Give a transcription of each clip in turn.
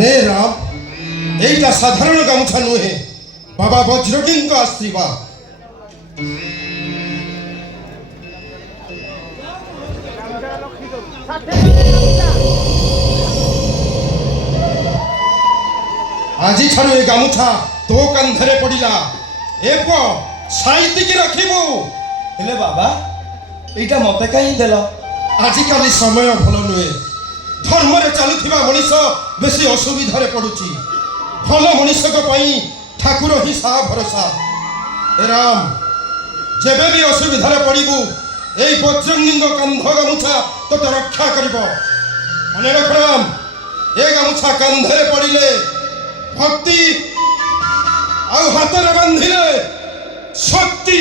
নে রাম, এইটা সাধারণ গামছা নুহে, বাবা বজ্রকিঙ্ক আশীর্বাদ। আজি ঠাରୁ এই গামুছা তো কান্ধরে পড়িলা, এপ সাইতিকি রাখিবু। ହେଲେ ବାବା ଏଇଟା ମତେ କାହିଁ ଦେଲ? ଆଜିକାଲି ସମୟ ଭଲ ନୁହେଁ। ଧର୍ମରେ ଚାଲୁଥିବା ମଣିଷ ବେଶୀ ଅସୁବିଧାରେ ପଡୁଛି। ଭଲ ମଣିଷଙ୍କ ପାଇଁ ଠାକୁର ହିଁ ସାହା ଭରସା। ଏ ରାମ, ଯେବେ ବି ଅସୁବିଧାରେ ପଡ଼ିବୁ ଏଇ ବଜ୍ରଙ୍ଗୀଙ୍କ କାନ୍ଧ ଗାମୁଛା ତୋତେ ରକ୍ଷା କରିବ। ମନେ ରଖ ରାମ, ଏ ଗାମୁଛା କାନ୍ଧରେ ପଡ଼ିଲେ ଭକ୍ତି, ଆଉ ହାତରେ ବାନ୍ଧିଲେ ଶକ୍ତି।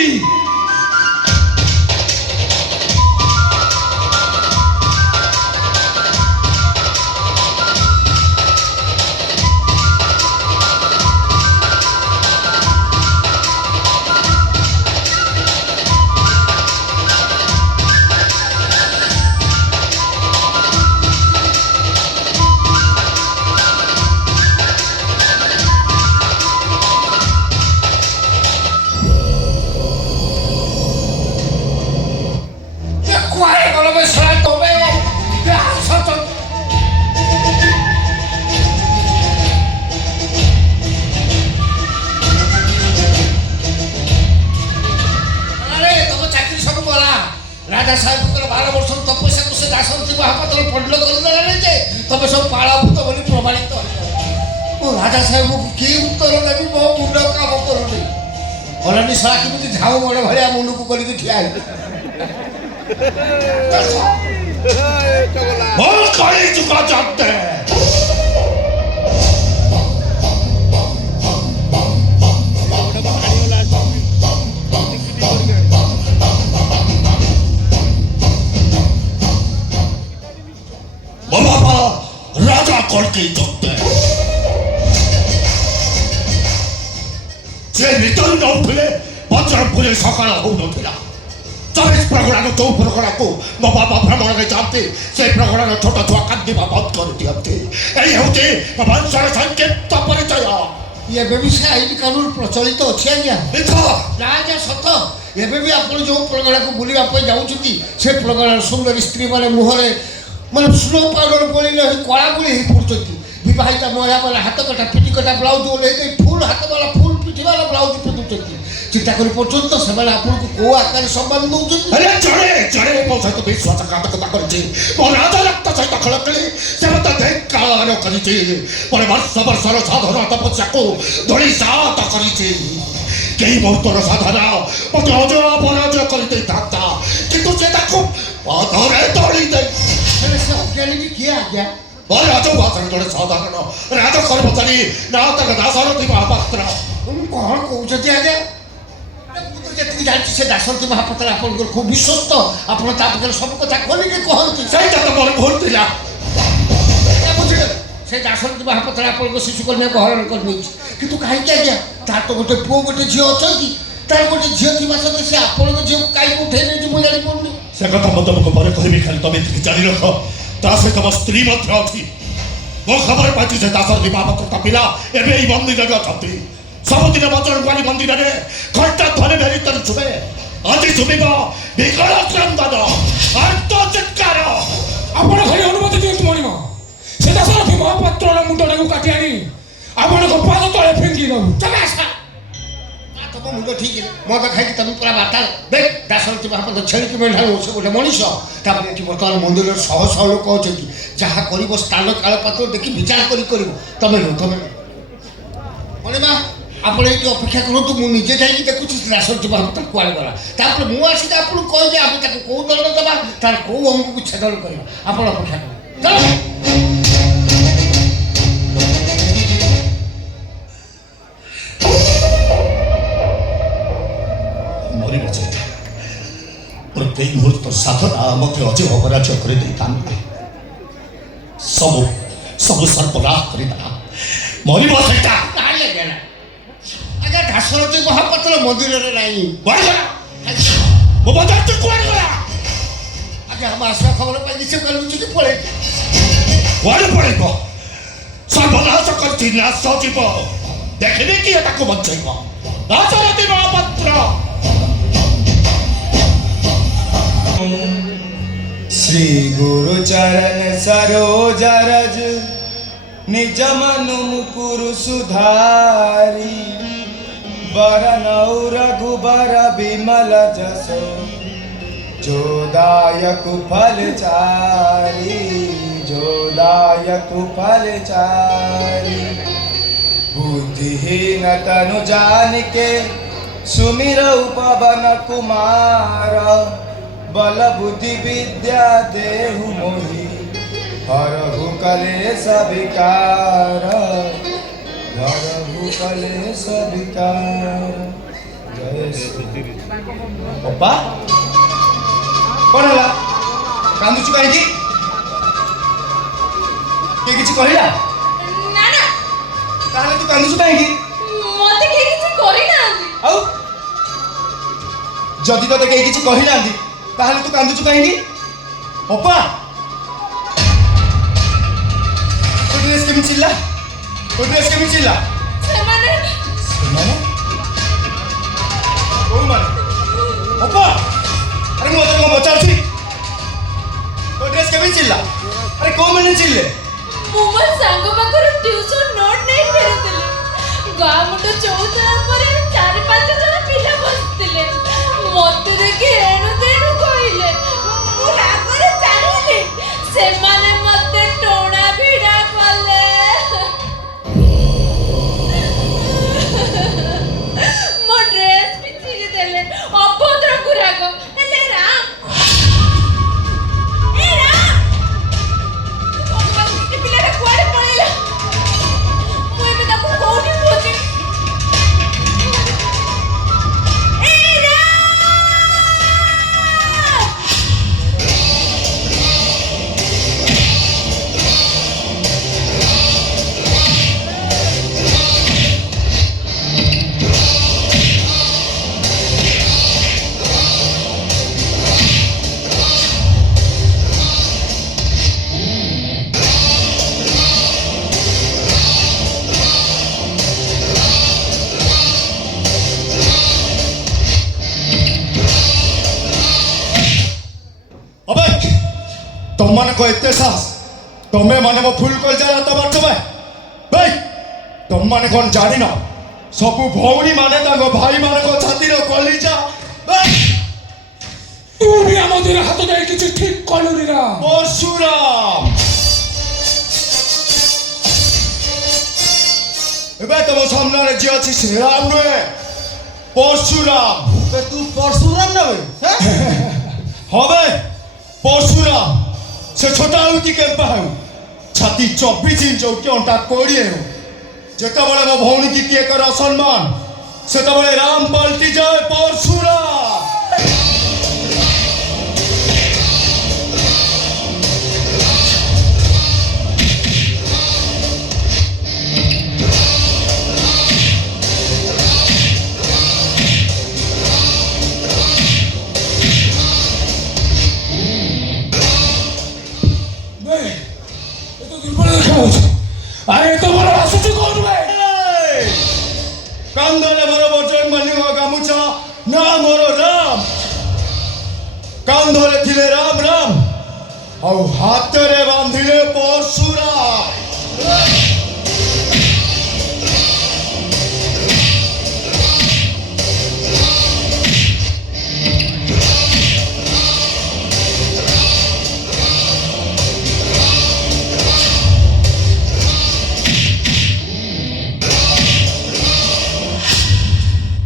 রাজা সাহেবଙ୍କର 12 ବର୍ଷର ତପସ୍ୟାକୁ ସେ ଦାସନ୍ତି ମହାପାତ୍ର ପଣ୍ଡିଲ କରିଦେଲାଣି ଯେ ତମେ ସବୁ ପାଳାଭୂତ ବୋଲି ପ୍ରମାଣିତ ହେଲା। ମୁଁ ରାଜା ସାହେବଙ୍କୁ କି ଉତ୍ତର ଦେବି, ମୋ ମୁଣ୍ଡ କାମ କରୁନି। ହଳନୀ ଶଳା କେମିତି ଝାଉ ମଣ ଭଳିଆ ମୁଣ୍ଡକୁ କରିକି ଠିଆ ହେଇଛି। রাজা করতেই ধরতে যে নিতন্দ উঠলে বজ্রপুরে সকাল হଉନଥିଲା। 24 ପ୍ରଗଣାର ଯୋଉ ପ୍ରଗଣାକୁ ମୋ ବାବା ଭ୍ରମଣରେ ଯାଆନ୍ତି ସେ ପ୍ରଗଣାର ଛୋଟ ଛୁଆ କାନ୍ଦିବା ବନ୍ଦ କରିଦିଅନ୍ତି। ଏଇ ହେଉଛି ମୋ ବଂଶର ସଂକ୍ଷିପ୍ତ ପରିଚୟ। ଏବେ ବି ସେ ଆଇନ କାନୁନ ପ୍ରଚଳିତ ଅଛି ଆଜ୍ଞା? ନା ଆଜ୍ଞା ସତ। ଏବେ ବି ଆପଣ ଯେଉଁ ପ୍ରଗଣାକୁ ବୁଲିବା ପାଇଁ ଯାଉଛନ୍ତି ସେ ପ୍ରଗଣାର ସୁନ୍ଦରୀ ସ୍ତ୍ରୀମାନେ ମୁହଁରେ ମାନେ ସ୍ନୋ ପାଉଡର ବୋଳିଲେ କଳା ଗୁଳି ହେଇ ପଡ଼ୁଛନ୍ତି। ବିବାହିତା ମହିଳା ମାନେ ହାତ କଟା ପିଠି କଟା ବ୍ଲାଉଜ ଓହ୍ଲେଇ ଫୁଲ୍ ହାତ ବାଲା ଫୁଲ୍ ପିଠି ବାଲା ବ୍ଲାଉଜ ପିନ୍ଧୁଛନ୍ତି। ଚିନ୍ତା କରି ପଡ଼ୁଛନ୍ତି ତ ସେମାନେ ଆପଣଙ୍କୁ କୋଉ ଆକାରରେ ସମ୍ମାନ ଦେଉଛନ୍ତି? ଜଣେ ମୋ ସହିତ ବିଶ୍ୱାସଘାତକତା କରିଛି, ମୋ ରାଜ ରକ୍ତ ସହିତ ଖେଳ ଖେଳି ସେ ମୋତେ ଧିକ୍କାର କରିଛି। ପରେ ବର୍ଷ ବର୍ଷର ସାଧନା ତପସ୍ୟାକୁ ଧୂଳିସାତ କରିଛି। କେହି ମୁହୂର୍ତ୍ତର ସାଧନା ମୋତେ ଅଜୟ ପରାଜୟ କରିଦେଇଥାନ୍ତା, କିନ୍ତୁ ସେ ତାକୁ ପଦରେ ତଳି ଦେଇ ସେ ଅଜ୍ଞାନୀ ବି କିଏ ଆଜ୍ଞା? ରାଜଭାଷଣ ଜଣେ ସାଧାରଣ ରାଜ କର୍ମଚାରୀ, ନା ତାଙ୍କ ଦାସରଥୀ ମହାପାତ୍ର। କ'ଣ କହୁଛନ୍ତି ଆଜ୍ଞା? ମୁଁ ତ ଯେତିକି ଜାଣିଛି ସେ ଦାସରଥୀ ମହାପାତ୍ର ଆପଣଙ୍କର ଖୁବ୍ ବିଶ୍ୱସ୍ତ। ଆପଣ ତା ପାଖରେ ସବୁ କଥା ଖୋଲିକି କହନ୍ତି। ସେଇଟା ତ ମୋର ଭୁଲ ଥିଲା। ବୁଝିଲେ, ସେ ଦାସରଥୀ ମହାପାତ୍ର ଆପଣଙ୍କ ଶିଶୁ କନ୍ୟାକୁ ହରଣ କରିନେଇଛି, କିନ୍ତୁ କାହିଁକି ଆଜ୍ଞା? ତାର ତ ଗୋଟେ ପୁଅ ଗୋଟେ ଝିଅ ଅଛନ୍ତି। ତାର ଗୋଟେ ଝିଅ ଥିବା ସତ୍ତ୍ୱେ ସେ ଆପଣଙ୍କ ଝିଅକୁ କାହିଁକି ଉଠେଇ ନେଇଛି ମୁଁ ଜାଣିପାରୁନି। ସେ କଥା ମୁଁ ତମକୁ ପରେ କହିବି, ଖାଲି ତମେ ଏତିକି ଜାଣି ରଖ ତା ସହିତ ମୋ ସ୍ତ୍ରୀ ମଧ୍ୟ ଅଛି। ମୋ ଖବର ପାଇଛି ଯେ ଦାସରଥୀ ମହାପାତ୍ର ପିଲା ଏବେ ଏଇ ମନ୍ଦିରରେ ଅଛନ୍ତି। ସବୁଦିନ ବଜ୍ରବାଣୀ ମନ୍ଦିରରେ ଘଣ୍ଟା ଧ୍ୱନି ଭିତରେ ଶୁଭେ। ଆଜି ଶୁଭିବ ବିକଳ କ୍ରନ୍ଦନ, ଆର୍ତ୍ତ ଚିତ୍କାର। ଆପଣ ଖାଲି ଅନୁମତି ଦିଅନ୍ତୁ ମଣିମ, ସେ ଦାସରଥୀ ମହାପାତ୍ରର ମୁଣ୍ଡଟାକୁ କାଟି ଆଣି ଆପଣଙ୍କ ପାଦ ତଳେ ଫିଙ୍ଗି ଦବୁ। ତମେ ଆସ, ତମ ମୁଣ୍ଡ ଠିକ ମଦ ଖାଇକି ତମେ ପୁରା ବାର୍ତ୍ତା ଦେଖ। ଦାସରଥୀ ମହାପାତ୍ର ଛେଳିକି ମେଣ୍ଢାଳୁ, ସେ ଗୋଟେ ମଣିଷ। ତାପରେ ଏଠି ବର୍ତ୍ତମାନ ମନ୍ଦିରରେ ଶହ ଶହ ଲୋକ ଅଛନ୍ତି। ଯାହା କରିବ ସ୍ଥାନ କାଳ ପାତ୍ର ଦେଖି ବିଚାର କରି କରିବ। ତମେ ମଣିମା ଆପଣ ଏଇଠି ଅପେକ୍ଷା କରନ୍ତୁ, ମୁଁ ନିଜେ ଯାଇକି ଦେଖୁଛି ଦାସରଥୀ ମହାପାତ୍ର କୁଆଡ଼େ ଗଲା। ତାପରେ ମୁଁ ଆସିକି ଆପଣଙ୍କୁ କହିବି ଆମେ ତାକୁ କୋଉ ଦଣ୍ଡ ଦେବା, ତାର କୋଉ ଅଙ୍ଗକୁ ଛେଦନ କରିବା। ଆପଣ ଅପେକ୍ଷା କରନ୍ତୁ। প্রত্যেক মুহূর্ত সাধনা আমাকে অজয় অপরাজয় করে ଦେଇଥାନ୍ତା। ସବୁ ସର୍ବନାଶ କରିଦେଲା। ମରିବ ସେଟା। ଆଜ୍ଞା ଦାସରଥୀ ମହାପାତ୍ର ମନ୍ଦିରରେ ନାହିଁ। ମୋ ବଜାର ତୁ କୁଆଡ଼େ ଗଲା? ଆଜ୍ଞା ଆମ ଆସିବା ଖବର ପାଇକି ସେ ଗଲୁଛି କି ପଳେଇ କୁଆଡ଼େ ପଳେଇବ? ସର୍ବନାଶ କରିଛି ନାଶ ଯିବ ଦେଖିବି କିଏ ତାକୁ ବଞ୍ଚେଇବ ରାଜନୀତି ମହାପାତ୍ର श्री गुरु चरण सरोज रज निज मनु मुकुरु सुधारी बरनौ रघुबर विमल जसो जोदायक फल चारी बुद्धिहीन तनु जानिके सुमिरौ पवन कुमार बल बुद्धि विद्या देहु मोहि हरहु कलेश विकार जय श्री अप्पा कौन है कांदुचु कहीं की किसी कहला ना ना ताहले तू कांदुचु कहीं की मते के किछ करि ना आउ जदि तो कहीं किसी कहला ताहले तू कांदुचु कहीं की अप्पा तो ड्रेस केमी चिल्ला से माने ओ माने अप्पा अरे मो तो बचार छी तो ड्रेस केमी चिल्ला अरे को मैंने चिल्ले मोर संग पाखर ट्यूशन नोट नहीं फेरुतले गा मुटो चौथा पर 4-5 जन पिला बसतिले मते देखि एनु देनु कहिले मु रागरे चाहिले से माने मते टोणा भिडा कले मो ड्रेस भी चिरी देले अभद्र गुरागो हेले राम ए राम पिलाटा कुआडे पळेला मु एबे ताको कोठी खोजी ए राम अबे तुम माने को इतने साहस तुम्हें माने वो फुल कर जाना तब तुम्हें भाई तुम माने कौन जानी ना सबु भौणी माने ताको भाई माने को छाती रो कलिजा तू भी আমাদের হাতে দেয় কিছু ঠিক করলি না परशुराम एबे तुम सामने रे जी अछि श्री राम रे परशुराम बे तू परशुराम ना बे হবে परशुराम से छोटा हो कि केम्पा हो छाती 24 इंच हो कि अंटा कोड़िए हो जेता बड़े मो भौणी की किए कर असम्मान से तो बड़े राम पलटी जाए परशुराम अरे तो बड़ा आसुची कौन भाई कांदले मोर बचन मानिव गामुचा ना मोर राम कांदले थिले राम राम और हाथरे बांधिले परशुराम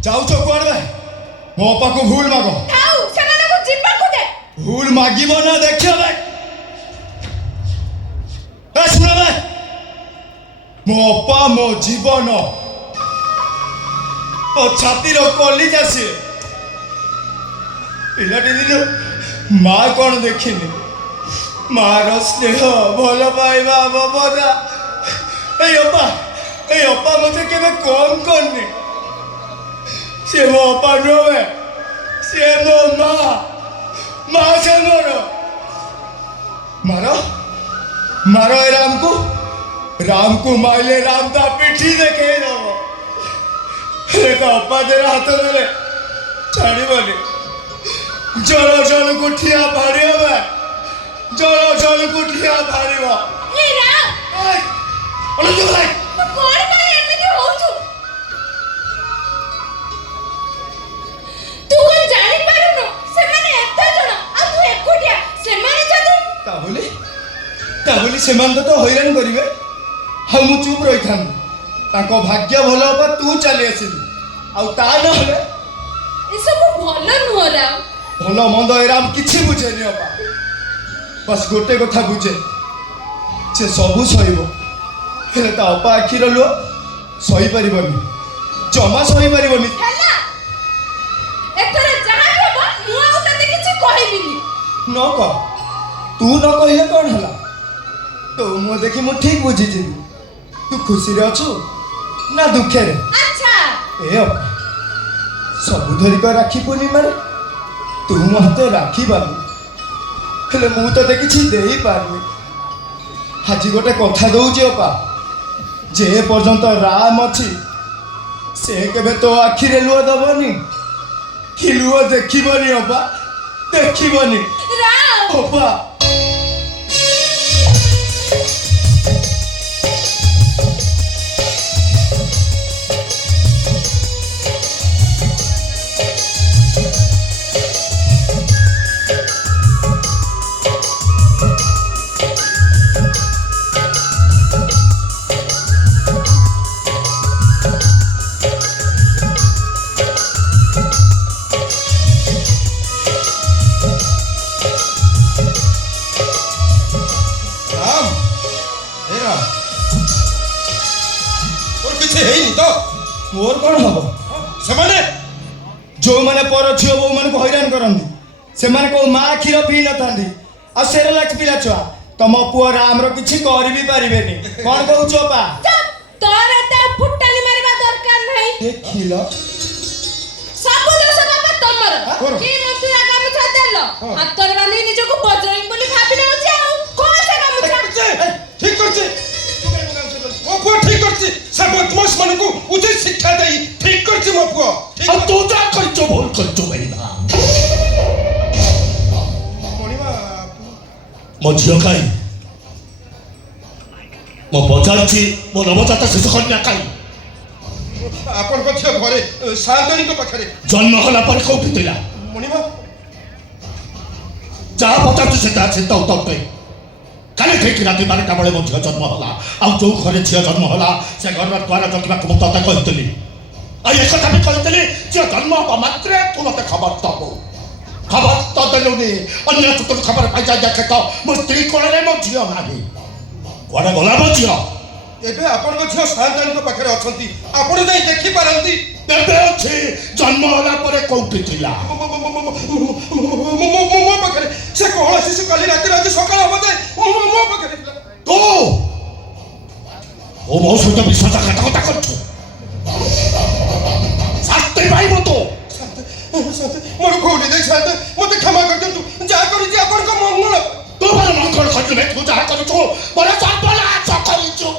जाऊ तो कुआडे मो पाको भूल मागो थाउ सेमाने को जिब्बा को दे भूल मागिबो ना देखियो बे ए सुन बे मो पा मो जीवन ओ छाती रो कली जासी पिलाटी दिन माँ कौन देखिनी माँ रो स्नेह भल पाइबा बबदा ए अप्पा मते केबे कम करनी से मो अप्पा नुहे से मो माँ से मोर मारो मारो ए राम को राम को माइले राम ता पिठी देखे दब हेले तो अप्पा तेरा हाथ देले छाड़बनी जल जल कुठिया भाड़ी बे जल जल कुठिया भाड़ी ଏ ରାମ ଅଲଜୁ ଭାଇ ତୁ କଣ ପାଇଁ ଏମିତି ହଉଛୁ ତୁ କଣ ଜାଣିପାରୁନୁ ସେମାନେ ଏତେ ଜଣ ଆଉ ତୁ ଏକୁଟିଆ ସେମାନେ ଯଦି ତା ବୋଲି ସେମାନେ ତ ହଇରାଣ କରିବେ ଆଉ ମୁଁ ଚୁପ୍ ରହିଥାନ୍ତି ତାଙ୍କ ଭାଗ୍ୟ ଭଲ ହବ ତୁ ଚାଲି ଆସିଲୁ ଆଉ ତା ନହେଲେ ଏସବୁ ଭଲ ନୁହଁ ରାମ ଭଲ ମନ୍ଦ ଏରା ମୁଁ କିଛି ବୁଝେନି ଅପା ବାସ୍ ଗୋଟେ କଥା ବୁଝେ ସେ ସବୁ ସହିବ ହେଲେ ତା ଅପା ଆଖିର ଲୁହ ସହିପାରିବନି ଜମା ସହିପାରିବନି ହେଲା ଏଥର ଯାହା ବି ହବ ମୁଁ ଆଉ ତତେ କିଛି କହିବିନି ନ କହ ତୁ ନ କହିଲେ କ'ଣ ହେଲା ତୋ ମୁହଁ ଦେଖି ମୁଁ ଠିକ୍ ବୁଝିଯିବି ତୁ ଖୁସିରେ ଅଛୁ ନା ଦୁଃଖରେ ଆଚ୍ଛା ଏ ଅପା ସବୁ ଧରିକ ରାକ୍ଷୀ ପୂର୍ଣ୍ଣିମାରେ ତୁ ମୋତେ ରାକ୍ଷୀ ବାନ୍ଧୁ ହେଲେ ମୁଁ ତତେ କିଛି ଦେଇପାରୁନି ଆଜି ଗୋଟେ କଥା ଦଉଛି ଅପା ଯେ ପର୍ଯ୍ୟନ୍ତ ରାମ ଅଛି ସେ କେବେ ତୋ ଆଖିରେ ଲୁହ ଦବନି କି ଲୁହ ଦେଖିବନି ଅପା ଦେଖିବନି ରାମ ଅପା ରାମ ହେ ରାମ তোর କିଛି ହେଇନି ତ ମୋର କ'ଣ ହବ ସେମାନେ ଯେଉଁମାନେ ପର ଝିଅ ବୋଉମାନଙ୍କୁ ହଇରାଣ କରନ୍ତି ସେମାନେ କୋଉ ମା କ୍ଷୀର ପିଇ ନଥାନ୍ତି ଆଉ ସେରେଲାକ୍ସ ପିଲା ଛୁଆ ତମ ପୁଅ ରାମର କିଛି କରି ବି ପାରିବେନି କ'ଣ କହୁଛୁ ଅପା ଚୁପ୍ ତୋର ଏତେ ଫୁଟାଣି ମାରିବା ଦରକାର ନାହିଁ ଦେଖିଲ ସବୁ ଦୋଷ ବାବା ତମର କଣ? କି ମତେ ଗାମୁଛା ଦେଲ ହାତରେ ବାନ୍ଧି ନିଜକୁ ବଜରଙ୍ଗୀ ବୋଲି ଭାବି ନେଉଛି ଆଉ କଣ ସେ ଗାମୁଛା ଠିକ କରିଛି ମୋ ପୁଅ ଠିକ କରିଛି ସେ ବଦମାସ ମାନଙ୍କୁ ଉଚିତ ଶିକ୍ଷା ଦେଇ ଠିକ କରିଛି ମୋ ପୁଅ ଠିକ ଆଉ ତୁ ଯାହା କରିଛୁ ଭୁଲ କରିଛୁ ମେରିନା ମଣିମା ମୋ ଝିଅ କାଇଁ ମୁଁ ପଚାରୁଛି ମୋ ନବଜାତ ଶିଶୁ କନ୍ୟା କାଇଁ ଆପଣଙ୍କ ଝିଅ ଘରେ ସାନ୍ତଣୀଙ୍କ ପାଖରେ ଜନ୍ମ ହେଲା ପରେ କୋଉଠି ଥିଲା ମଣିମା ଯାହା ପଚାରୁଛୁ ସେଟା ଚିନ୍ତା ଉତ୍ତର କାଲି ଠିକ୍ ରାତି 12ଟା ବେଳେ ମୋ ଝିଅ ଜନ୍ମ ହେଲା ଆଉ ଯୋଉ ଘରେ ଝିଅ ଜନ୍ମ ହେଲା ସେ ଘରର ଦ୍ୱାର ଜଗିବାକୁ ମୁଁ ତତେ କହିଥିଲି ଆଉ ଏକଥା ବି କହିଥିଲି ଝିଅ ଜନ୍ମ ହେବା ମାତ୍ରେ ତୁ ମତେ ଖବର ଦବୁ ଖବର ତ ଦେଲୁନି ଅନ୍ୟ ସୂତ୍ରରୁ ଖବର ପାଇଯାଇ ଦେଖେ ତ ମୋ ସ୍ତ୍ରୀ କୋଳରେ ମୋ ଝିଅ ନାହିଁ କୁଆଡ଼େ ଗଲା ମୋ ଝିଅ ଏବେ ଆପଣଙ୍କ ଝିଅ ସାନ୍ତଣୀଙ୍କ ପାଖରେ ଅଛନ୍ତି ଆପଣ ଯାଇ ଦେଖିପାରନ୍ତି ଏବେ ଅଛି ଜନ୍ମ ହେଲା ପରେ କୋଉଠି ଥିଲା ମୋ ପାଖରେ ସେ କହଳ ଶିଶୁ କାଲି ରାତିରେ ଆଜି ସକାଳ ହବ ଯେ ମୋ ପାଖରେ ଥିଲା ତୁ ଓ ମୋ ସହିତ ବିଶ୍ୱାସଘାତକତା କରୁଛୁ ଶାସ୍ତି ପାଇବୁ ତୁ ମୋର ଭଉଣୀ ଦେଇଥାନ୍ତେ ମତେ କ୍ଷମା କରିଦିଅନ୍ତୁ ଯାହା କରିଛି ଆପଣଙ୍କ ମଙ୍ଗଳ ତୁ ମୋର ମଙ୍ଗଳ କରିଛୁ ତୁ ଯାହା କରୁଛୁ ମୋର ସର୍ବନାଶ କରିଛୁ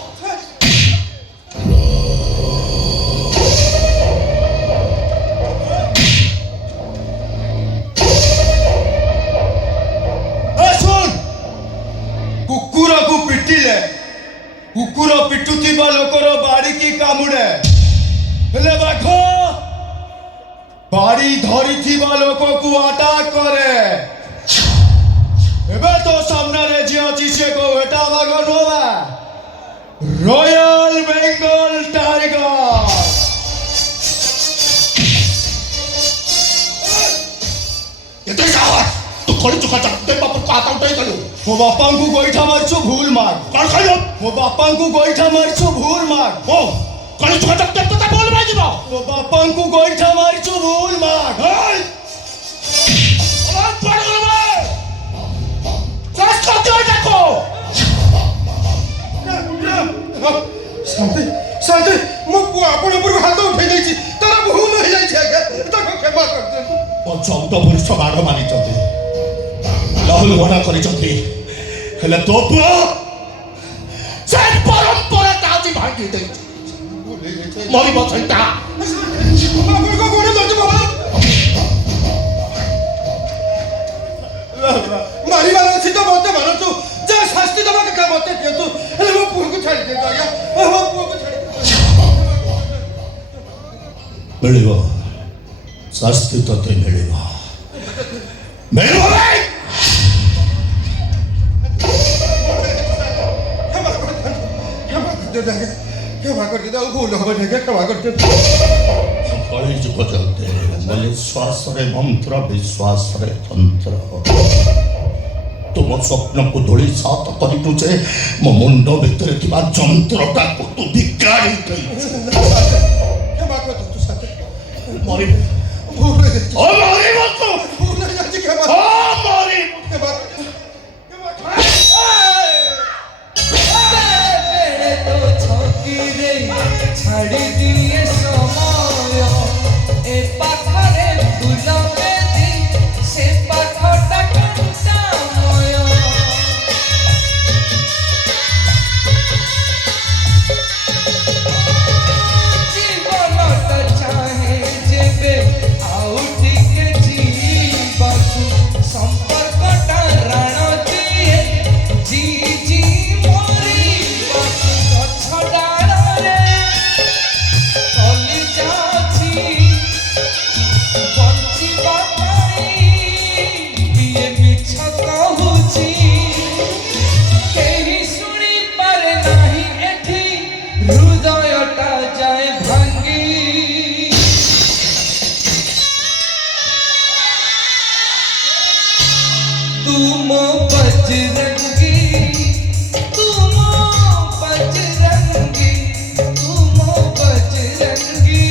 କୁକୁରକୁ ପିଟିଲେ କୁକୁର ପିଟୁଥିବା ଲୋକର ବାଡ଼ିକି କାମୁଡ଼େ ହେଲେ ବାଘ ବାଡ଼ି ଧରିଥିବା ଲୋକକୁ ଆଟାକ୍ କରେ ଏବେ ତ ସାମ୍ନାରେ ଯିଏ ଅଛି ସେ କୋଉ ଏଟା ବାଘ ନୁହଁ ରୟାଲ ବେଙ୍ଗଲ ଟାଇଗର ଏତେ ସାହସ ତୁ କରିଛୁ କଥା ତୋ ବାପକୁ ହାତ ଉଠେଇ ଦେଲୁ ମୋ ବାପାଙ୍କୁ ଗୋଇଠା ମାରିଛୁ ଭୁଲ ମାଗ କ'ଣ କହିଲୁ ମୋ ବାପାଙ୍କୁ ଗୋଇଠା ମାରିଛୁ ଭୁଲ ମାଗ ଓ କରିଛୁ କଥା ତୋତେ ବୋଲ ମାଗିବ ମୋ ବାପାଙ୍କୁ ଗୋଇଠା ମାରିଛୁ ଭୁଲ ମାଗ ଶାନ୍ତି ଶାନ୍ତି ମୋ ପୁଅ ଆପଣ ଉପରକୁ ହାତ ଉଠେଇ ଦେଇଛି ତାର ଭୁଲ ହେଇଯାଇଛି ଆଜ୍ଞା ତାକୁ କ୍ଷମା କରିଦିଅନ୍ତୁ 14 ବର୍ଷ ବାଡ଼ ମାରିଛନ୍ତି ଲହୁଲ ଭଡ଼ା କରିଛନ୍ତି ହେଲେ ତୋ ପୁଅ ସେ ପରମ୍ପରା ଭାଙ୍ଗି ଦେଇଛି ମରିବ ସେଇଟା ଆପଣଙ୍କ ଗୋଡ଼ ଧରିଛୁ ବାବା ମାରିବାର ଅଛି ତ ମତେ ମାରନ୍ତୁ ଯାହା ଶାସ୍ତି ଦେବା କଥା ମତେ ଦିଅନ୍ତୁ ହେଲେ ମୋ ପୁଅକୁ ଛାଡ଼ି ଦିଅନ୍ତୁ ଆଜ୍ଞା ମୋ ପୁଅକୁ ଛାଡ଼ି ମିଳିବ ଶାସ୍ତି ତତେ ମିଳିବ ମିଳିବ ଭାଇ क्षमा कर दीदा भूल हो गया क्षमा कर दे कଳି ଯୁଗ ଚାଲତେ ବୋଲେ ଶ୍ୱାସରେ ମନ୍ତ୍ର ବିଶ୍ୱାସରେ ତନ୍ତ୍ର ତୁମ ସ୍ୱପ୍ନକୁ ଧୂଳି ସାତ କରିଛୁ ଯେ ମୋ ମୁଣ୍ଡ ଭିତରେ ଥିବା ଯନ୍ତ୍ରଟାକୁ ତୁ ବିଗାଡ଼ି ଦେଇଛୁ क्षमा कर तू साथे ମରିବ भूल हो गई ମରିବ ତୁ भूल हो गई क्षमा ମରିବ क्षमा ଛାଡ଼ି ଦିଏ ସମୟ ଏ ପାଖରେ ଫୁଲ ବେଦି ସେ ପାଖଟା କଣ୍ଟାମୟ ଜୀବନଟା ଚାହେଁ ଯେବେ ଆଉ ଟିକେ ଯିବାକୁ ସମ୍ପର୍କଟା ରାଣ ଦିଏ ଜି ଜି ମରିବାକୁ ଗଛ ଡାଳରେ ବଞ୍ଚିବା ପାଇଁ କିଏ ମିଛ କହୁଛି କେହି ଶୁଣିପାରେ ନାହିଁ ଏଠି ହୃଦୟଟା ଯାଏ ଭାଙ୍ଗି ତୁମ ବଜରଙ୍ଗୀ ତୁମ ବଜରଙ୍ଗୀ ତୁମ ବଜରଙ୍ଗୀ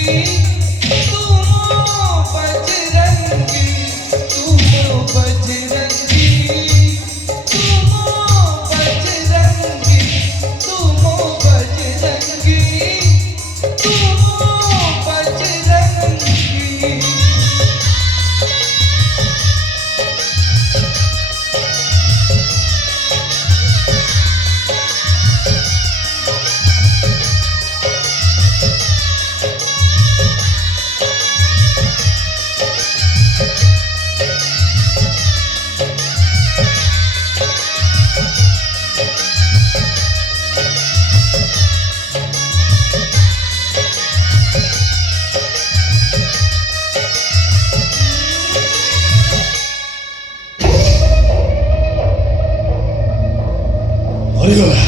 ମରିଗଲା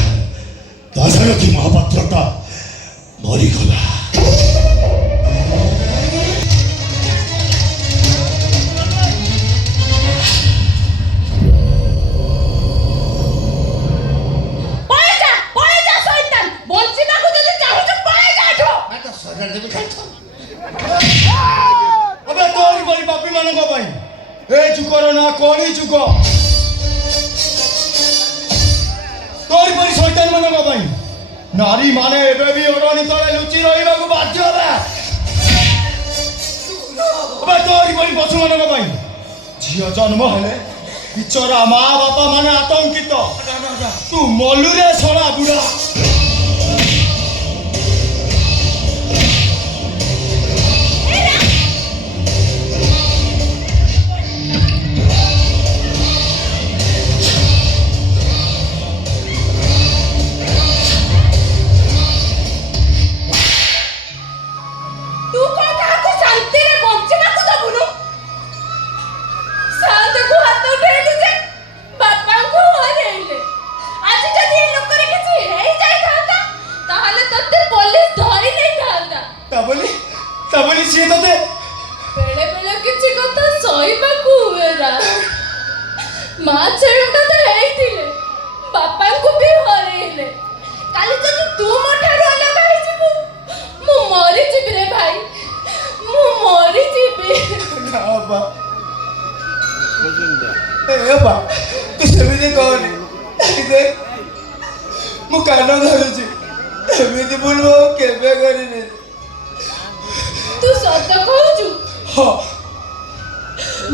ଦାଶରଥୀ ମହାପାତ୍ରଟା ମରିଗଲା अबे तोरी बड़ी पापी मानक भाई ए जुकर ना कोनी जुक तोरी बड़ी शैतान मानक भाई नारी माने एबे भी ओरणी तळे लुचि रहिबाकू बाध्य होला अबे तोरी बड़ी पशु मानक भाई झियो जन्म हेले बिचरा माँ बापा माने आतंकित तू मलुरे सड़ा बुढ़ा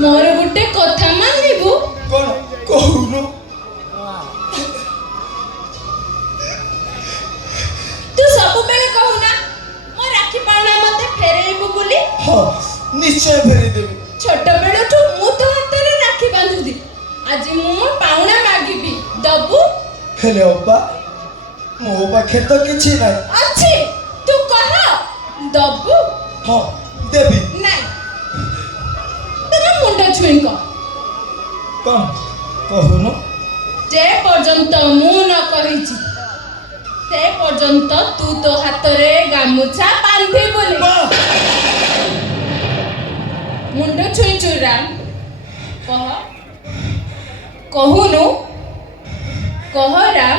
मोर गुटे कथा मानिबू कोन कहूनो तू ବୋଲି ହଁ ନିଶ୍ଚୟ ଫେରେଇଦେବି। ଛୋଟ ବେଳଠୁ ମୁଁ ତୋ ହାତରେ ରାକ୍ଷୀ ବାନ୍ଧୁଛି ଆଜି ମୁଁ ପାଉଣା ମାଗିବି ଦବୁ ହେଲେ ଅପା ମୋ ପାଖେ ତ କିଛି ନାହିଁ। ଅଛି ତୁ କହ ଦବୁ ହଁ ଦେବି। ନାଇଁ ତୋର ମୁଣ୍ଡ ଛୁଇଁ କହ କ'ଣ କହୁନ? ଯେ ପର୍ଯ୍ୟନ୍ତ ମୁଁ ନ କହିଛି ସେ ପର୍ଯ୍ୟନ୍ତ ତୁ ତୋ ହାତରେ ଗାମୁଛା ବାନ୍ଧିବୁନି ମୁଣ୍ଡ ଛୁଇଁଛୁ ରାମ କହ କହୁନୁ କହ ରାମ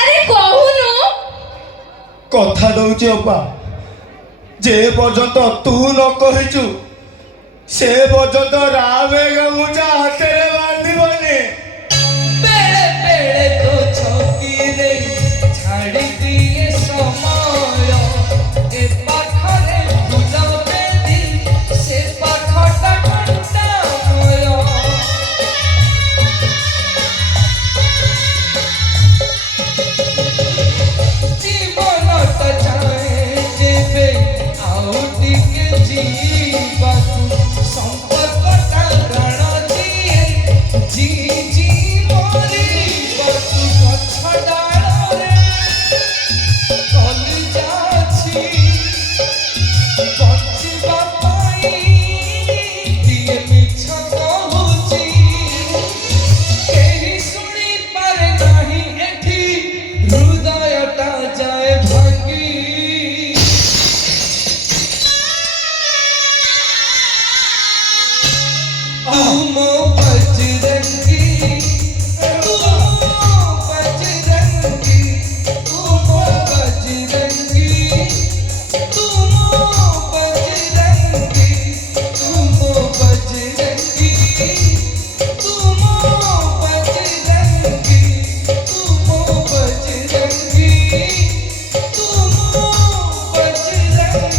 ଆରେ କହୁନୁ କଥା ଦଉଛି ଅପା ଯେ ପର୍ଯ୍ୟନ୍ତ ତୁ ନ କହିଛୁ ସେ ପର୍ଯ୍ୟନ୍ତ ରାମେ ଗାମୁଛା ହାତରେ ବାନ୍ଧିବନି। बेड़े बेड़े तो छकी रे छाड़ी दिए समय ए पाखरे फूल बेदी से पाखटा कंटामय जीवन तो चाहे जेबे आउ टिके जीवाकू संपर्कटा प्राण दिए जी जी मोरी बसु गछ डाଳରେ କଲି ଯାଉଛି ବଞ୍ଚିବା ପାଇଁ ଦିଏ ମିଛ କହୁଛି କେହି ଶୁଣିପାରେ ନାହିଁ ଏଠି ହୃଦୟଟା ଯାଏ ଭାଙ୍ଗି तुम बजरंगी तुम बजरंगी तुम बजरंगी तुम बजरंगी तुम बजरंगी तुम बजरंगी तुम बजरंगी तुम बजरंगी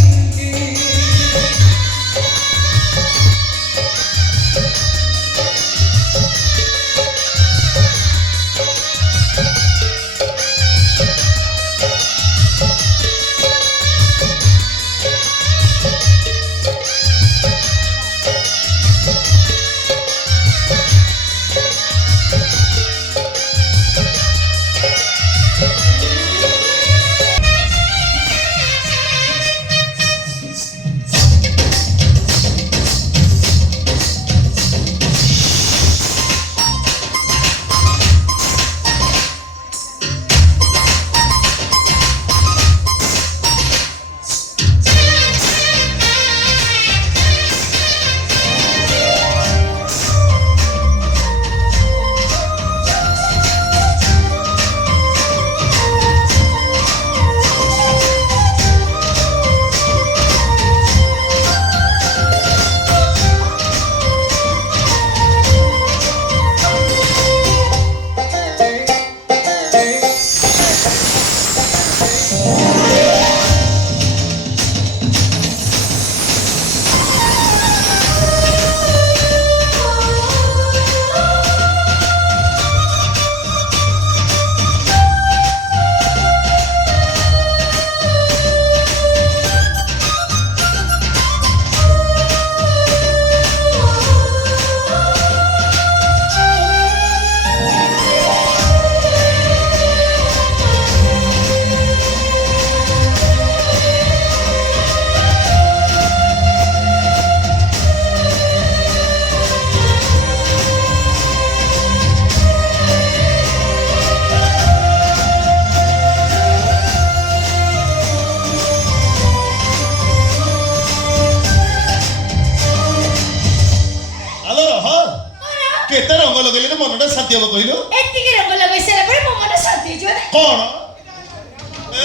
କେତେ ରଙ୍ଗ ଲଗେଇଲେ ମନଟା ଶାନ୍ତି ହବ କହିଲୁ? ଏତିକି ରଙ୍ଗ ଲଗେଇ ସାରିଲା ପରେ ମୋ ମନ ଶାନ୍ତି ହେଇଯିବ ନା କଣ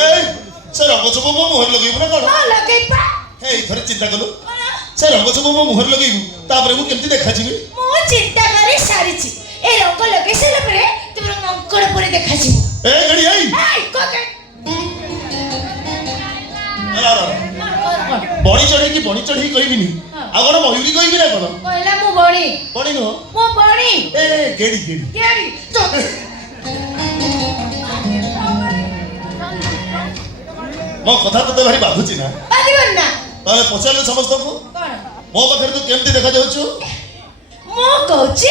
ଏଇ ସେ ରଙ୍ଗ ସବୁ ମୋ ମୁହଁରେ ଲଗେଇବୁ ନା କଣ? ହଁ ଲଗେଇବା ଏଇ ଥରେ ଚିନ୍ତା କଲୁ ସେ ରଙ୍ଗ ସବୁ ମୋ ମୁହଁରେ ଲଗେଇବୁ ତାପରେ ମୁଁ କେମିତି ଦେଖାଯିବି? ମୁଁ ଚିନ୍ତା କରି ସାରିଛି ଏ ରଙ୍ଗ ଲଗେଇ ସାରିଲା ପରେ ତୁମର ମଙ୍କଡ଼ ପରି ଦେଖାଯିବ ଏ ଗଡ଼ି ଏଇ ବଣି ଚଢେଇକି କହିବିନି ଆଉ କଣ ମୟୁରୀ କହିବି ନା କଣ? କହିଲା ମୁଁ ବଣି ବଣି ନୁହଁ ମୁଁ ବଣି ଏ ଗେଡି ଗେଡି କେଡ଼ି ମୋ କଥା ତତେ ଭାରି ବାଧୁଛି ନା? ବାଧିବନି ନା ତାହେଲେ ପଚାରିଲେ ସମସ୍ତଙ୍କୁ କଣ ମୋ ପାଖରେ ତୁ କେମିତି ଦେଖାଯାଉଛୁ? ମୁଁ କହୁଛି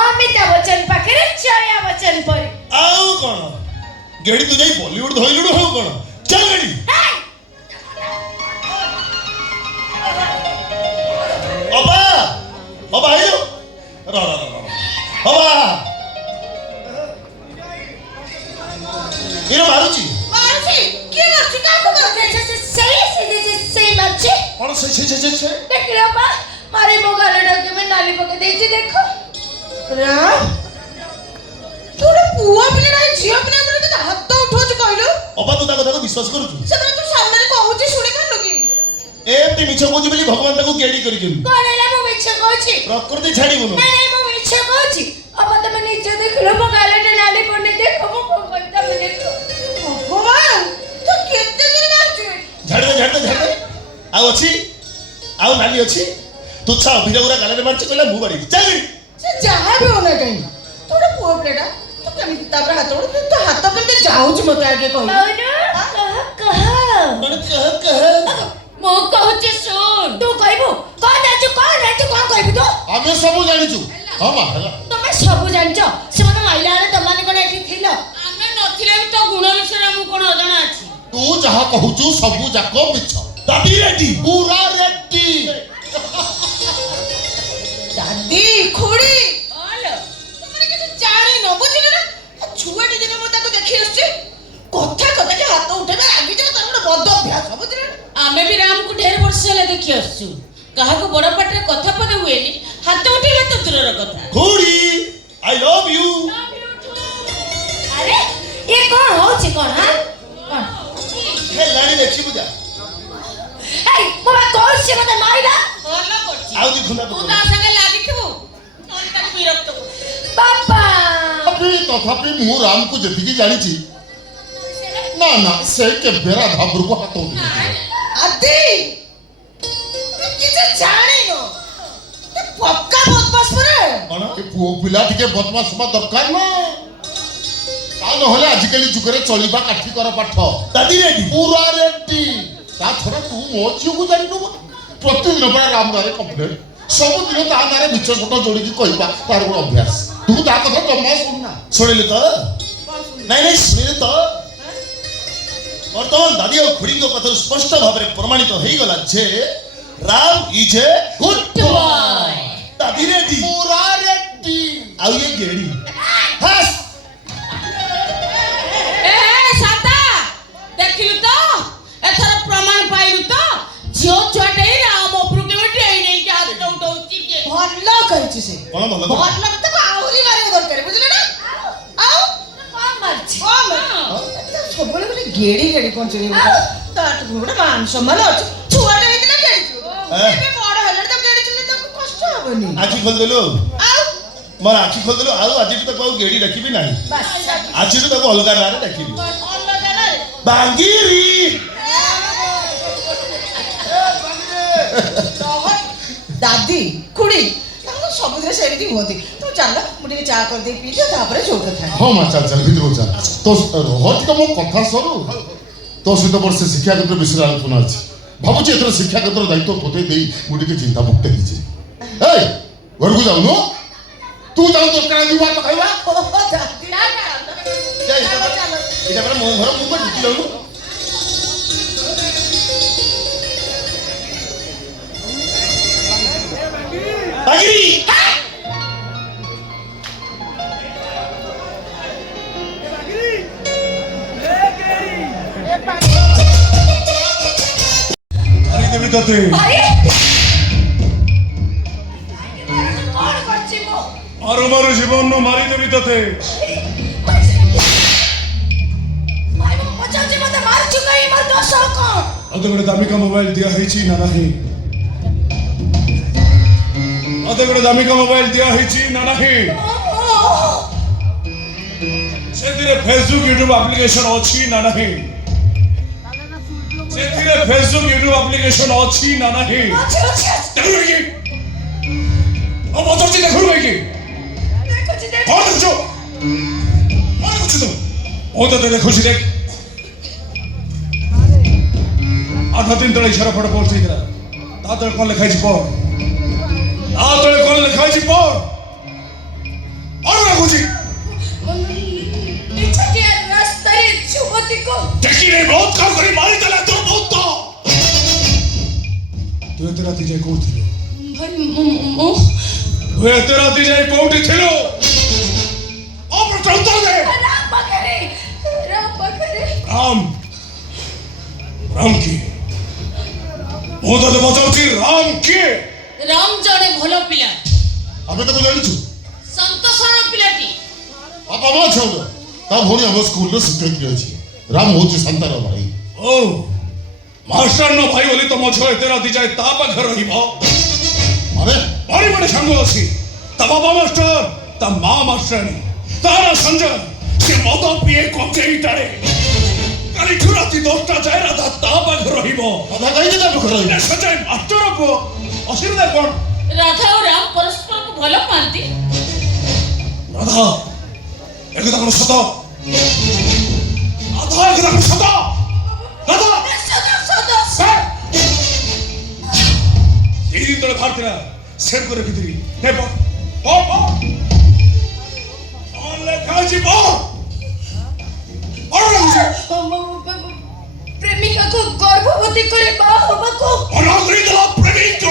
ଅମିତାଭ ବଚ୍ଚନ ପାଖରେ ଜୟା ବଚ୍ଚନ ପରି। ଆଉ କଣ ଗେଡି ତୁ ଯାଇ ବଲିଉଡ ଧଇଲୁଣୁ ହଉ କଣ? ଚାଲ ଗେଡି। ଅବା ଅବା ଆଇଲୁ ଅବା ଇଏ ମାରୁଛି ମାରୁଛି କିଏ ମାରୁଛି କାହାକୁ ମାରୁଛି? ସେଇ ମାରୁଛି କଣ ସେ ଦେଖିଲ ବା ମାରି ମୋ ଗାଲଟା କେବେ ନାଲି ପକେଇ ଦେଇଛି ଦେଖ। ରାମ ତୁ ଗୋଟେ ପୁଅ ପିଲା ନାହିଁ ଝିଅ ପିଲା ଉପରେ କେତେ ହାତ ଉଠଉଛୁ କହିଲୁ? ଅବା ତୁ ତା କଥାକୁ ବିଶ୍ୱାସ କରୁଛୁ? ସେମାନେ ତୁ ସାମ୍ନାରେ କହୁଛି ଶୁଣି ପାରୁନୁ କି? ଏମିତି ମିଛ କହୁଛି ବୋଲି ଭଗବାନ ତାକୁ ଗେଡି କରିଛନ୍ତି। କଣ ହେଲା ମୁଁ ମିଛ କହୁଛି? ପ୍ରକୃତି ଛାଡିବୁନୁ। ନାଇଁ ମୁଁ ମିଛ କହୁଛି। ଅବା ତମେ ନିଜେ ଦେଖିଲ ମୋ ଗାଲଟା ନାଲି ପଡି ଦେଖ ମୁଁ କଣ କରିବି ତମେ ଦେଖ। ଭଗବାନ ତୁ କେତେ ଦିନ ମାରୁଛୁ? ଝାଡିଦେ ଆଉ ଅଛି ଆଉ ନାଲି ଅଛି ତୁଚ୍ଛା ଅଭିଯୋଗରା ଗାଲରେ ମାରିଛି କହିଲା ମୁଁ ବାଡେଇଛି। ଚାଲ ଗେଡି। ସେ ଯାହା ବି ହଉନା କାହିଁକି ତୁ ଗୋଟେ ପୁଅ ପିଲାଟା ତୁ କେମିତି ତାପରେ ହାତ ଉଠୁ ତୋ ହାତ କେମିତି ଯାଉଛି ମତେ ଆଗେ କହିଲୁ? କହ ମୁଁ କହୁଛି ଶୁଣ ତୁ କହିବୁ କଣ ଜାଣିଛୁ କଣ କହିବୁ ତୁ? ଆମେ ସବୁ ଜାଣିଛୁ। ହଁ ମା ହେଲା ତମେ ସବୁ ଜାଣିଛ। ସେମାନେ ମହିଳା ବେଳେ ତମାନେ କଣ ଏଠି ଥିଲ? ଆମେ ନଥିଲେ ବି ତୋ ଗୁଣ ବିଷୟରେ ଆମକୁ କଣ ଅଜଣା ଅଛି? ତୁ ଯାହା କହୁଛୁ ସବୁ ଯାକ ମିଛ। ଦାଦି ରେଡି ପୁରା ରେଡି। ଦାଦି ଖୁଡି ହଲୋ ତମେ କିଛି ଜାଣିନ ବୁଝିଲ ନା? ଛୁଆଟି ଯେବେ ମୁଁ ତାକୁ ଦେଖି ଆସୁଛି କଥା କି ହାତ ଉଠେଇବା ରାଗିଯିବ ତାର ଗୋଟେ ବଦ ଅଭ୍ୟାସ ବୁଝିଲ ନା? ଆମେ ବି ରାମକୁ ଢେର ବର୍ଷ ହେଲା ଦେଖି ଆସୁଛୁ। କାହାକୁ ବଡ ପାଟିରେ କଥା ପଦେ ହୁଏନି, ହାତ ଉଠେଇବା ତ ଦୂରର କଥା। ଖୁଡି ଆଇ ଲଭ୍ ୟୁ। ଆରେ ଏ କଣ ହଉଛି କଣ? କଣ ହେଲାଣି ଦେଖିବୁ ଯା। ଏଇ ମୁଁ ବା କହୁଛି ମତେ ମାଇଲା। ଭଲ କରୁଛି। ଆଉ ଦି ଖୁନ୍ଦା ତୁ ତା ସାଙ୍ଗେ ଲାଗିଥିବୁ ନହେଲେ ତାକୁ ବିରକ୍ତ କରୁ। ବାପା ତଥାପି ମୁଁ ରାମକୁ ଯେତିକି ଜାଣିଛି ନା ସେ କେବେ ରାଧା ଉପରକୁ ହାତ ଉଠେଇନି। ଆଦି ତମେ କିଛି ଜାଣିନ ତୁ ପକ୍କା ବଦମାସ ପରା। କଣ ଏ ପୁଅ ପିଲା ଟିକେ ବଦମାସ ହବା ଦରକାର ନା। ତା ନହେଲେ ଆଜିକାଲି ଯୁଗରେ ଚଳିବା କାଠିକର ପାଠ। ଦାଦି ରେଡି ପୁରା ରେଡି। ତା ଛଡା ତୁ ମୋ ଝିଅକୁ ଜାଣିନୁ ପ୍ରତିଦିନ ପାଇଁ ରାମ ନାଁରେ କମ୍ପ୍ଲେନ ସବୁଦିନ ତା ନାଁରେ ମିଛ ସତ ଯୋଡ଼ିକି କହିବା ତାର ଗୋଟେ ଅଭ୍ୟାସ। ତୁ ତା କଥା ଜମା ଶୁଣନା। ଶୁଣିଲୁ ତ? ନାଇଁ ଶୁଣିଲୁ ତ? ବର୍ତ୍ତମାନ ଦାଦି ଆଉ ଖୁଡିଙ୍କ କଥାରୁ ସ୍ପଷ୍ଟ ଭାବରେ ପ୍ରମାଣିତ ହେଇଗଲା ଯେ Ram is a good boy. ଦାଦି ରେଡି ପୁରା ରେଡି। ଆଉ ଇଏ ଗେଡି ହାସ୍। ସାତା ଦେଖିଲୁ ତ ଏଥର ପ୍ରମାଣ ପାଇଲୁ ତ ଝିଅ ଛୁଆଟେ ରାମ ଉପରୁ କେମିତି ନେଇକି ହାତ ଉଠଉଛି କି? ଭଲ କରିଛି ସେ କଣ ଭଲ ଭଲ ତାକୁ ଆହୁରି ମାରିବା ଦରକାର ବୁଝିଲ ନା? ଆଉ କଣ ମାରିଛି? ସବୁବେଳେ ଗୋଟେ ଗେଡି କଣ ଚିହ୍ନିବ ତାଠୁ ଗୋଟେ ମାନ ସମ୍ମାନ ଅଛି। ଛୁଆଟା ହେଇଥିଲା ଗେଡି ଏବେ ବଡ ହେଲାଣି ତାକୁ ଗେଡି ଚିହ୍ନି ତାକୁ କଷ୍ଟ ହବନି। ଆଖି ଖୋଲିଦେଲୁ ଆଉ ମୋର ଆଖି ଖୋଲିଦେଲୁ। ଆଉ ଆଜିଠୁ ତାକୁ ଆଉ ଗେଡି ଡାକିବି ନାହିଁ। ଆଜିଠୁ ତାକୁ ଅଲଗା ନାଁରେ ଡାକିବି ବାଙ୍ଗିରି। ଦାଦି ଖୁଡି ତାଙ୍କୁ ସବୁଦିନ ସେମିତି ହୁଅନ୍ତି। ତୁ ଚାଲ ମୁଁ ଟିକେ ଚା କରିଦେଇ ପିଇଦିଅ ତାପରେ ଯୋଉ କଥା। ହଁ ମା ଚାଲ ଭିତରକୁ ଚାଲ। ତୋ ରହ ଟିକେ ମୋ କଥା ସରୁ। ତୋ ସହିତ ମୋର ସେ ଶିକ୍ଷା କ୍ଷେତ୍ର ବିଷୟରେ ଆଲୋଚନା ଅଛି। ଭାବୁଛି ଏଥର ଶିକ୍ଷା କ୍ଷେତ୍ର ଦାୟିତ୍ୱ ତୋତେ ଦେଇ ମୁଁ ଟିକେ ଚିନ୍ତାମୁକ୍ତ ହେଇଛି। ଏଇ ଘରକୁ ଯାଉନୁ ତୁ ଯାଉ ଦରକାର ଆଜି ଭାତ ଖାଇବା। ଏଇଟା ପରେ ମୋ ଘର ମୁଁ ଟିକେ ଯାଉନୁ। ବାଙ୍ଗିରି ମାରିଦେବି ତତେ। ମାରୁ ମାରୁ ଜୀବନ ମାରିଦେବି ତତେ। ଅତେ ଗୋଟେ ଦାମିକା ମୋବାଇଲ ଦିଆ ହେଇଛି ନା ନାହିଁ? ଅତେ ଗୋଟେ ଦାମିକା ମୋବାଇଲ ଦିଆ ହେଇଛି ନା ନାହିଁ? ସେଥିରେ ଫେସବୁକ୍ ୟୁଟ୍ୟୁବ ଆପ୍ଲିକେସନ ଅଛି ନା ନାହିଁ? ସେଥିରେ ଫେସବୁକ୍ ୟୁଟ୍ୟୁବ ଆପ୍ଲିକେସନ ଅଛି ନା ନାହିଁ? ଦେଖୁନ କି ଆଉ ବଦଳଛି ଦେଖୁନ କି କଣ ଦେଖୁଛୁ? କଣ ଦେଖୁଛୁ ତୁ? ମୁଁ ତତେ ଦେଖୁଛି। ଦେଖ ଆଠ ଦିନ ତଳେ ଝର ଫଟ ପୋଷ୍ଟ ହେଇଥିଲା ତା ତଳେ କ'ଣ ଲେଖା ହେଇଛି ପଢ଼ ତା ତଳେ କ'ଣ ଲେଖା ହେଇଛି ପଢ଼ କ'ଣ ଲେଖୁଛି ନିଛାଟିଆ ରାସ୍ତାରେ ଯୁବତୀକୁ ଦେଖିଲେ ବହୁତ କାମ କରି ମାରିଦେଲା ତୋ ବହୁତ ତୁ ଏତେ ରାତି ଯାଇ କୋଉଠି ଥିଲୁ ମୁଁ ତୁ ଏତେ ରାତି ଯାଇ କୋଉଠି ଥିଲୁ ଉତ୍ତର ଦେ ରାମ ପାଖରେ ରାମ କିଏ ମୁଁ ତତେ ପଚାରୁଛି ରାମ କିଏ ରାମ ଜଣେ ଭଲ ପିଲା ଆମେ ତାକୁ ଜାଣିଛୁ ଶାନ୍ତ ସରଳ ପିଲାଟି ବାପା ମା ଛାଉନ ତା ଭଉଣୀ ଆମ ସ୍କୁଲର ଶିକ୍ଷୟିତ୍ରୀ ଅଛି ରାମ ହଉଛି ଶାନ୍ତାର ଭାଇ ଓ ମାଷ୍ଟର ନ ଭାଇ ବୋଲି ତମ ଝିଅ ଏତେ ରାତି ଯାଏ ତା ପାଖରେ ରହିବ ଆରେ ଭାରି ବଡ ସାଙ୍ଗ ଅଛି ତା ବାବା ମାଷ୍ଟର ତା ମା ମାଷ୍ଟରାଣୀ ତା ନାଁ ସଞ୍ଜୟ ସେ ମଦ ପିଏ କଞ୍ଚେଇ ଟାଳେ କାଲିଠୁ ରାତି 10ଟା ଯାଏ ରାଧା ତା ପାଖରେ ରହିବ ଅଧା କାହିଁକି ତା ପାଖରେ ରହିବ ସଞ୍ଜୟ ମାଷ୍ଟର ପୁଅ ଅସୁବିଧା କ'ଣ ରାଧା ଓ ରାମ ପରସ୍ପରକୁ ଭଲ ପାଆନ୍ତି ରାଧା ଏକଥା କ'ଣ ସତ ରାଧା ଏକଥା କ'ଣ ସତ ରାଧା এই দিন তলে ভারতীরা সেভ করে রଖିଥିଲି হে বল লেখাছি ପ୍ରେମିକାକୁ ଗର୍ଭବତୀ କରି ବାହା ହବାକୁ ପ୍ରେମିକ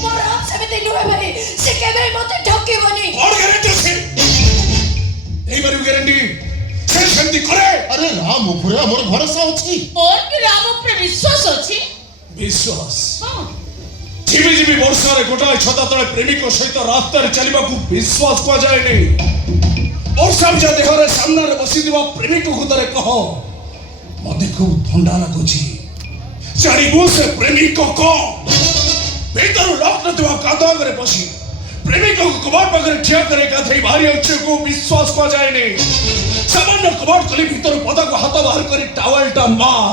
ମୋ ରାମ ସେମିତି ନୁହେଁ ଭାଇ ସେ କେବେ ମତେ ଠକିବନି এইবারে গ্যারান্টি সে সেমতি করে ଆରେ ରାମ ଉପରେ ଆମର ଭରସା ଅଛି ମୋର ବି ରାମ ଉପରେ ବିଶ୍ୱାସ ଅଛି বিশ্বাস ହଁ ঝিমি ঝিমি বর্ষারে গোটায় ছতা তলে প্রেমিক সহিত রাস্তায় চালিবাকু বিশ্বাস কুযায়নি বর্ষা যা দেহরে সামনারে বসিଥିବା প্রেমিকକୁ ତରେ কহ মতে খুব ঠান্ডা লাগুছি জানিবু সে প্রেমিক কଣ ভিতରୁ ଲକ୍ ନଥିବା କାଦ ଆଗରେ ବସି ପ୍ରେମିକକୁ କବାଟ ପାଖରେ ଠିଆ କରି ଗାଧେଇ ବାହାରି ଅଛକୁ ବିଶ୍ୱାସ କୁଯାଏନି ସାମାନ୍ୟ କବାଟ ଖୋଲି ଭିତରୁ ପଦାକୁ ହାତ ବାହାର କରି ଟାୱେଲଟା ମାର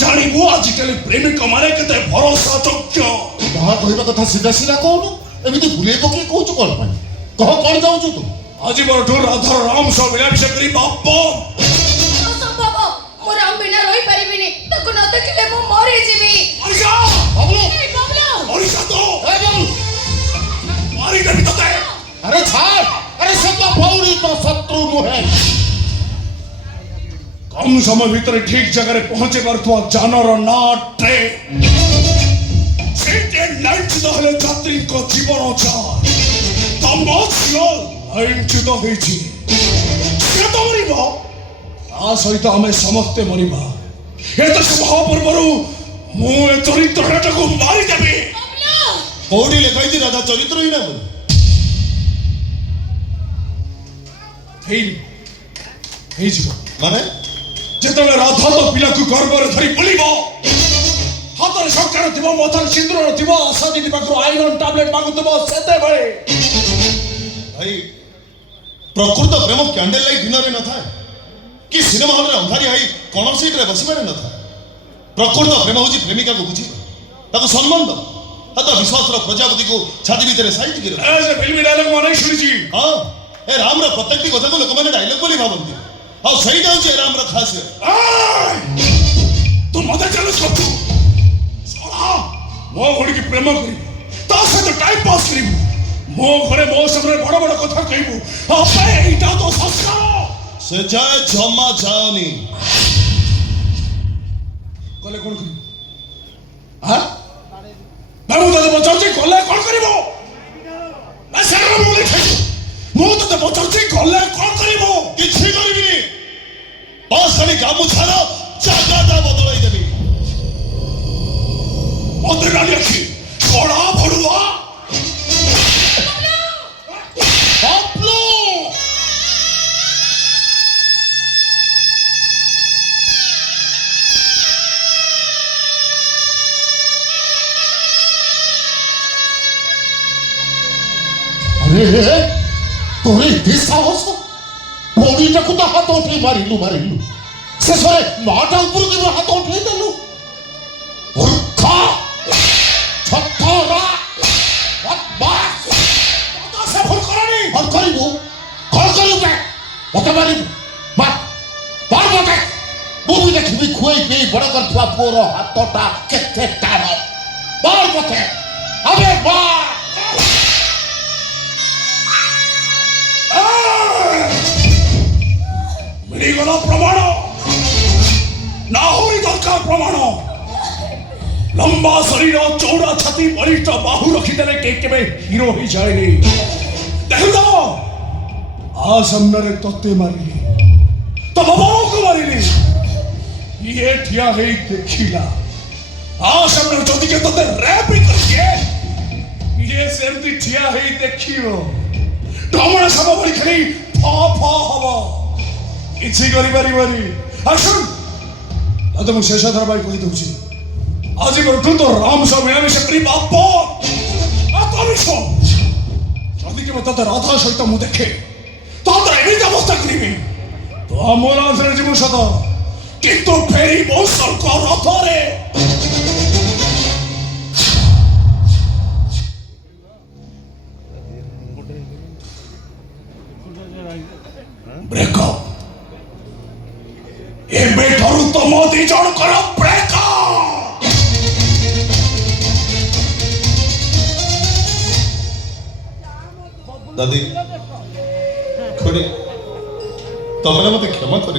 ଜାଣିବୁ ଆଜିକାଲି ପ୍ରେମିକ ମାନେ କେତେ ଭରସା ଯୋଗ୍ୟ ଯାହା କହିବା କଥା ସିଧା ସିଧା କହୁନୁ ଏମିତି ବୁଲେଇ ପକେଇ କହୁଛୁ କ'ଣ ପାଇଁ କହ କ'ଣ ଚାହୁଁଛୁ ତୁ ଆଜି ପରଠୁ ରାଧାର ରାମ ସହ ମିଳାମିଶା କରି ବାପ ଅସମ୍ଭବ ମୁଁ ରାମ ବିନା ରହିପାରିବିନି ତାକୁ ନ ଦେଖିଲେ ମୁଁ ମରିଯିବି ମରିଯା ବାବୁଲୁ ମରିଯା ତ ଏ ବାବୁଲୁ ମାରିଦେବି ତତେ ଆରେ ଛାଡ଼ ଆରେ ସେ ତ ଭଉଣୀ ତ ଶତ୍ରୁ ନୁହେଁ କମ ସମୟ ଭିତରେ ଠିକ ଜାଗାରେ ପହଞ୍ଚି ପାରୁଥିବା ଯାନର ନାଁ ଟ୍ରେନ୍ ସେ ଟ୍ରେନ୍ ଲାଇନଚ୍ୟୁତ ହେଲେ ଯାତ୍ରୀଙ୍କ ଜୀବନ ଯାଏ ଲାଇନଚ୍ୟୁତ ହେଇଛି ସେ ତ ମରିବ ତା ସହିତ ଆମେ ସମସ୍ତେ ମରିବା ଏତେ ସବୁ ହବା ପୂର୍ବରୁ ମୁଁ ଏ ଚରିତ୍ରଟାକୁ ମାରିଦେବି କୋଉଠି ଲେଖା ହେଇଛି ରାଧା ଚରିତ୍ରହୀନ ବୋଲି ହେଇଯିବ ମାନେ ଯେତେବେଳେ ରାଧା ତ ପିଲାକୁ ଗର୍ବରେ ଧରି ବୁଲିବ ହାତରେ ସକାର ଥିବ ମଥାରେ ସିନ୍ଦୁର ଥିବ ଆଶା ଦିଦି ପାଖରୁ ଆଇରନ୍ ଟାବଲେଟ୍ ମାଗୁଥିବ ସେତେବେଳେ ଭାଇ ପ୍ରକୃତ ପ୍ରେମ କ୍ୟାଣ୍ଡେଲ ଲାଇଟ୍ ଦିନରେ ନଥାଏ କି ସିନେମା ହଲରେ ଅନ୍ଧାରିଆ ହେଇ କର୍ଣ୍ଣର ସିଟ୍ରେ ବସିବାରେ ନଥାଏ ପ୍ରକୃତ ପ୍ରେମ ହେଉଛି ପ୍ରେମିକାକୁ ବୁଝିବ ତାକୁ ସମ୍ମାନ ଦେବ ତା ବିଶ୍ୱାସର ପ୍ରଜାପତିକୁ ଛାତି ଭିତରେ ସାଇତିକି ରଖ ଫିଲ୍ମ ଡାଇଲଗ ମାନେ ଶୁଣିଛି ହଁ ଏ ରାମର ପ୍ରତ୍ୟେକଟି କଥାକୁ ଲୋକମାନେ ଡାଇଲଗ ବୋଲି ଭାବନ୍ତି ଆଉ ସେଇଟା ହେଉଛି ଏ ରାମର ଖାସିୟତ ତୁ ମତେ ଚାଲୁ କରୁଛୁ ମୋ ଘଡ଼ିକି ପ୍ରେମ କରିବୁ ତା ସହିତ ଟାଇମ୍ ପାସ୍ କରିବୁ ମୋ ଘରେ ମୋ ସାମନାରେ ବଡ଼ ବଡ଼ କଥା କହିବୁ ଏଇଟା ତ ସଂସ୍କାର ସେ ଯାଏ ଜମା ଯାଅନି ଗଲେ କ'ଣ କରିବୁ ମୁଁ ତତେ ପଚାରୁଛି ଗଲେ କ'ଣ କରିବୁ ମୁଁ ତତେ ପଚାରୁଛି ଗଲେ କ'ଣ କରିବୁ କିଛି କରିବିନି ବାସ୍ ଖାଲି ଗାମୁଛାର ଜାଗାଟା ବଦଳାଇ ଦେବି ମତେ ଡାଲି ଅଛି ଛଡ଼ା ଭଡ଼ୁଆ ଆରେ ତୋର ଏତେ ସାହସ ଭଉଣୀଟାକୁ ତ ହାତ ଉଠେଇ ମାରିଲୁ ଶେଷରେ ମାଟା ଉପରୁ କେବେ ହାତ ଉଠେଇ ଦେଲୁ ମୂର୍ଖ ଛତରା ସେ ଭୁଲ କରନି କ'ଣ କରିବୁ ମତେ ମାରିବୁ ମାର ମତେ ମୁଁ ଦେଖିବି ଖୁଆଇ ପିଇ ବଡ଼ କରିଥିବା ପୁଅର ହାତଟା କେତେ ଟାଣ ବାର ମତେ ଆବେ ବାର ମିଳିଗଲା ପ୍ରମାଣ ନା ହୋଇ ଦରକାର ପ୍ରମାଣ ଲମ୍ବା ଶରୀର ଚଉଡ଼ା ଛାତି ବଳିଷ୍ଠ ବାହୁ ରଖିଦେଲେ କେବେ ହିରୋ ହେଇଯାଏନି ଦେଖୁ ଆ ସାମ୍ନାରେ ତତେ ମାରିଲି ତମ ବାବାଙ୍କୁ ମାରିଲି ଇଏ ଠିଆ ହେଇ ଦେଖିଲା ଆ ସାମ୍ନାରେ ଯଦି କିଏ ତତେ ରେପ୍ କରିଦିଏ ଇଏ ସେମିତି ଠିଆ ହେଇ ଦେଖିବ ଢମଣା ସାପ ଭଳି ଖେଳି ଫ ଫ ହବ କିଛି କରିପାରିବନି ଆସୁନ ତତେ ମୁଁ ଶେଷ ଥର ପାଇଁ କହିଦେଉଛି ଆଜି ପରଠୁ ତ ରାମ ସହ ମିଳାମିଶା କରି ବାପ ଯଦି କେବେ ତତେ ରାଧା ସହିତ ମୁଁ ଦେଖେ ତତେ ଏମିତି ଅବସ୍ଥା କରିବି ତ ଆମର ଆସରେ ଯିବୁ ସତ କିନ୍ତୁ ଫେରି ମୋ ସ୍ୱର୍ଗ ରଥରେ ବ୍ରେକଅପ୍ ଏବେଠାରୁ ତମ ଦି ଜଣଙ୍କର ବ୍ରେକଅପ୍ दादी खुड़ी तमने मत क्षमा कर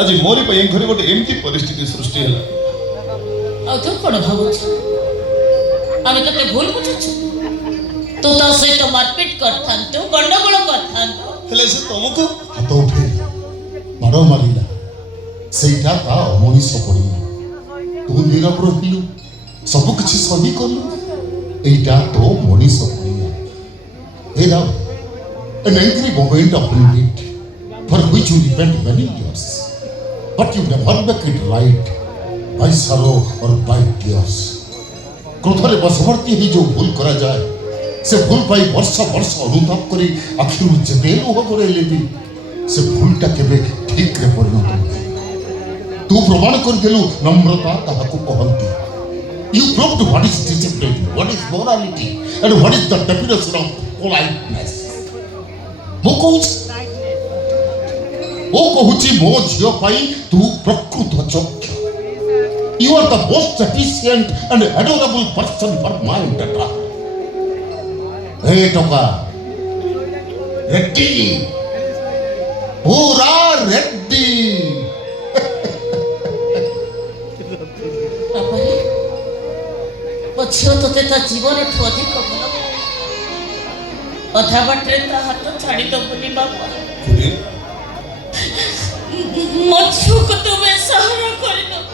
आज मोरी घर गोटे एमती परिस्थिति सृष्टि है तू कौन भावुच आम ते भूल बुझुछु तू ता सहित मारपीट करथांतु गंडगोल करथांतु हेले से तुमको हाथ उठे माड़ मारिला ସେଇଟା ତା ଅମଣିଷ ପଡ଼ିଲା ତୁ ନୀରବ ରହିଲୁ ସବୁ କିଛି ସହି କଲୁ ଏଇଟା ତୋ ମଣିଷ ପଡ଼ିଲା Hey now, an angry moment of indeed, for which you repent many years, but you never make it right by sorrow or by tears. क्रोधरे बशवर्ती ही जो भूल करा जाए, से भूल पाई वर्ष वर्ष अनुताप करी आखिर जेबे लोह करे लेबी, से भूलटा केबे ठीक रे परिणत होई। तू प्रमाण कर देलु नम्रता ताहाकु कहंती. You proved what is discipline, what is morality, and what is the definition of politeness. वो कहूची मो झियो पाई तू प्रकृत चक्ष. You are the most efficient and adorable person for my daughter. Hey टोका, रेड्डी, पूरा रेड्डी. ଝିଅ ତତେ ତା ଜୀବନଠୁ ଅଧିକ ଭଲ ଅଧା ବାଟରେ ତା ହାତ ଛାଡ଼ିଦବୁନି ବାପା ମୋ ଝିଅକୁ ତୁମେ ସାହାରା କରିଦବ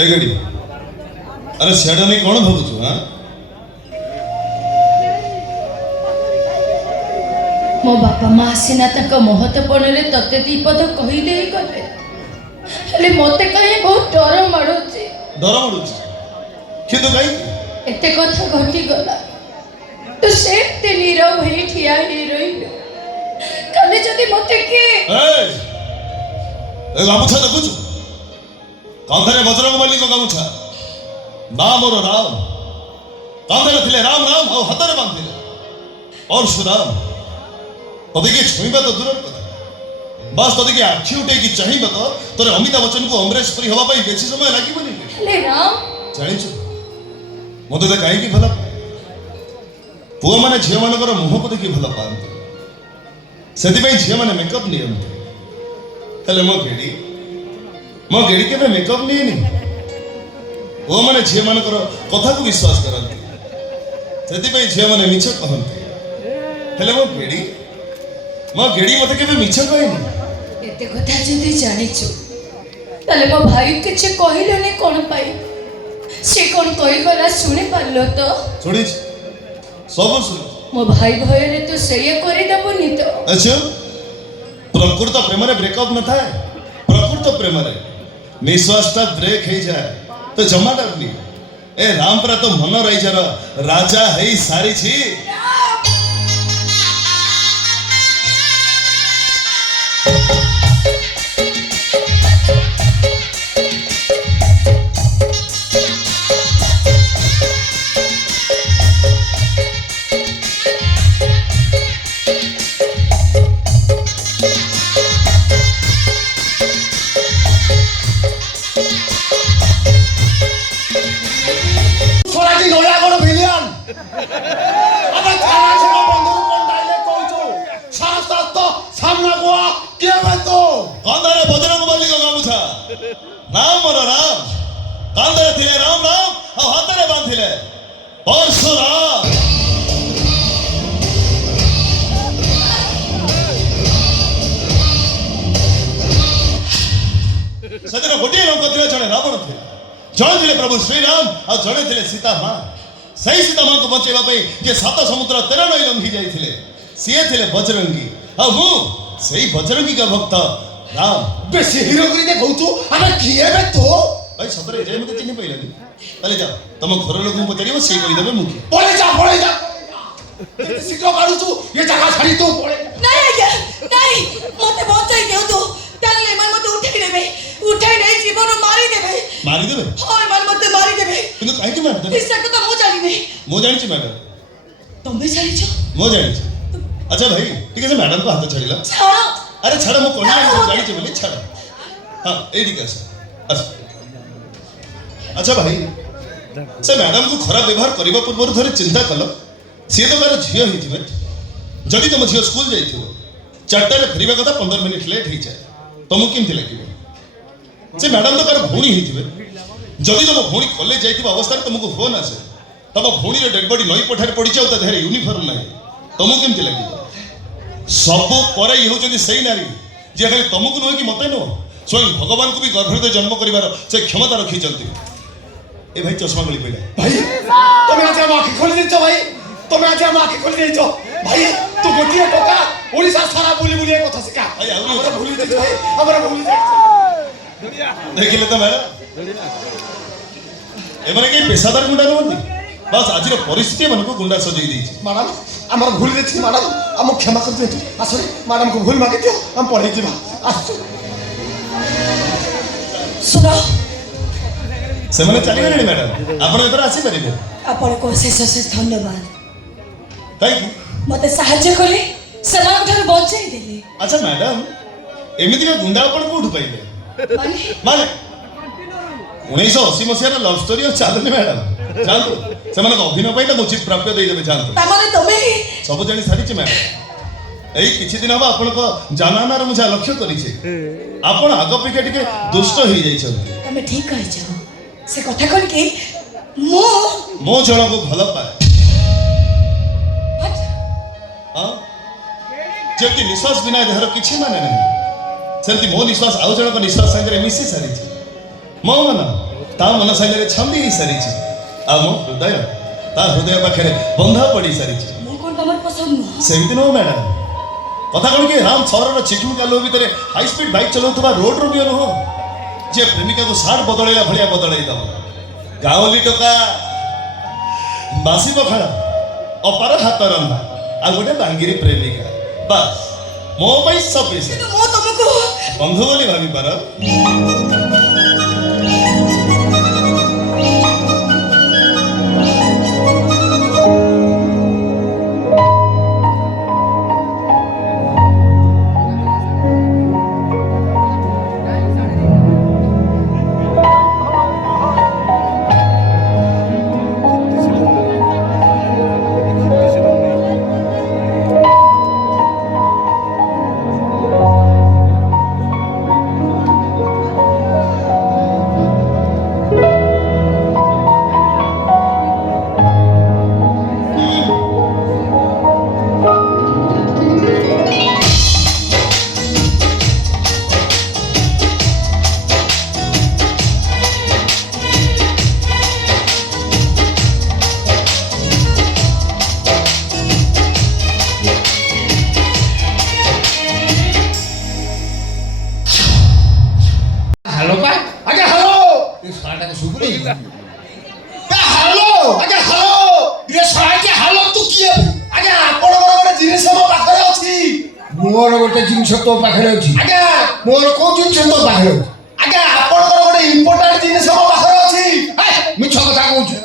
ए गड़ी अरे सियाड़ा नहीं कौन भावुछु हां मो बापा माँ सिना तक महत्वपूर्ण तते दीपद कहीदे गले हेले मते कहीं बहुत डर माडुची किंतु कहीं एते कथा घटी गला तो सेते नीरव हे ठिया हे रहिलो काले जदी मते के ए गामुछा देखुछु कांधरे बजरंग बली को गामुछा नाम और राम कांधरे थिले राम राम और हाथरे बांधिले परशुराम तदिके छुईबा तो दूर कथा बस तदिके आखि उठे की चाहिबा तो तोरे अमिताभ बच्चन को अमरेश पुरी हवा पाई बेसी समय लागिबनी ले राम जानिछु मते तो काहे की भला पुआ माने झियो मानकर मुह को देखि भला पांते सेति पई झियो माने मेकअप नियंते हेले मो गेडी केबे मेकअप नियनी पुआ माने झियो मानकर कथा को विश्वास करंते सेति पई झियो माने मिछ कहंते हेले मो गेडी मते केबे मिछ कहनी एते कथा जदी जानिछु तले मो भाई किछ कहिलो ने कोन पाई से कोन कहि गला सुनि पारलो तो सुनिछ सब सुन मो भाई भय रे तो सही करि दबनी तो अच्छा प्रकृत प्रेम रे ब्रेकअप न थाए प्रकृत प्रेम रे निश्वासटा ब्रेक हे जाए तो जमा डरनी ए रामपुरा तो मन रही जर राजा है सारी छी राम मोर राम कांदरे थिले राम राम आ हातरे बांधिले परशुराम सदिन गोटे लोक थे जड़े रावण थे जड़े थे प्रभु श्रीराम आ जड़े थे सीता माँ सही सीता माँ को बचाइबा जे 7 समुद्र 13 नई लंघी जाइथिले सीए थे बजरंगी आ मु सही बजरंगी का भक्त राम বেশি হিরো করে দে কৌতু আমি কি হবে তো भाई सतरे जय मते चिन्ह पाइलानी ताले जा तुम घर लोक पचारिबो से कहि देबे मुखी পড়ে যা শীঘ্র কাড়ু তু এ জায়গা ছাড়ি তো পড়ে নাই আজ্ঞা নাই মতে বঞ্চাই দেও তো তাহলে এমার মতে উঠাই নেই জীবন মারি দেবে मारी देबे হয় এমার মতে মারি দেবে কিন্তু কাই কি मार देबे इससे কথা মু জানি নেই मो जानि छी मैडम তুমি জানিছো मो जानि छी अच्छा भाई ठीक है मैडम को हाथ छाड़िला ছাড়ো अरे छाड़ मो कोन जानि छी बोली छाड़ हां ए ठीक है अच्छा अच्छा भाई से मैडम को खराब व्यवहार करबा पूर्व थरे चिंता कलो सी तो मेरा झियो हिथिबे जदि तुम झियो स्कूल जाइथिबो 4टा रे फेरिबा कथा 15 मिनिट लेट ही जाए तुमको केमति लागिबो से मैडम तो कार भौणी हिथिबे जदि तुम भौणी कॉलेज जाइथिबा अवस्था तुमको फोन आसे तब भौणी रे डेड बॉडी नई पठार पड़ी जाउ त देहरे यूनिफॉर्म नाही तुमको केमति लागिबो सब परे ही होचंदी सही नारी जे खाली तुमको नय कि मते नो स्वयं भगवान को भी गर्भरे जन्म करिवार से क्षमता रखिचंती ए भाई चश्मा गली पड़ा ভাই তুমি আজ আমার আঁখি খুলে দিচ্ছ ভাই তুমি আজ আমার আঁখি খুলে দিচ্ছ ভাই তো গোটিয়ে টোকা ওড়িশা সারা বলি বলি কথা শিখা ভাই আউরি আমরা ভুলি যাচ্ছি ভাই আমরা ভুলি যাচ্ছি देखिले तो मैडम एमाने के पेशादार गुंडा नहंती बस आज परिस्थिति मन को गुंडा सजई देछि ম্যাডাম আমার ভুল যাচ্ছি ম্যাডাম আমাকে ক্ষমা করে দিন আসলে ম্যাডাম को ভুল মাগি দিও আমি পড়ে যাবা আসছো শুনো से माने चली गले मैडम आपण एतर आसी परिबे ଆପଣଙ୍କୁ ଅଶେଷ ଅଶେଷ ଧନ୍ୟବାଦ काई की ମତେ ସାହାଯ୍ୟ କଲେ ସେମାନଙ୍କଠାରୁ ବଞ୍ଚାଇ ଦେଲେ अच्छा मैडम एमिति का गुंडा आपण कोठु पाइले ମାନେ माने 1980 मसिया लव स्टोरी चालुनी मैडम जानतो से माने अभिनय पाइले उचित प्राप्य देई देबे जानतो ତାମାନେ ତମେ ହିଁ सब जानी सारी मैडम एई किछि दिन हबा आपण को जानानार मुझे लक्ष्य करी छे आपण आग पिके टिके दुष्ट होई जाई छथि ତମେ ଠିକ କହିଛ ସେ କଥା କଣ କି मो जण को भल पाए हां जेति निश्वास बिना देहर किछि माने नहीं सेमति मो निश्वास आउ जण को निश्वास संगे मिसी सारी छी मो मन ता मन संगे छंदी सारी छी आ मो हृदय ता हृदय पाखरे बंधा पड़ी सारी छी ମୁଁ କଣ ତମର ପସନ୍ଦ ନୁହଁ सेमति नो मैडम कथा कौन कि राम सहर चिटुम कालो भितर हाई स्पीड बाइक चलाउथबा रोड रोमियो नुह जे प्रेमिका को सार्ट बदलैला भलिया बदलै दब गाँवली टोका बासी पखाड़ अपार हाथ रंधा आ गोटे बांगिरी प्रेमिका बस मो पाई सब विषय କିନ୍ତୁ ମୁଁ ତମକୁ बंधु बोली भाभी पार হ্যালো পা আগে হ্যালো এই শালাটাকে শুকুনি হ্যালো আগে হ্যালো রে শালাকে হ্যালো তু কি হবে আগে ଆପଣଙ୍କର ଗୋଟେ ଜିନିଷ ମୋ ପାଖରେ ଅଛି ମୋର ଗୋଟେ ଜିନିଷ ତୋ ପାଖରେ ଅଛି ଆଜ୍ଞା ମୋର କୋଉ ଜିନିଷ ତୋ ପାଖରେ ଅଛି ଆଜ୍ଞା ଆପଣଙ୍କର ଗୋଟେ ଇମ୍ପୋର୍ଟାଣ୍ଟ ଜିନିଷ ମୋ ପାଖରେ ଅଛି ମିଛ କଥା କହୁଛୁ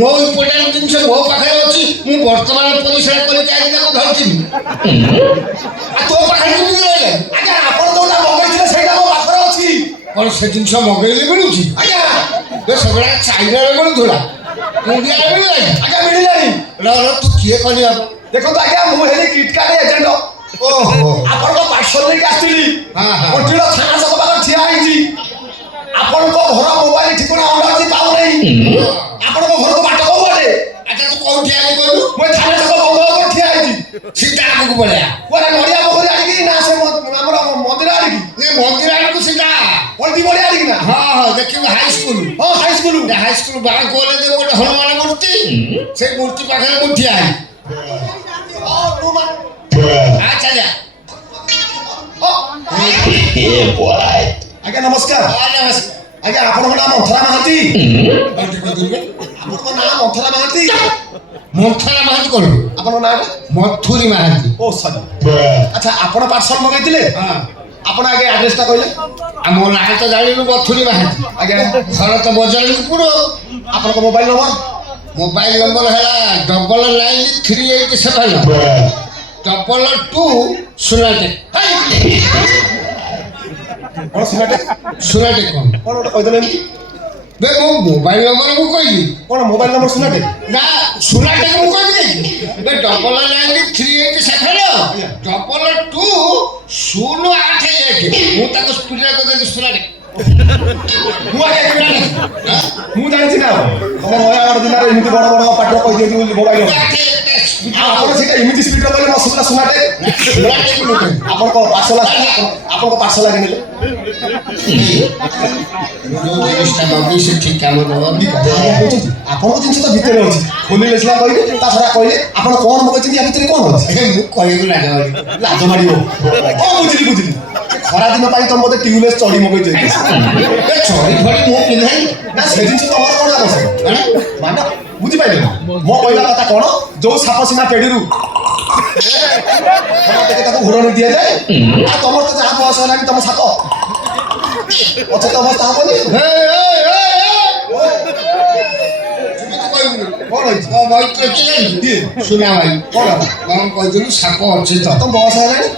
ମୋ ଇମ୍ପୋର୍ଟାଣ୍ଟ ଜିନିଷ ମୋ ପାଖରେ ଅଛି ମୁଁ ବର୍ତ୍ତମାନ ପରିସର କରିକି ଆଜି ତାକୁ ଧରିଥିଲି ଆଉ ତୋ ପାଖରେ କେମିତି ରହିଲା ଆଜ୍ଞା ଆପଣ ଯୋଉଟା ମଗେଇଥିଲେ ସେଇଟା ମୋ ପାଖରେ ଅଛି କ'ଣ ସେ ଜିନିଷ ମଗେଇଲେ ମିଳୁଛି ଆଜ୍ଞା ଏ ସବୁବେଳେ ଚାଇନାରେ ମିଳୁଥିଲା ଇଣ୍ଡିଆରେ ମିଳିଲାନି ଆଜ୍ଞା ମିଳିଲାନି ତୁ କିଏ କହିବା ଦେଖନ୍ତୁ ଆଜ୍ଞା ମୁଁ ହେଲି କିଟକାଟ ଏଜେଣ୍ଟ ଓହୋ ଆପଣଙ୍କ ପାର୍ସଲ ନେଇକି ଆସିଥିଲି ହଁ, ହଁ। କୋଟିଳ ଥାନା ଛକ ପାଖରେ ଠିଆ ହେଇଛି ଆପଣଙ୍କ ଘର ମୋବାଇଲ ଠିକଣା ଅଣ୍ଡାଛି ପାଉନାହିଁ ଆପଣଙ୍କ ଘରକୁ ବାଟ କୋଉ ବାଟେ ଆଚ୍ଛା ତୁ କୋଉଠି ଆଣି କହିଲୁ ମୁଁ ଥାନା ଛକ ବନ୍ଧ ଉପରେ ଠିଆ ହେଇଛି ସିଧା ଆଗକୁ ପଳେଆ କୁଆଡେ ନଡ଼ିଆ ପୋଖରୀ ଆଣିକି ନା ସେ ଆମର ମନ୍ଦିର ଆଣିକି ଏ ମନ୍ଦିର ଆଡକୁ ସିଧା ପଲ୍ଟୀ ବଳି ଆଣିକି ନା ହଁ ଦେଖିବୁ ହାଇସ୍କୁଲ ହଁ ହାଇସ୍କୁଲ ହାଇସ୍କୁଲ ବାଳ କୋଲେ ଗୋଟେ ହନୁମାନ ମୂର୍ତ୍ତି ସେଇ ମୂର୍ତ୍ତି ପାଖରେ ମୁଁ ଠିଆ ହେଇ ଆଚ୍ଛା ଯା ଆଜ୍ଞା ନମସ୍କାର ଆଜ୍ଞା ଆପଣଙ୍କ ନାଁ ମନ୍ଥରା ମହାନ୍ତି ଆପଣଙ୍କ ନାଁ ମନ୍ଥରା ମହାନ୍ତି ମନ୍ଥରା ମହାନ୍ତି କଣ ଆପଣଙ୍କ ନାଁ ମଥୁରୀ ମହାନ୍ତି ଓ ସରି ଆଚ୍ଛା ଆପଣ ପାର୍ସଲ ମଗାଇଥିଲେ ଆପଣ ଆଜ୍ଞା ଆଡ୍ରେସଟା କହିଲେ ଆଉ ମୋ ନାଁ ତ ଜାଣିଲୁ ମଥୁରୀ ମହାନ୍ତି ଆଜ୍ଞା ଘର ତ ବଜାରପୁର ଆପଣଙ୍କ ମୋବାଇଲ ନମ୍ବର ମୋବାଇଲ ନମ୍ବର ହେଲା 993872 ସୁନାଟେ କଣ ସୁନାଟେ ସୁନାଟେ କଣ କଣ ଗୋଟେ କହିଦେଲେ ଏମିତି ବେ ମୋ ମୋବାଇଲ ନମ୍ବର ମୁଁ କହିଲି କଣ ମୋବାଇଲ ନମ୍ବର ସୁନାଟେ ନା ସୁନାଟେ ମୁଁ କହିଲି ବେ 993872 081 ମୁଁ ତାକୁ ସ୍ପିଡରେ କହିଦେଲି ସୁନାଟେ ମୁଁ ଆଜ୍ଞା ଜାଣିଛି ମୁଁ ଜାଣିଛି ନା ତମ ନୟାଗଡ଼ ଜିଲ୍ଲାରେ ଏମିତି ବଡ଼ ବଡ଼ ପାଠ କହିଦିଅନ୍ତି ବୋଲି ମୋବାଇଲ ଆପଣ ସେଇଟା ଏମିତି ସ୍ପିଡରେ କହିଲେ ମୋ ସୁନା ସୁନାଟେ ଆପଣଙ୍କ ପାର୍ସଲ ଆପଣଙ୍କ ପାର୍ସଲ ଆଗେ ନେଲେ ଠିକ କାମ କହୁଛନ୍ତି ଆପଣଙ୍କ ଜିନିଷ ତ ଭିତରେ ଅଛି ଖୋଲିଲେ ସିନା କହିବେ ତା ଛଡ଼ା କହିଲେ ଆପଣ କ'ଣ ମଗାଇଛନ୍ତି ୟା ଭିତରେ କ'ଣ ଅଛି ମୁଁ କହିବାକୁ ଲାଜ ମାଡ଼ିବ କ'ଣ ବୁଝିଲି ଖରାଦିନ ପାଇଁ ତମ ବୋଧେ ଟ୍ୟୁବଲେସ୍ ଚଢ଼ି ମଗେଇଛ ଚଢ଼ି ଫଡ଼ି ମୁଁ ପିନ୍ଧାଇ ନା ସେ ଜିନିଷ ତମର କ'ଣ ଆବଶ୍ୟକ ମାନେ ବୁଝିପାରିଲେ ମୋ କହିବା କଥା କ'ଣ ଯୋଉ ସାପ ସିନା ପେଡ଼ିରୁ ତାକୁ ଘୋଡ଼ଣି ଦିଆଯାଏ ଆଉ ତମର ତ ଯାହା ବୟସ ହେଲାଣି ତମ ସାପ ଅଚେତ ଅବସ୍ଥା ହବନି କ'ଣ ହେଇଛି ସୁନା ଭାଇ କ'ଣ କହିଥିଲୁ ସାପ ଅଛି ତ ତମ ବୟସ ହେଲାଣି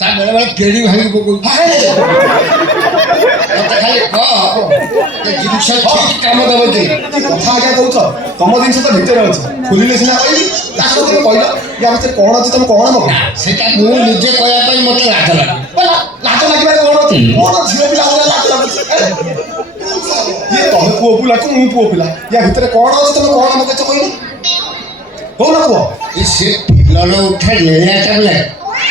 ତା ବେଳେ ବେଳେ କେଡ଼ି ଭାଙ୍ଗି ପକଉଛି ମତେ ଖାଲି ଜିନିଷ ଠିକ କାମ ଦେବ କି କଥା ଆଜ୍ଞା କହୁଛ ତମ ଜିନିଷ ତ ଭିତରେ ଅଛି ଖୋଲିଲେ ସିନା କହିବି ତା ସହିତ ତମେ କହିଲ ୟା ଭିତରେ କ'ଣ ଅଛି ତମେ କ'ଣ ମଗ ସେଇଟା ମୁଁ ନିଜେ କହିବା ପାଇଁ ମତେ ଲାଜ ଲାଗେ ଲାଜ ଲାଗିବାରେ କ'ଣ ଅଛି କ'ଣ ଝିଅ ପିଲା ଭଳିଆ ଲାଜ ଲାଗୁଛି ଇଏ ତମେ ପୁଅ ପିଲାକୁ ମୁଁ ପୁଅ ପିଲା ୟା ଭିତରେ କ'ଣ ଅଛି ତମେ କ'ଣ ମଗେଇଛ କହିଲ କହୁନ କୁହ ସେ ପିଲର ଉଠା ନେଳିଆ ଟାବଲେଟ୍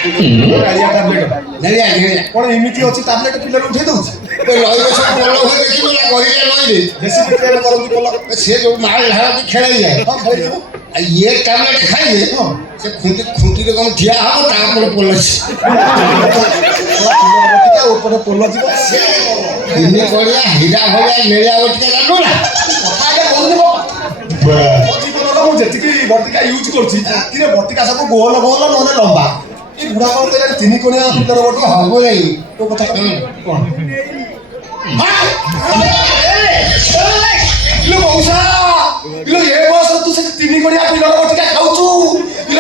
ନେଳିଆ ଟାବଲେଟ୍ ନେଳିଆ କ'ଣ ଏମିତି ଅଛି ଟାବଲେଟ୍ ପିଲାର ଉଠେଇ ଦେଉଛି ରହିବ ସବୁ ଭଲ ହୁଏ ଦେଖିବୁ ନା କହିଲେ ରହିଲେ ବେଶୀ ବିକ୍ରିୟା କରନ୍ତି ଭଲ ସେ ଯୋଉ ମାଲ ଢାଳନ୍ତି ଖେଳେଇ ଯାଏ ହଁ ଖେଳିଦେବ ଇଏ ଟାବଲେଟ୍ ଖାଇଲେ ସେ ଖୁଣ୍ଟିରେ କ'ଣ ଠିଆ ହବ ତାପରେ ପୋଲଛି ଉପରେ ପୋଲ ଯିବ ସେ ଦିନେ ଭଳିଆ ହୀରା ଭଳିଆ ନେଳିଆ ବଟିକା ଜାଣୁ ନା କଥା ଆଜ୍ଞା କହୁନି ଜୀବନର ମୁଁ ଯେତିକି ବଟିକା ୟୁଜ୍ କରୁଛି କିନ୍ତୁ ବଟିକା ସବୁ ଗୋଲ ଗୋଲ ନହେଲେ ଲମ୍ବା ଏ ବୁଢ଼ା କ'ଣ କହିଲେ 3 କୋଣିଆ ପିଲର ବଟିକା ହବ ନାଇଁ ତୋ କଥା କ'ଣ ମଉସା ଏ ବୟସରେ ତୁ ସେ 3 କୋଣିଆ ପିଲର ବଟିକା ଖାଉଛୁ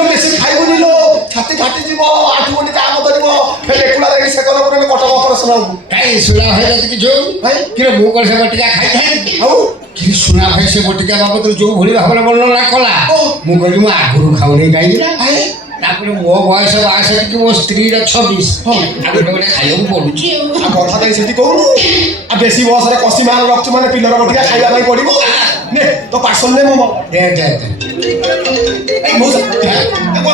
ବେଶୀ ଖାଇବୁନି ଲୋ ଛାତି ଫାଟିଯିବ ଆଠୁ ଗଣ୍ଡି କାମ କରିବ ଫେର ଏକୁଲା ଯାଇକି ସେ କଲ ପରେ କଟକ ଅପରେସନ ହବୁ କାଇଁ ସୁନା ଭାଇ ଯଦି ଯୋଉ କିରେ ମୁଁ କ'ଣ ସେ ବଟିକା ଖାଇଥାଏ ଆଉ କି ସୁନା ଭାଇ ସେ ବଟିକା ବାବଦରେ ଯୋଉ ଭଳି ଭାବରେ ବର୍ଣ୍ଣନା କଲା ମୁଁ କହିଲି ମୁଁ ଆଗରୁ ଖାଉନି କାହିଁକି ନା ତାପରେ ମୋ ବୟସ 62 କି ମୋ ସ୍ତ୍ରୀର 26 ଆଉ ଗୋଟେ ଖାଇବାକୁ ପଡୁଛି ଆଉ କଥା ଦେଇ ସେଠି କହୁନୁ ଆଉ ବେଶୀ ବୟସରେ କଷି ମାନ ରଖୁଛୁ ମାନେ ପିଲର ବଟିକା ଖାଇବା ପାଇଁ ପଡିବ ନେ ତ ପାର୍ସଲ ନେ ମୋ ଦେ ମଉସା କଥା କହ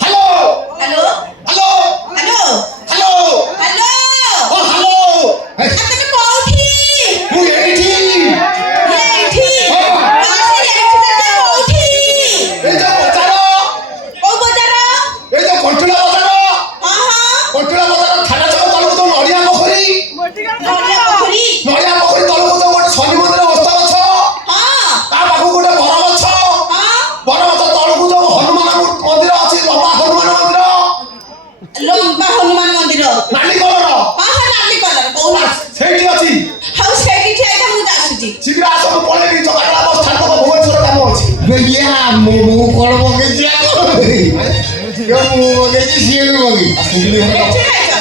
hello hello hello hello hello hello hello ତମେ କୋଉଠି ମୁଁ ଏଇଠି ଏଇଠି এই যে বজার କୋଉ ବଜାର এই যে কন্ট্রোল বজার কন্ট্রোল বজার থানা ছাও তলକୁ তো নড়িয়া পোখରୀ ନଡ଼ିଆ ପୋଖରୀ ନଡ଼ିଆ ପୋଖରୀ ତଳକୁ ତ ଗୋଟେ ଶନି ମନ୍ଦିର ଅସ୍ତ ଗଛ ତା ପାଖକୁ ଗୋଟେ ବର ଗଛ ବର ଗଛ ତଳକୁ ଯୋଉ ହନୁମାନ ମନ୍ଦିର ଅଛି ଲମ୍ବା ହନୁମାନ ମନ୍ଦିର ଲମ୍ବା ହନୁମାନ ମନ୍ଦିର ନାଲି କଲର ନାଲି କଲର କୋଉ ସେଇଠି ଅଛି ହଉ ସେଇଠି ଠିଆ ହେଇଥା ମୁଁ ଆସୁଛି ଶୀଘ୍ର ଆସ ମୁଁ ପଳେଇବି ଚକାଡା ବସ୍ ଛାଡିଦେବ ଭୁବନେଶ୍ୱର କାମ ଅଛି ମୁଁ କ'ଣ ମଗେଇଛି ମୁଁ ମଗେଇଛି ସିଏ ବି ମଗେଇ ଠିଆ ହେଇଛ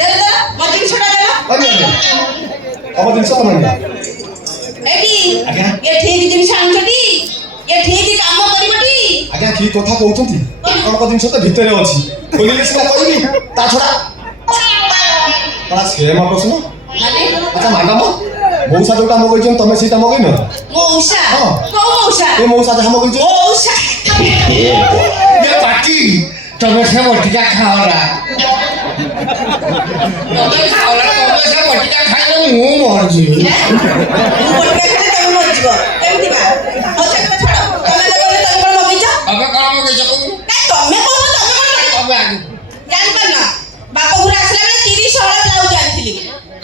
ଦେଲ ମୋ ଜିନିଷଟା ଦେଲ ତମ ଜିନିଷ ତମେ ନିଅ। ଏଠି ଏ ଠିକ ଜିନିଷ ଆଣୁଛଟି ଏ ଠିକ କାମ କରିବଟି ଆଜ୍ଞା କି କଥା କହୁଛନ୍ତି ଆପଣଙ୍କ ଜିନିଷ ତ ଭିତରେ ଅଛି ଖୋଲିଲେ ସିନା କହିବି ତା ଛଡ଼ା ସେମ୍ ପ୍ରଶ୍ନ ମାନେ ଆଚ୍ଛା ମ୍ୟାଡ଼ାମ ମଉସା ଯୋଉଟା ମଗେଇଛନ୍ତି ତମେ ସେଇଟା ମଗେଇନ ମଉସା ହଁ। କୋଉ ମଉସା ଏ ମଉସା ଯାହା ମଗେଇଛ ମଉସା ये पार्टी तबे से बटिका खाओला तबे खाओला तबे से बटिका खाइले मु मर जी ମୁଁ ଗୋଟେ ଖାଲି ତମେ ମରିଯିବ କେମିତି ବା ମଉସା କଥା ଛାଡ଼ ତମେ ତ କହିଲେ ତମେ କ'ଣ ମଗେଇଛ अबे काम के जको କାଇଁ ତମେ କହୁଛ ତମେ କ'ଣ अबे आगे ଜାଣିପାରୁନ ବାପ ଘରୁ ଆସିଲା ବେଳେ 30 ହଳ ବ୍ଲାଉଜ ଆଣିଥିଲି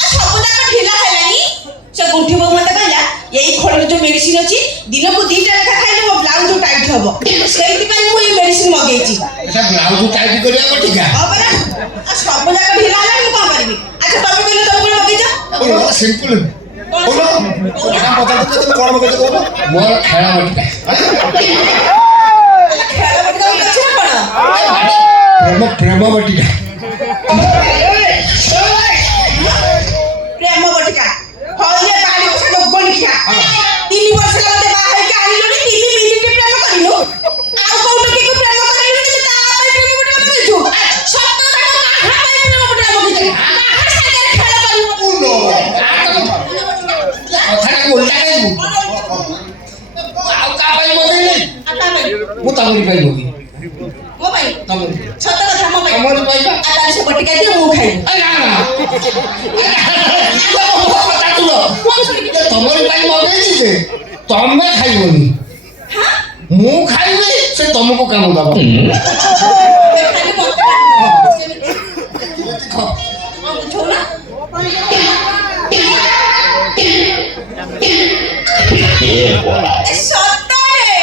ଆଉ ସବୁ ଯାକ ଢିଲା ହେଲାଣି ସେ ଗୁଣ୍ଠି ବୋଉ ମତେ କହିଲା ଏଇ ଖୋଳରେ ଯୋଉ ମେଡିସିନ ଅଛି ଦିନକୁ 2ଟା ଲେଖା ଖାଇଲେ ମୋ ବ୍ଲାଉଜ ଟାଇଟ୍ ହବ ସେଇଥିପାଇଁ ମୁଁ ଏଇ ମେଡିସିନ ମଗେଇଛି এটা ব্লাউজ টাইট করিয়া বটিকা ହଁ ପରା ଆଉ ସବୁ ଯାକ ଢିଲା ହେଲାଣି ମୁଁ କ'ଣ କରିବି ଆଚ୍ଛା ତମେ କହିଲେ ତମେ କ'ଣ ମଗେଇଛ সিম্পল କହୁନ ମ୍ୟାଡ଼ାମ ପଚାରୁଛନ୍ତି ତମେ କ'ଣ ମଗେଇଛ କହୁନ মোর খেলা বটিকা ଖେଳ ବଟିକା ଅଛି ନା କ'ଣ প্রেম বটিকা ପ୍ରେମ ବଟିକା ହଇରେ ବାଡ଼ି ବସା ଲୋକ ନିଖିଆ 3 ବର୍ଷ ହେଲା ମତେ ବାହା ହେଇକି ଆଣିଲୁଣି 3 ମିନିଟ୍ ପ୍ରେମ କରିନୁ ଆଉ କୋଉଠି କି ପ୍ରେମ କରିଲୁ ଯେ ତା ପାଇଁ ପ୍ରେମ ବଟିକା କରିଛୁ ସତ କଥା କାହା ପାଇଁ ପ୍ରେମ ବଟିକା କରିଛୁ କାହା ସାଙ୍ଗରେ ଖେଳ କରିବୁ কথাটা উল্টা দেবো ଆଉ କା ପାଇଁ ମଗେଇଲି ଆଉ ତା ପାଇଁ ମୁଁ ତମରି ପାଇଁ ମଗେଇ ମୋ ପାଇଁ ତମରି ସତ କଥା ମୋ ପାଇଁ ତମରି ପାଇଁ ଆଉ ତାହେଲେ ସେ ବଟିକା ଦିଅ ମୁଁ ଖାଇବି ନା ତମରି ପାଇଁ ମଗେଇଛି ଯେ ତମେ ଖାଇବନି ମୁଁ ଖାଇବି ସେ ତମକୁ କାମ ଦବ ଖାଲି ମତେ ଖାଅ। କ'ଣ ବୁଝଉ ନା ସତରେ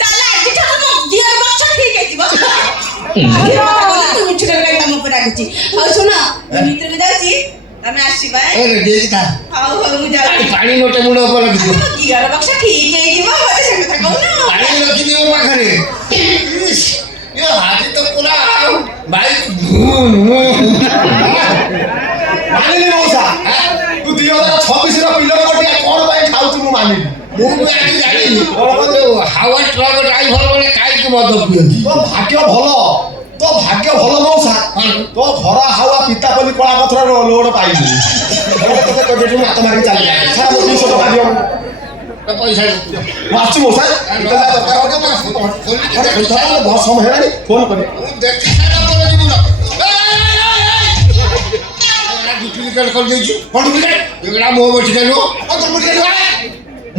ତାହେଲେ ଆଜିଠାରୁ ମୋ ଦିଅର ଗଛ ଠିକ ହେଇଯିବ ତୁ ମିଛୁଟା କାଇଁ ତମ ଉପରେ ରାଗୁଛି ହଉ ଶୁଣ ମୁଁ ଭିତରକୁ ଯାଉଛି ତମେ ଆସିବା ଏ ରେଡି ହେଇକି ଥା ହଉ ହଉ ମୁଁ ଯାଉଛି ପାଣି ଗୋଟେ ମୁଣ୍ଡ ଉପରେ ରଖିଦିଅ ମୋ ଦିଅର ଗଛ ଠିକ ହେଇଯିବ ମତେ ସେ କଥା କହୁନ ପାଣି ରଖିଦିଅ ମୋ ପାଖରେ ଏ ହାତୀ ତ ପୁରା ଭାଇ ମାନିଲି ମଉସା ତୁ 2026 ର ପିଲର ବଟିକା କ'ଣ ପାଇଁ ଖାଉଛୁ ମୁଁ ମାନିଲି ମୁଁ ବି ଆଜି ଜାଣିନି ହାୱା ଟ୍ରକ୍ ଡ୍ରାଇଭର ମାନେ କାହିଁକି ମଦ ପିଅନ୍ତି ତୋ ଭାଗ୍ୟ ଭଲ ମଉସା ତୋ ଘର ହାୱା ପିତା ବୋଲି କଳା ପଥରର ଲୋଡ଼ ପାଇଲି ତୋତେ କହିଦେଇଛୁ ମୁଁ ହାତ ମାରିକି ଚାଲି ଛାଡ଼ ମୋ 200 ଟଙ୍କା ଦିଅ ପଇସା ମୁଁ ଆସୁଛି ମଉସା ବହୁତ ସମୟ ହେଲାଣି ଫୋନ୍ କରି ଦେଖି ସାରିଲା ପରେ ଯିବୁ ନା ଡୁପ୍ଲିକେଟ୍ କରିଦେଇଛୁ କ'ଣ ଡୁପ୍ଲିକେଟ୍ ଏଗୁଡ଼ା ମୋ ବଟିକା ନୁହଁ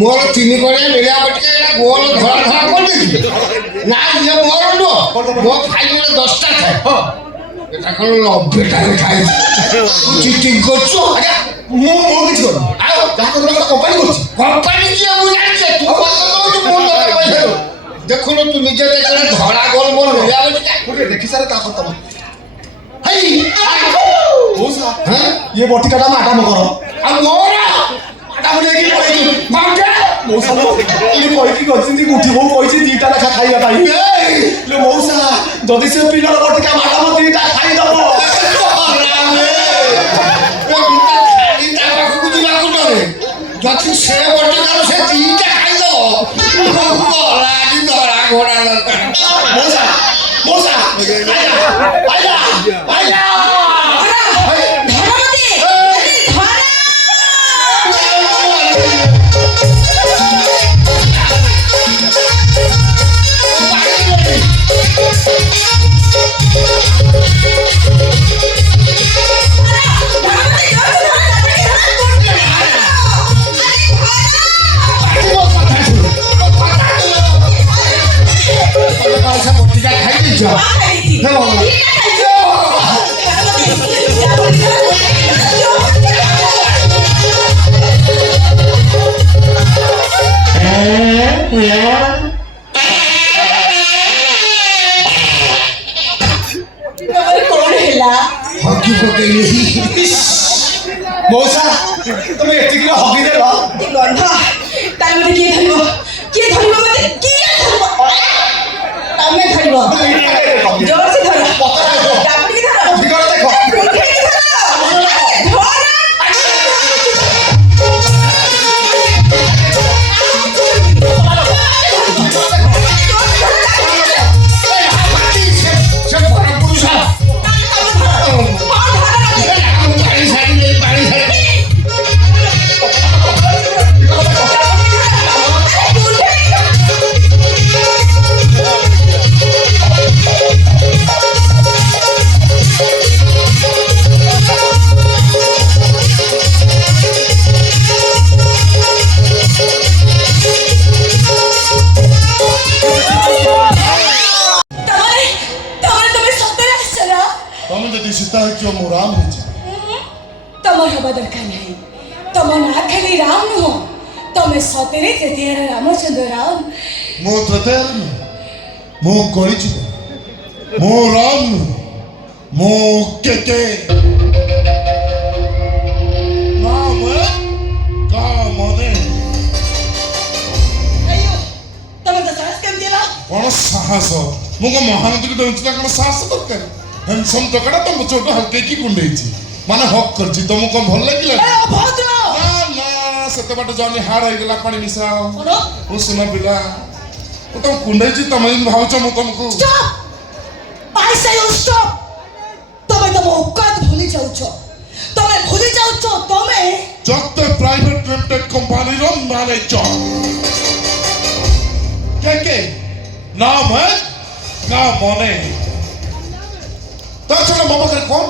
ମୋର 3 କଳିଆ ନେଳିଆ ବଟିକା ଏଇଟା ଗୋଲ ଧଳା ଧଳା କରିଦେଇଛି ନା ଇଏ ମୋର ନୁହଁ ମୋ ଫାଇଲରେ 10ଟା ଥାଏ এটা କ'ଣ 90ଟାରେ ଖାଇଛି ତୁ ଚିଟିଂ କରୁଛୁ ଆଜ୍ଞା ମୁଁ କିଛି କରୁନି ଆଉ ଯାହା କରୁଛି ଗୋଟେ କମ୍ପାନୀ କରୁଛି କମ୍ପାନୀ କିଏ ମୁଁ ଜାଣିଛି ତୁ ପଇସା ଦଉଛୁ ମୁଁ ତତେ ପଇସା ଦଉ ଦେଖୁନୁ ତୁ ନିଜେ ଦେଖିଲେ ଧଳା ଗୋଲ ମୋର ନେଳିଆ ବଟିକା ଗୋଟେ ଦେଖି ସାରେ ତାପରେ ତମ ହେଇ ମଉସା ହଁ ଇଏ ବଟିକାଟା ମାଡ଼ାମ କର ଆଉ ମୋର ମାଡ଼ାମ ନେଇକି ପଳେଇଛୁ କଣ୍ଟେ ମଉସା ଇଏ କହିକି କହିଛନ୍ତି ଗୁଠି ବୋଉ କହିଛି 2ଟା ଲେଖା ଖାଇବା ପାଇଁ ଲୋ ମଉସା ଯଦି ସେ ପିଲର ବଟିକା ମାଡ଼ାମ 2ଟା ଖାଇଦବ ଯଦି ସେ ବଟିକାରୁ ସେ 2ଟା ଖାଇଦବ ଆଜି ଧରା ଘୋଡ଼ା ଦରକାର ମଉସା ମଉସା ଆଇଲା ଧରମତି ଧର ବଟିକା ଖାଇଦେଇଛ କଣ ହେଲା ହକି ପକେଇଲି ମଉସା ତମେ ଏତିକିରେ ହଗି ଦେଲ ଗନ୍ଧ ତାର ମତେ କିଏ ଧରିବ ମତେ କିଏ ଧରିବ ତମେ ଧରିବ ଜୋରସେ ଧର ଚାପୁଡ଼ିକି ଧର ଠିକରେ ଦେଖ ଉଠେଇକି ଧର ସେ ପରପୁରୁଷ ପାଣି ସାରିଲେ ପାଣି सीता है क्यों मो राम है जी ତମର ହବା ଦରକାର ନାହିଁ ତମ ନାଁ ଖାଲି ରାମ ନୁହଁ ତମେ ସତରେ ତୃତୀୟର ରାମଚନ୍ଦ୍ର ରାମ मो त्रतेर मो करी जी मो राम मो के नाम का मने अयो ତମେ ତ ସାହସ କେମିତି ହେଲା कौन साहस मुझे महानदी दौची कौन साहस दरकार हैंडसम टका तो चोट हल्के की कुंडे माने हक करची तुमको कौन भल लगिला ଏ ଅଭଦ୍ର ना ना सेते बाटे जानी हाड़ हो गला पानी मिसा କଣ ओ सुना बिला ओ तुम कुंडे तुम इन भावच मु तुमको Stop! I say you stop! ତମେ ତମ ଔକାତ ଭୁଲି ଯାଉଛ ତମେ ଭୁଲି ଯାଉଛ ତମେ जगते प्राइवेट लिमिटेड कंपनी रो मैनेजर के नाम है का मने ता छना बाबा करे कौन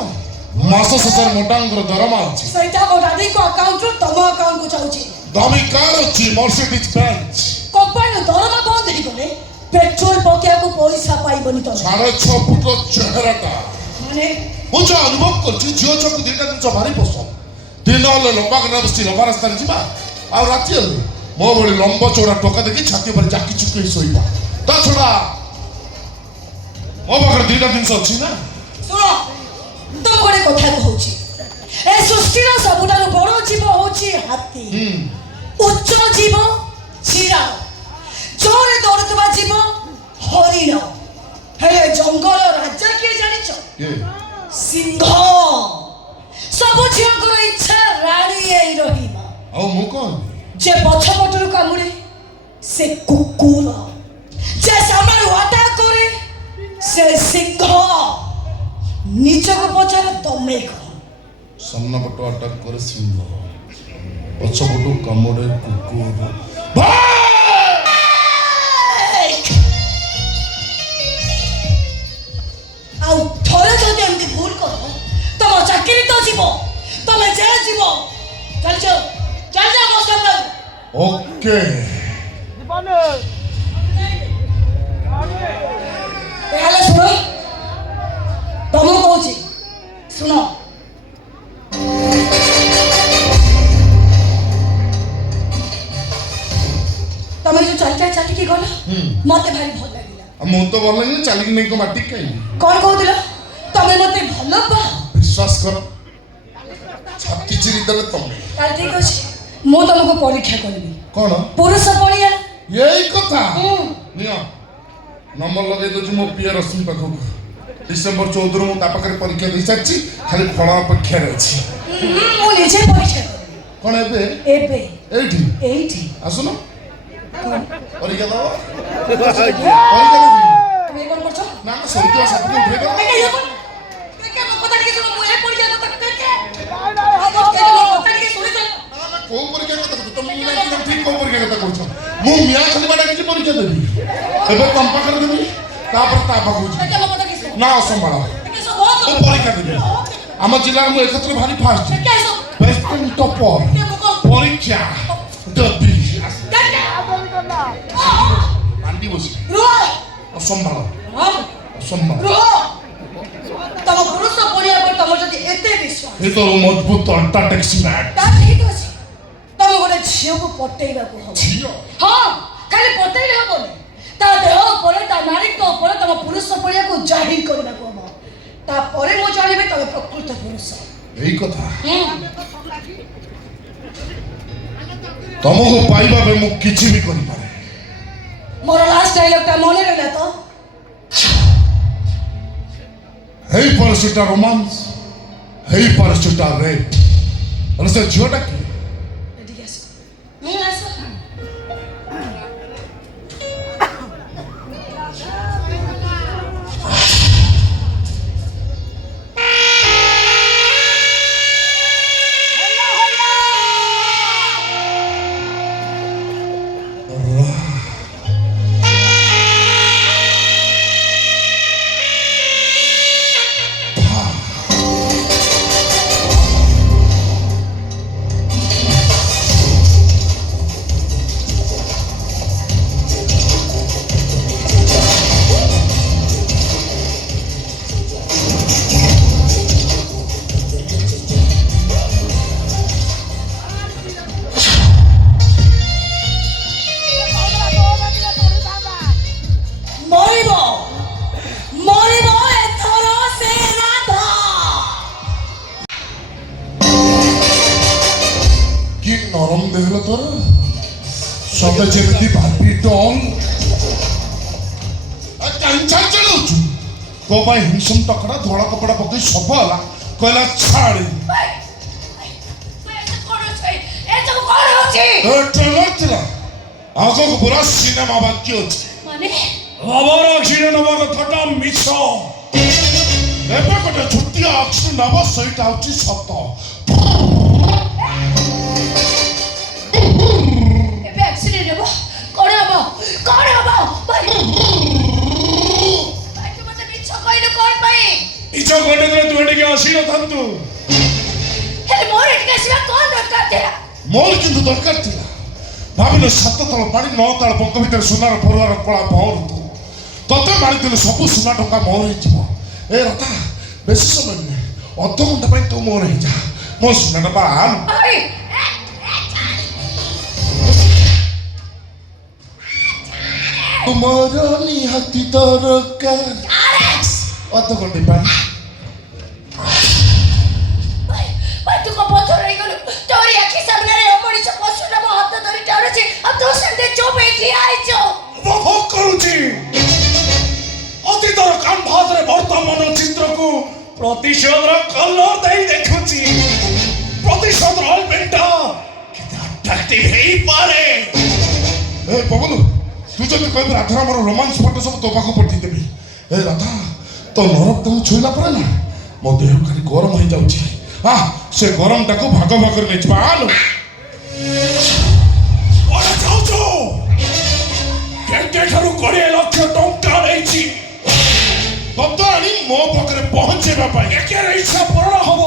मास ससर मोटांगर दरमा अछि ସେଇଟା ମୋ ଦାଦୀଙ୍କ ଆକାଉଣ୍ଟରୁ ତମ ଆକାଉଣ୍ଟକୁ ଯାଉଛି दामी कार अछि मर्सिडीज बेंच କମ୍ପାନୀର ଦରମା ବନ୍ଦ ହେଇଗଲେ ପେଟ୍ରୋଲ ପକେଇବାକୁ ପଇସା ପାଇବନି ତମେ 6.5 फुट चेहराटा ମାନେ मुझे अनुभव करछि जियो चक दिटा दिन भारी पसंद दिन हले लंबा करना बस्ती लंबा रास्ता रे जिबा आ राती हले मो बड़ी लंबा चौड़ा टोका देखि छाती पर जाकी चुके सोइबा ता छोड़ा मो पाखरे दिटा दिन अछि ना ଶୁଣ ତମ ଗୋଟେ କଥା କହୁଛି ଏ ସୃଷ୍ଟିର ସବୁଠାରୁ ବଡ଼ ଜୀବ ହଉଛି ହାତୀ ଉଚ୍ଚ ଜୀବ ଚିରାଳ ଜୋରେ ଦୌଡୁଥିବା ଜୀବ ହରିଣ ହେଲେ ଜଙ୍ଗଲ ରାଜା କିଏ ଜାଣିଛ ये ସିଂହ ସବୁ ଝିଅଙ୍କର ଇଚ୍ଛା ରାଣୀ ହେଇ ରହିବା आ मु कोन ଯେ ପଛପଟରୁ କାମୁଡେ ସେ କୁକୁର ଯେ ସାମ୍ନାରୁ ଆଟାକ କରେ ସେ ସିଂହ ନିଜକୁ ପଚାର ତମେ କଣ सामना पटो अटैक करे सिंह पछ पटो कमड़े कुकुर ଆଉ ଥରେ ଯଦି ଏମିତି ଭୁଲ କର ତମ ଚାକିରି ତ ଯିବ ତମେ ଜେଲ ଯିବ ଚାଲିଛ ଚାଲିଛ ମୋ ସାମ୍ନାରୁ ओके ତାହେଲେ ଶୁଣ ତମକୁ କହୁଛି ଶୁଣ ତମେ ଯୋଉ ଚାଲିକି ଗଲ ମତେ ଭାରି ଭଲ ଲାଗିଲା मु तो भल नहीं चली नहीं को माटी कहीं କଣ କହୁଥିଲ ତମେ ମତେ ଭଲ ପାଅ विश्वास कर छाती चिरी दले तुम ତାହେଲେ ଠିକ ଅଛି ମୁଁ ତମକୁ ପରୀକ୍ଷା କରିବି कौन ପୁରୁଷ ପଣିଆ यही कथा नियो नंबर लगे दो मो पिया रश्मि पाखक डिसेंबर 14 मु ता पाखरे परीक्षा दे साची खाली फल अपेक्षा रे अछि ମୁଁ ନିଜେ ପରୀକ୍ଷା କରିବି कोन एबे ଏବେ एठी ଏଇଠି आसुनो परीक्षा दो ତୁମେ परीक्षा दे କଣ କରୁଛ ना ना सरितो सब को उठे ଦେଖେ कर ଇଏ କଣ? ଦେଖେ ମୋ କଥା ଟିକେ ଶୁଣ ମୁଁ ଏ ପରୀକ୍ଷା କଥା ଦେଖେ ଦେଖେ ମୋ କଥା ଟିକେ ଶୁଣିଛ को परीक्षा कथा तुम ना ठीक को परीक्षा कथा कहछ मु मिया खाली बाडा की परीक्षा देबी एबे तम पाखरे देबी तापर ता पाखु ଦେଖେ ମୋ କଥା ଟିକେ ଶୁଣ ना असंभाଳ ଦେଖେ ସବୁ मु परीक्षा देबी आम जिल्ला मु एकत्र भारी फास्ट ଦେଖେ ସବୁ बेस्ट टॉपर ଦେଖେ ମୋ କଥା परीक्षा देबी ଦେଖେ आंटी बसी ରୁହ असंभाळ ହଁ असंभाळ ରୁହ ତମ ପୁରୁଷ ପଣିଆ પર ତମର ଯଦି ଏତେ ବିଶ୍ୱାସ ये तो मजबूत अंटा टैक्सी मैट ତା ଠିକ ଅଛି ତମେ ଗୋଟେ ଝିଅକୁ ପଟେଇବାକୁ ହବ झियो ହଁ ଖାଲି ପଟେଇଲେ ହବନି ତା ଦେହ ଉପରେ ତା ନାରୀତ୍ୱ ଉପରେ ତମ ପୁରୁଷ ପଣିଆକୁ ଜାହିର କରିବାକୁ ହବ ତାପରେ ମୁଁ ଜାଣିବି ତମେ ପ୍ରକୃତ ପୁରୁଷ यही कथा तुमको पाइबा बे मु किछि भी करि पारे ମୋର ଲାଷ୍ଟ ଡାଇଲଗଟା ମନେ ରହିଲା ତ हेई पर सेटा रोमांस हेई पर सेटा रेप और से झियोटा की ଏଠିକି ଆସ ଆସ ଦେହର ତୋର ସତେ ଯେମିତି ଭାବି ଡନ୍ କାହିଁ ଚଳଉଛୁ ତୋ ପାଇଁ ହିଂସମ ଟକରା ଧଳା କପଡ଼ା ପକେଇ ସବୁ ହେଲା କହିଲା ଛାଡ଼ି ଥିଲା ଆଗକୁ ପୁରା ସିନେମା ବାକ୍ୟ ଅଛି ମାନେ ଆମର ଅକ୍ସିଜେନ ନେବା କଥାଟା ମିଛ ଏବେ ଗୋଟେ ଛୋଟିଆ ଅକ୍ସିଜେନ ନେବ ସେଇଟା ହଉଛି ସତ ଏବେ ଆକ୍ସିଡେଣ୍ଟ ହେବ କଣ ହବ ଭାଇ ତୁ ମତେ ମିଛ କହିଲୁ କଣ ପାଇଁ ଇଚ୍ଛ କହିଲେ ତୁ ଏଠିକି ଆସିନଥାନ୍ତୁ ହେଲେ ମୋର ଏଠିକି ଆସିବା କଣ ଦରକାର ଥିଲା ମୋର କିନ୍ତୁ ଦରକାର ଥିଲା ଭାବିଲେ 7 ତଳ ପାଣି 9 ତଳ ପଙ୍କ ଭିତରେ ସୁନାର ପରୁଆର କଳା ଭଅରୁ ତୁ ତତେ ମାରିଦେଲେ ସବୁ ସୁନା ଟଙ୍କା ମୋର ହେଇଯିବ ଏ ରତା ବେଶୀ ସମୟ ନୁହେଁ ଅଧଘଣ୍ଟା ପାଇଁ ତୁ ମୋର ହେଇଯା ମୋ ସୁନାଟା ବାହାନ ଭାଇ ତୁମର ନିହାତି ଦରକାର ଅଧଘଣ୍ଟେ ପାଇଁ ଭାଇ ତୁ କଣ ପଥର ହେଇଗଲୁ ତୋରି ଆଖି ସାମ୍ନାରେ ଅମଣିଷ ପଶୁଟା ମୋ ହାତ ଧରି ଟାଣୁଛି ଆଉ ତୁ ସେମିତି ଚୁପ ହେଇ ଠିଆ ହେଇଛୁ ଉପଭୋଗ କରୁଛି ଅତୀତର କାନଭାସରେ ବର୍ତ୍ତମାନ ଚିତ୍ରକୁ ପ୍ରତିଶୋଧର କଲର ଦେଇ ଦେଖୁଛି ପ୍ରତିଶୋଧର ଅଲ୍ପେଣ୍ଟା କେତେ ଆଟ୍ରାକ୍ଟିଭ ହେଇପାରେ ଏ ପବନ ତୁ ଯଦି କହିବୁ ରାଧା ଆମର ରୋମାନ୍ସ ଫଟୋ ସବୁ ତୋ ପାଖକୁ ପଠେଇଦେବି ଏ ରାଧା ତୋ ନରକ ତାକୁ ଛୁଇଁଲା ପରେ ନା ମୋ ଦେହ ଖାଲି ଗରମ ହେଇଯାଉଛି ସେ ଗରମଟାକୁ ଭାଗ ଭାଗରେ ନେଇଯିବା ଆଲୋ କୁଆଡ଼େ ଯାଉଛୁ କେତେଠାରୁ 20 ଲକ୍ଷ ଟଙ୍କା ନେଇଛି ତତେ ଆଣି ମୋ ପାଖରେ ପହଞ୍ଚେଇବା ପାଇଁ ଏକେର ଇଚ୍ଛା ପୂରଣ ହବ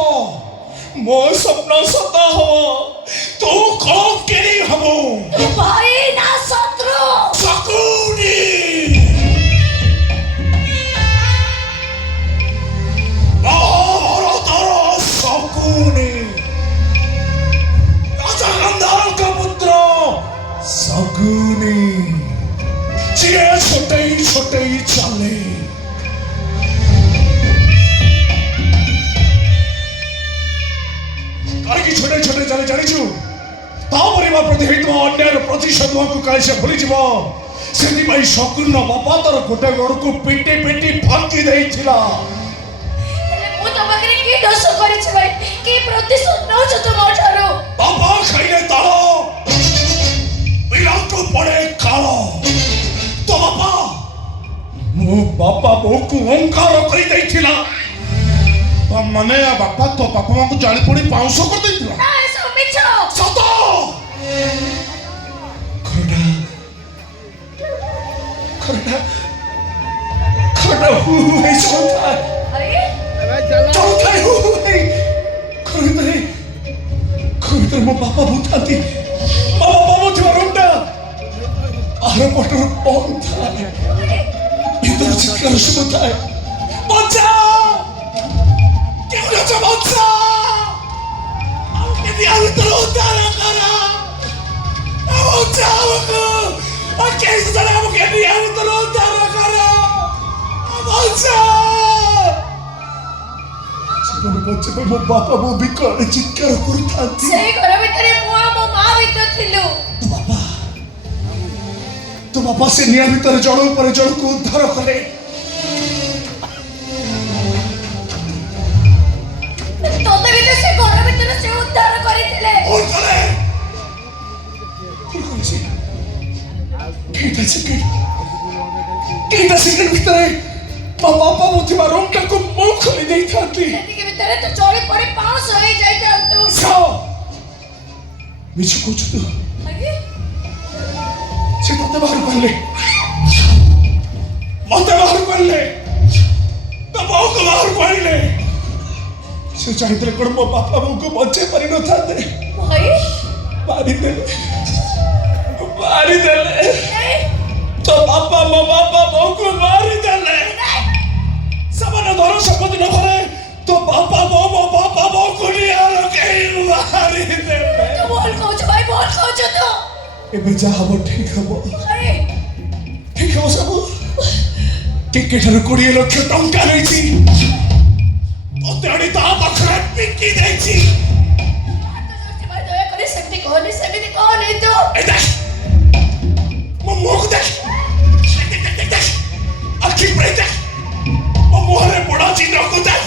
ମୋ ସ୍ୱପ୍ନ ସତ ହବ ତୁ କଣ କେରି ହବ ତୁ ଭାଇ ନା ଶତ୍ରୁ ଶକୁନି ମହାଭାରତର ଶକୁନି ରାଜା ଗାନ୍ଧାରଙ୍କ ପୁତ୍ର ଶକୁନି ଯିଏ ଛୋଟେଇ ଛୋଟେଇ ଚାଲେ କାହିଁକି ଛୋଟେ ଛୋଟେ ଚାଲେ ଜାଣିଛୁ ତା ପରିବାର ପ୍ରତି ହେଇଥିବା ଅନ୍ୟାୟର ପ୍ରତିଶୋଧ ନେବାକୁ କାଳେ ସେ ଭୁଲିଯିବ ସେଥିପାଇଁ ଶକୁନିର ବାପା ତାର ଗୋଟେ ଗୋଡ଼କୁ ପିଟି ପିଟି ଫାଙ୍କି ଦେଇଥିଲା ହେଲେ ମୁଁ ତୋ ପାଖରେ କି ଦୋଷ କରିଛି ଭାଇ କି ପ୍ରତିଶୋଧ ନେଉଛୁ ତୁ ମୋ ଠାରୁ ବାପା ଖାଇଲେ ତାଳ ପିଲାଙ୍କୁ ପଡେ କାଳ ତୋ ବାପା ମୋ ବାପା ବୋଉକୁ ଅଙ୍କାର କରିଦେଇଥିଲା ମାନେ ବାପା ତୋ ବାପା ମାଙ୍କୁ ଜାଳି ପୋଡ଼ି ପାଉଁଶ କରିଦେଇଥିଲା ନା ଏସବୁ ମିଛ ସତ ଖରଟା ହେଇ ଚଳୁଥାଏ ଚଳୁଥାଏ ଖରିତରେ ମୋ ବାପା ବୁଥାନ୍ତି ମୋ ବାପା ବୁଥିବା ରୁମଟା ଆର ପଟର ବନ୍ଦ ଥାଏ ଭିତରେ ଚିତ୍କାର ଶୁଭୁଥାଏ ବଞ୍ଚା କେଉଁଠି ଅଛ ବଞ୍ଚା ଆଉ କେମିତି ଆ ଭିତରେ ଉଦ୍ଧାର କର ବଞ୍ଚା ଆମକୁ ଆଉ କେହି ଜଣେ ଆମକୁ କେମିତି ଆ ଭିତରେ ଉଦ୍ଧାର କର ବଞ୍ଚା ଜୀବନ ବଞ୍ଚିବା ମୋ ବାପା ମୋ ବିକଳରେ ଚିତ୍କାର କରୁଥାନ୍ତି ସେଇ ଘର ଭିତରେ ମୁଁ ଆଉ ମୋ ମା ଭିତରେ ଥିଲୁ ତୋ ବାପା ସେ ନିଆଁ ଭିତରେ ଜଣ ଉପରେ ଜଣକୁ ଉଦ୍ଧାର କଲେ ତୋତେ ବି ତ ସେ ଘର ଭିତରେ ସେ ଉଦ୍ଧାର କରିଥିଲେ କେଇଟା ସେକେଣ୍ଡ ଭିତରେ ମୋ ବାପା ମୁଁ ଥିବା ରୁମଟାକୁ ମୁଁ ଖୋଲି ଦେଇଥାନ୍ତି ସେତିକି ଭିତରେ ତୁ ଚଳି ପଡ଼ି ପାଉଁଶ ହେଇଯାଇଥାନ୍ତୁ ମିଛ କହୁଛୁ ତୁ ଆଜ୍ଞା ସେ ମତେ ବାହାରକୁ ଆଣିଲେ ମତେ ବାହାରକୁ ଆଣିଲେ ତୋ ବୋଉକୁ ବାହାରକୁ ଆଣିଲେ ସେ ଚାହିଁଥିଲେ କଣ ମୋ ବାପା ବୋଉକୁ ବଞ୍ଚେଇ ପାରିନଥାନ୍ତେ ଭାଇ ମାରିଦେଲେ ତୋ ବାପା ମୋ ବାପା ବୋଉକୁ ମାରିଦେଲେ ସେମାନେ ଧର ଶପଥ ନକରେ ତୋ ବାପା ବୋଉ ମୋ ବାପା ବୋଉକୁ ନିଆଁ ଲଗେଇ ମାରିଦେଲେ ତୁ ଭୁଲ କହୁଛୁ ଭାଇ ଭୁଲ କହୁଛୁ ତୁ ଏବେ ଯାହା ହବ ଠିକ ହବ ଆରେ ଠିକ ହବ ସବୁ ଟିକେଠାରୁ 20 ଲକ୍ଷ ଟଙ୍କା ନେଇଛି ତତେ ତା ପାଖରେ ବିକି ଦେଇଛି ଦୟାକରି ସେମିତି କହନି ସେମିତି କହ रे तू ए देख मो मुख देख देख आखि पर देख मो मुहरे बड़ा चिन्ह को देख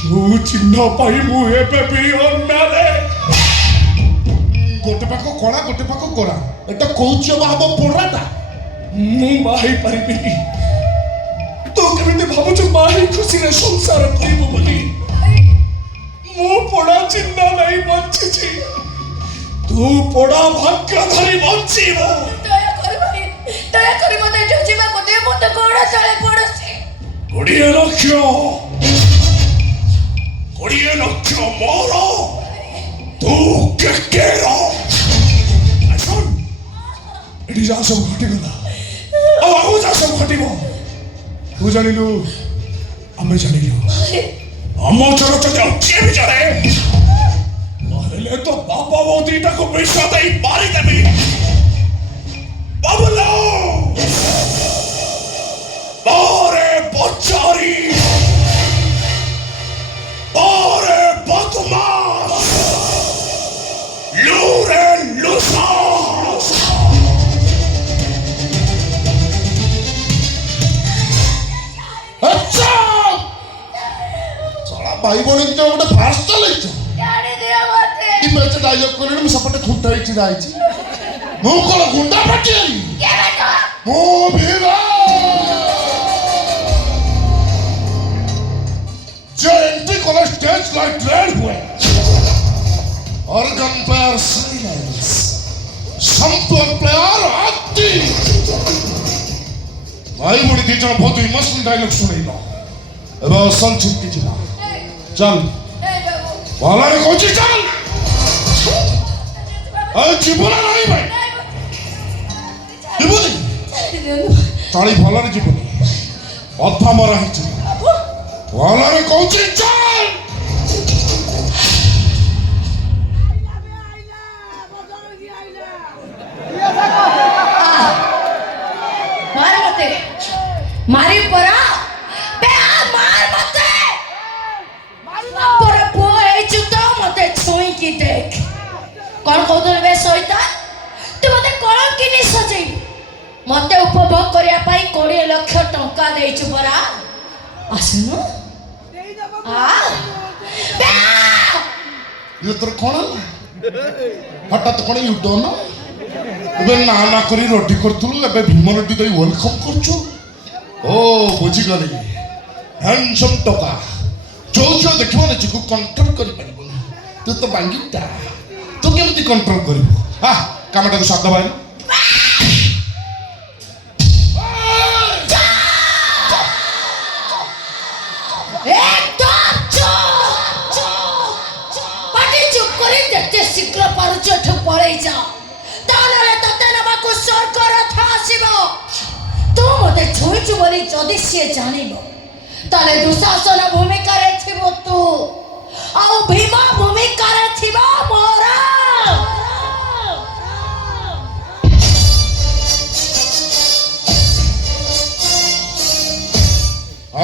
जो चिन्ह पाई मु एबे भी अन्नारे गोटे पाख कड़ा गोटे पाख गोरा एटा कौच बाबा पोड़ाटा मु बाही परिबिनी तो केमिति भाबुछु बाही खुशी रे संसार करिबो बोली मु पड़ा चिन्ह नहीं बंचिछि तू पड़ा भाग्य धरी बंचिबो दया कर मते जुजिबा को दे मते गोड़ा चले पड़सी 20 लक्ष मोर तू केकेरो असन एडी जा सब घटी गला अब आगु जा सब घटिबो तू जानिलु आमे जानिलु हम चलो चलो के भी जाने पहले तो बाबा वो दीटा को बेचा दे मारी देबी बाबलो बारे बचारी बारे बदमाश लूरे लुसास अच्छा साला भाई बणी जो गोटे फास्ट चलैछ गाड़ी दिया मते ई मैच डायलॉग करले मु सपटे खुंटा इछि दाइछि मु कोन गुंडा पाटी आली के बेटा मु भीरा जो एंट्री कोला स्टेज लाइट रेड हुए organ player silence santoor player acting भाई बड़ी दी जण बहुत इमोशनल डायलॉग सुनैलो एबे असल छिटकी जिला चल वाला रे कोची चल आ जीवन नहीं भाई जीवन ताली भला रे जीवन अथा मरा हिच वाला रे कोची चल मार मते मारी परा बे आ मार मते पर पोए जुतो मते छोई की देख कौन कहतल बे सईता तू मते कलम किनी सजई मते उपभोग करिया पाई 20 लाख टंका देइछु परा आसनु आ बे ये तोर कोन हठात कोन यू डोंट नो एबे ना ना करी रोटी करथुलु एबे भीम रोटी दई वेलकम करछु ओ बुझी गली हैंडसम टका जो जो देखिबो ने जिकु कंट्रोल करि परिबो तू तो बांगीटा तू केमती कंट्रोल करिबो हा कामटा को साथ दबाई एकदम चुप पाटी चुप करी देखते शीघ्र पारुछ ठो पळै जा तानरे तते नबाकु स्वर्ग रथ आसीबो तू मते छोइछु बोली जदि से जानिबो ताले दुशासन भूमिका रे थिबो तू आउ भीमा भूमिका रे थिबो मोरा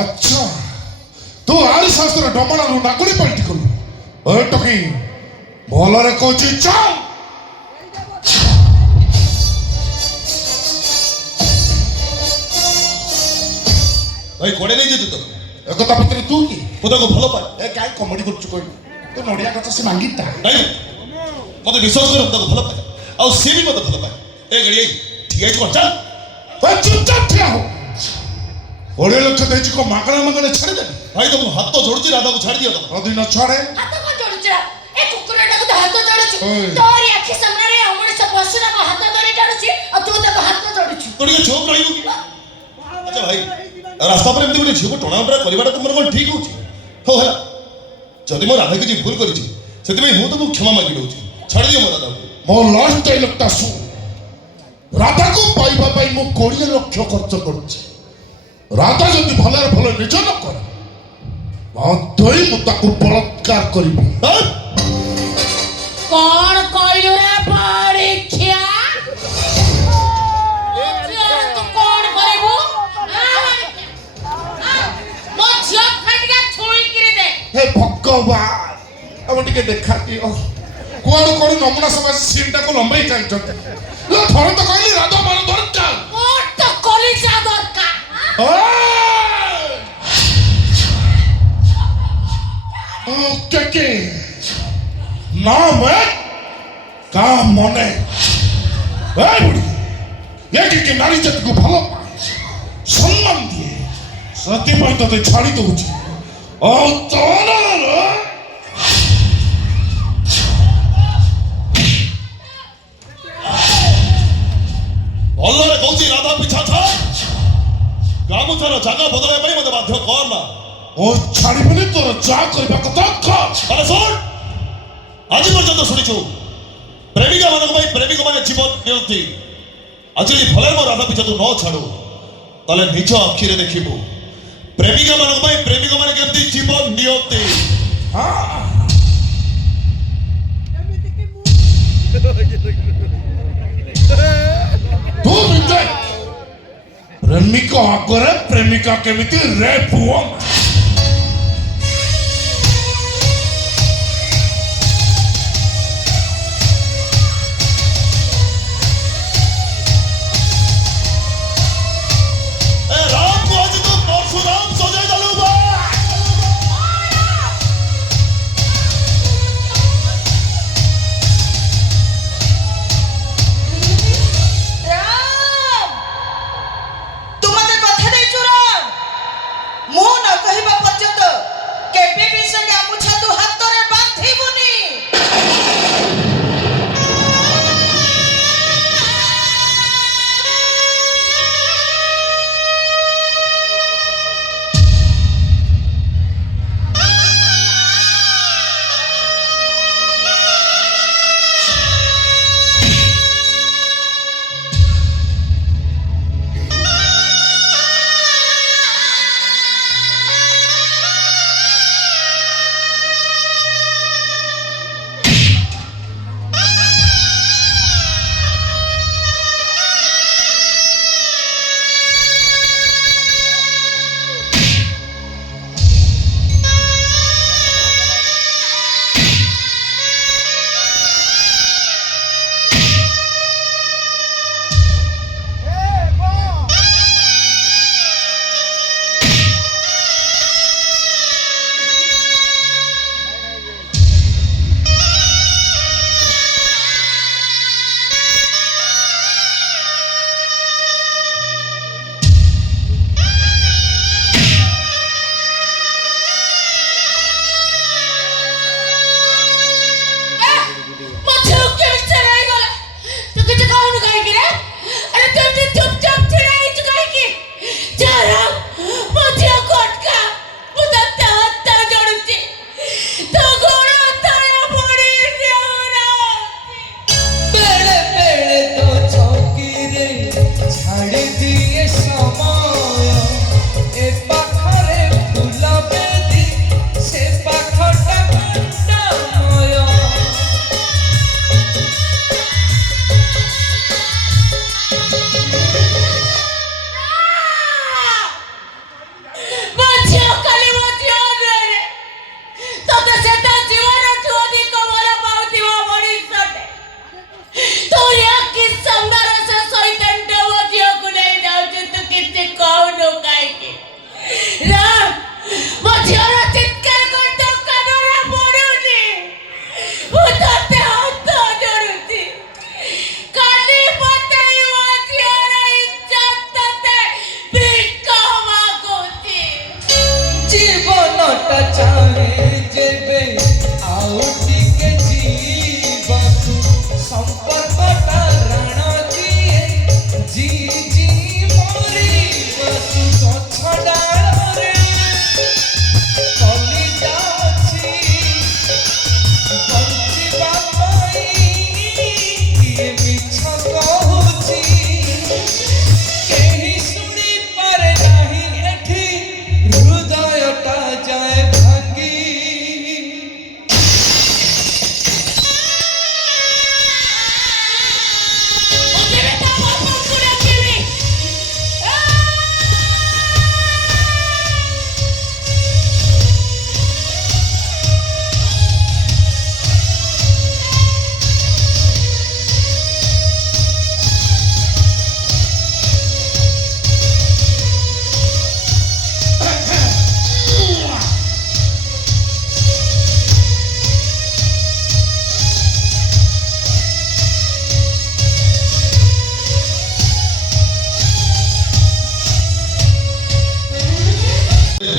अच्छा तू आली शास्त्र डमणा नु नागुरी पलटी कलु ओ टकी भलरे कोची चल भाई कोड़े नहीं जेतु तो एकता पत्र तू की पुता को भलो पाए ए काय कॉमेडी करछु कोई तो नडिया कथा से मांगीता नहीं मते विश्वास कर पुता को भलो पाए आ से भी मते भलो पाए ए गड़ी ठीक है को चल ओ चुपचाप ठिया हो ओड़े लक्ष देछि को मागणा मागणा छाड़ दे भाई तो हाथ तो जोड़ती राधा को छाड़ दिया तो अदी न छाड़े हाथ को जोड़ुचरा ए कुकुरटा को हाथ जोड़ुछु ओए। तोरी आखि सामने रे अमृत परशुराम हाथ धरि टाणुछि आ तू तो हाथ जोड़ुछु तोड़ी छोप रही होगी अच्छा भाई रास्ता पर एमती गोटे झील को टणा उटरा करवाटा तुम कौन ठीक होची हो है जदि मो राधा के जी भूल करिछि सेति भाई हूं तो मु क्षमा मांगी दउछि छाड़ दियो मो राधा को मो लास्ट डायलॉग ता सु राधा को पाइबा पाई मु 20 लक्ष खर्च करछि राधा जदि भलर भल निज न कर मधई मु ताकू बलात्कार करिबि कौन कहलु रे परीक्षा तू कौन करबू मो झियो खटिया छोई किरे दे हे भगवान अब टिके देखा दियो କୁଆଡୁ କୁଆଡୁ ନମୁନା ସକାଶେ ସିନ୍ଟାକୁ ଲମ୍ବେଇ ଚାଲିଛନ୍ତି। ଥରେ ତ କହିଲି ରାଧା ମାନ ଦରକାର ମୋର ତ କଲିଜା ଦରକାର। के ना मैं का मने बुढ़ी ये नारी जाति को भल पाए सम्मान दिए सती तो छाड़ी दूची ଭଲରେ କହୁଛି ରାଧା ପିଛା ଛାଡ ଗାମୁଛାର ଜାଗା ବଦଳାଇବା ପାଇଁ ମତେ ବାଧ୍ୟ କରନା। ଛାଡ଼ିବନି ତୋର ଯାହା କରିବା କଥା ଆରେ ଶୁଣ ଆଜି ପର୍ଯ୍ୟନ୍ତ ଶୁଣିଛୁ ପ୍ରେମିକା ମାନଙ୍କ ପାଇଁ ପ୍ରେମିକ ମାନେ ଜୀବନ ନିଅନ୍ତି। ଆଜି ଭଲେ ମୋ ରାଧା ପିଛା ତୁ ନ ଛାଡୁ ତାହେଲେ ନିଜ ଆଖିରେ ଦେଖିବୁ ପ୍ରେମିକା ମାନଙ୍କ ପାଇଁ ପ୍ରେମିକ ମାନେ କେମିତି ଜୀବନ ନିଅନ୍ତି। ତୁ ନିଜେ ପ୍ରେମିକ ଆଗରେ ପ୍ରେମିକା କେମିତି ରେପ୍ ହୁଅ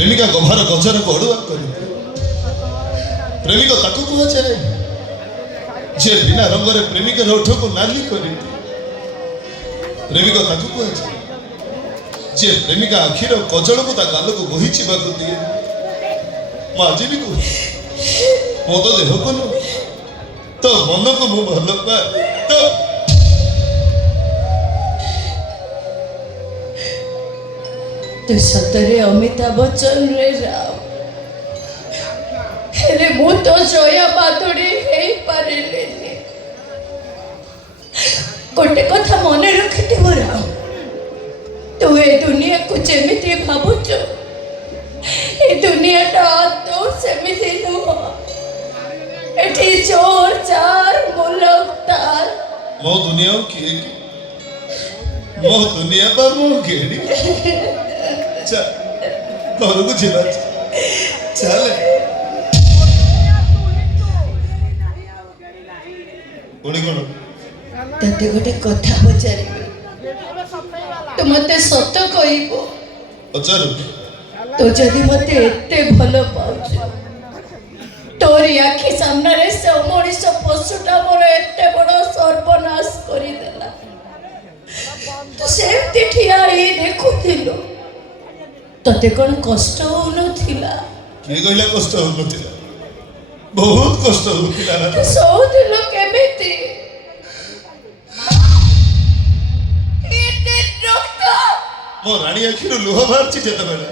ପ୍ରେମିକା ଗଭାର ଗଜରକୁ ଅଡୁଆ କରି ପ୍ରେମିକ ତାକୁ କୁହାଯାଏ ଯେ ବିନା ରଙ୍ଗରେ ପ୍ରେମିକାର ଓଠକୁ ନାଲି କରି ପ୍ରେମିକ ତାକୁ କୁହାଯାଏ ଯେ ପ୍ରେମିକା ଆଖିର କଜଳକୁ ତା ଗାଲକୁ ବୋହି ଯିବାକୁ ଦିଏ। ମୁଁ ଆଜି ବି କହୁଛି ମୋ ତ ଦେହକୁ ନୁହଁ ତ ମନକୁ ମୁଁ ଭଲ ପାଏ। ତୁ ସତରେ ଅମିତାଭ ବଚ୍ଚନ ରେ ରାମ, ହେଲେ ମୁଁ ତ ଜୟା ବାଦୁଡି ହେଇପାରିଲିନି। ଗୋଟେ କଥା ମନେ ରଖିଥିବୁ ରାମ, ତୁ ଏ ଦୁନିଆକୁ ଯେମିତି ଭାବୁଛୁ ଏ ଦୁନିଆଟା ଆଦୌ ସେମିତି ନୁହଁ। ଏଠି ଚୋର ଚାର ମୁଲକ ତାର। ମୋ ଦୁନିଆ କିଏ କି ମୋ ଦୁନିଆ ବା ମୋ ଗେଡ଼ି ଘରକୁ ଯିବା ଚାଲେ। ପୁଣି କଣ ତତେ ଗୋଟେ କଥା ପଚାରିବି, ତୁ ମତେ ସତ କହିବୁ? ପଚାରୁ। ତୁ ଯଦି ମତେ ଏତେ ଭଲ ପାଉଛୁ, ତୋରି ଆଖି ସାମ୍ନାରେ ସେ ମଣିଷ ପଶୁଟା ମୋର ଏତେ ବଡ଼ ସର୍ବନାଶ କରିଦେଲା, ତୁ ସେମିତି ଠିଆ ହେଇ ଦେଖୁଥିଲୁ, ତତେ କ'ଣ କଷ୍ଟ ହଉନଥିଲା? କିଏ କହିଲା କଷ୍ଟ ହଉନଥିଲା? ବହୁତ କଷ୍ଟ ହଉଥିଲା। ତୁ ଶୋଉଥିଲୁ କେମିତି? ମୋ ରାଣୀ ଆଖିରୁ ଲୁହ ବାହାରିଛି ଯେତେବେଳେ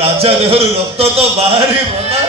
ରାଜା ଦେହରୁ ରକ୍ତ ତ ବାହାରିବ ନା।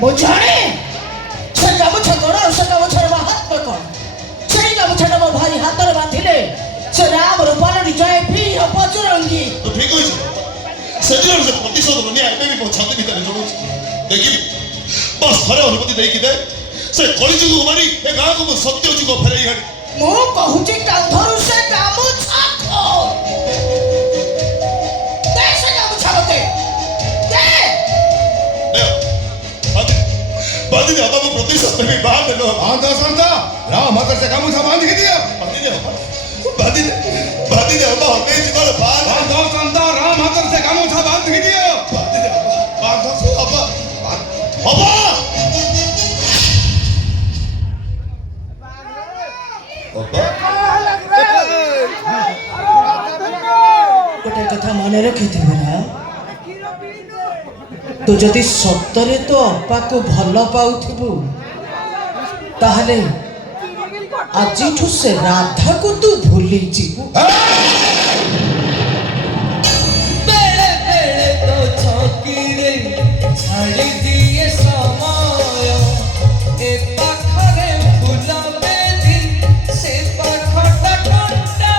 ମୁଁ ଜାଣେ ସେ ଗାମୁଛା କଣ ଆଉ ସେ ଗାମୁଛାର ମାହାତ୍ମ୍ୟ କଣ। ସେଇ ଗାମୁଛାଟା ମୋ ଭାଇ ହାତରେ ବାନ୍ଧିଲେ ସେ ରାମର ପାଲଟି ଯାଏ ବୀର ବଜରଙ୍ଗୀ। ତୁ ଠିକ କହିଛୁ। ସେଦିନ ସେ ପ୍ରତିଶୋଧ ନିଆ ଏବେ ବି ମୋ ଛାତି ଭିତରେ ଜଳୁଛି। ଦେଖିଲି ବସ୍ ଥରେ ଅନୁମତି ଦେଇକି ଦେ, ସେ କଳିଯୁଗକୁ ମାରି ଏ ଗାଁକୁ ମୁଁ ସତ୍ୟ ଯୁଗ ଫେରାଇ ଆଣି। ମୁଁ କହୁଛି କାନ୍ଧରୁ ସେ ଗାମୁଛା ଦେ, ସେ ଗାମୁଛା ମତେ ଦେ। बांधी बाबा को प्रतिशत में भी बांध लो। शांता शांता राम हाथ से गामूछा बांध ही दिया। बांधी दे बाबा हमें जीवन बांध। शांता शांता राम हाथ से गामूछा बांध ही दिया। बांधी दे बाबा बाबा ଗୋଟେ କଥା ମନେ ରଖିଥିବୁ ନା, ତୁ ଯଦି ସତରେ ତୋ ଅପାକୁ ଭଲ ପାଉଥିବୁ ତାହେଲେ ଆଜିଠୁ ସେ ରାଧାକୁ ତୁ ଭୁଲି ଯିବୁ। ବେଳେ ବେଳେ ତୋ ଛକିରେ ଛାଡ଼ି ଦିଏ ସମୟ, ଏ ପାଖରେ ଫୁଲ ବେଦି ସେ ପାଖଟା କଣ୍ଟା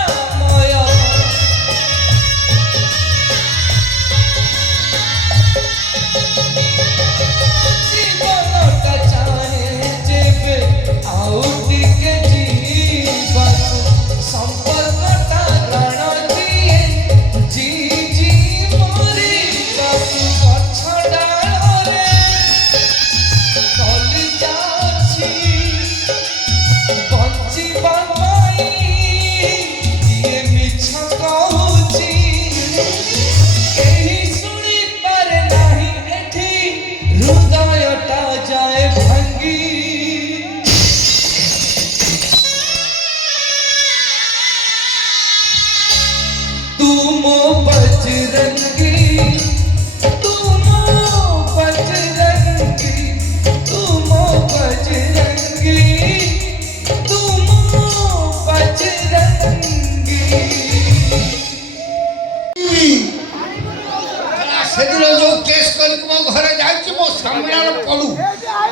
ସାମ୍ନାରେ ପଡୁ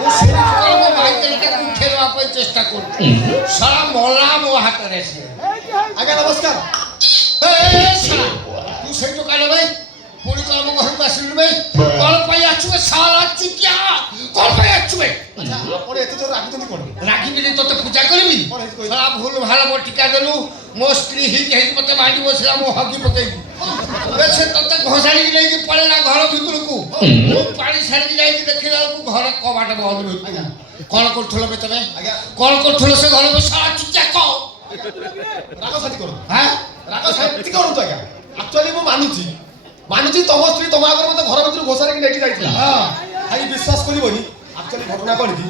ମୁଁ ଶୁଣିଥିଲି ମୋ ମାଇକେଲଟାକୁ ଉଠେଇବା ପାଇଁ ଚେଷ୍ଟା କରୁଛି ସାରା ମଲା ମୋ ହାତରେ ସିଏ ଆଜ୍ଞା ନମସ୍କାର ସାରା ତୁ ସେଇଠୁ କାଢେ ଭାଇ ପୁଣି କଣ ମୋ ଘରକୁ ଆସିଲୁ ଭାଇ କଣ ପାଇଁ ଆସିବେ ସାରା ଚୁଟିଆ କଣ ପାଇଁ ଆସିବେ ଆଚ୍ଛା ଆପଣ ଏତେ ଜୋର ରାଗୁଛନ୍ତି କଣ ରାଗିବିନି ତତେ ପୂଜା କରିବି କଣ ହେଇଛି କହିଲେ? ସାରା ଭୁଲ ଭାଲ ମୋ ଟିକା ଦେଲୁ ମୋ ସ୍ତ୍ରୀ ହିଟ୍ ହେଇକି ମତେ ମାଣ୍ଡି ବସିଲା ମୁଁ ହଗି ପକେଇବି ସେ ତତେ ଘୋଷାଡ଼ିକି ନେଇକି ପଳେଇଲା ଘର ଭିତରକୁ ମୁଁ ପାଣି ଛାଡ଼ିକି ଯାଇକି ଦେଖିଲା ବେଳକୁ ଘର କବାଟ ବନ୍ଦ ହୋଇଥିଲା କଣ କରୁଥିଲ ବେ ତମେ ଆଜ୍ଞା। କଣ କରୁଥିଲ ସେ ଘର ସାରା ଚୁଟିଆ କହ ରାଗ ସାଥି କରନ୍ତୁ ହାଁ ରାଗ ସାଥି କରନ୍ତୁ ଆଜ୍ଞା ଆକ୍ଚୁଆଲି ମୁଁ ମାନୁଛି ତମ ସ୍ତ୍ରୀ ତମ ଆଗରେ ମତେ ଘର ଭିତରୁ ଘୋଷାରିକି ନେଇକି ଯାଇଥିଲା ଭାଇ ବିଶ୍ୱାସ କରିବନି ଆକ୍ଚୁଆଲି ଘଟଣା କଣ କି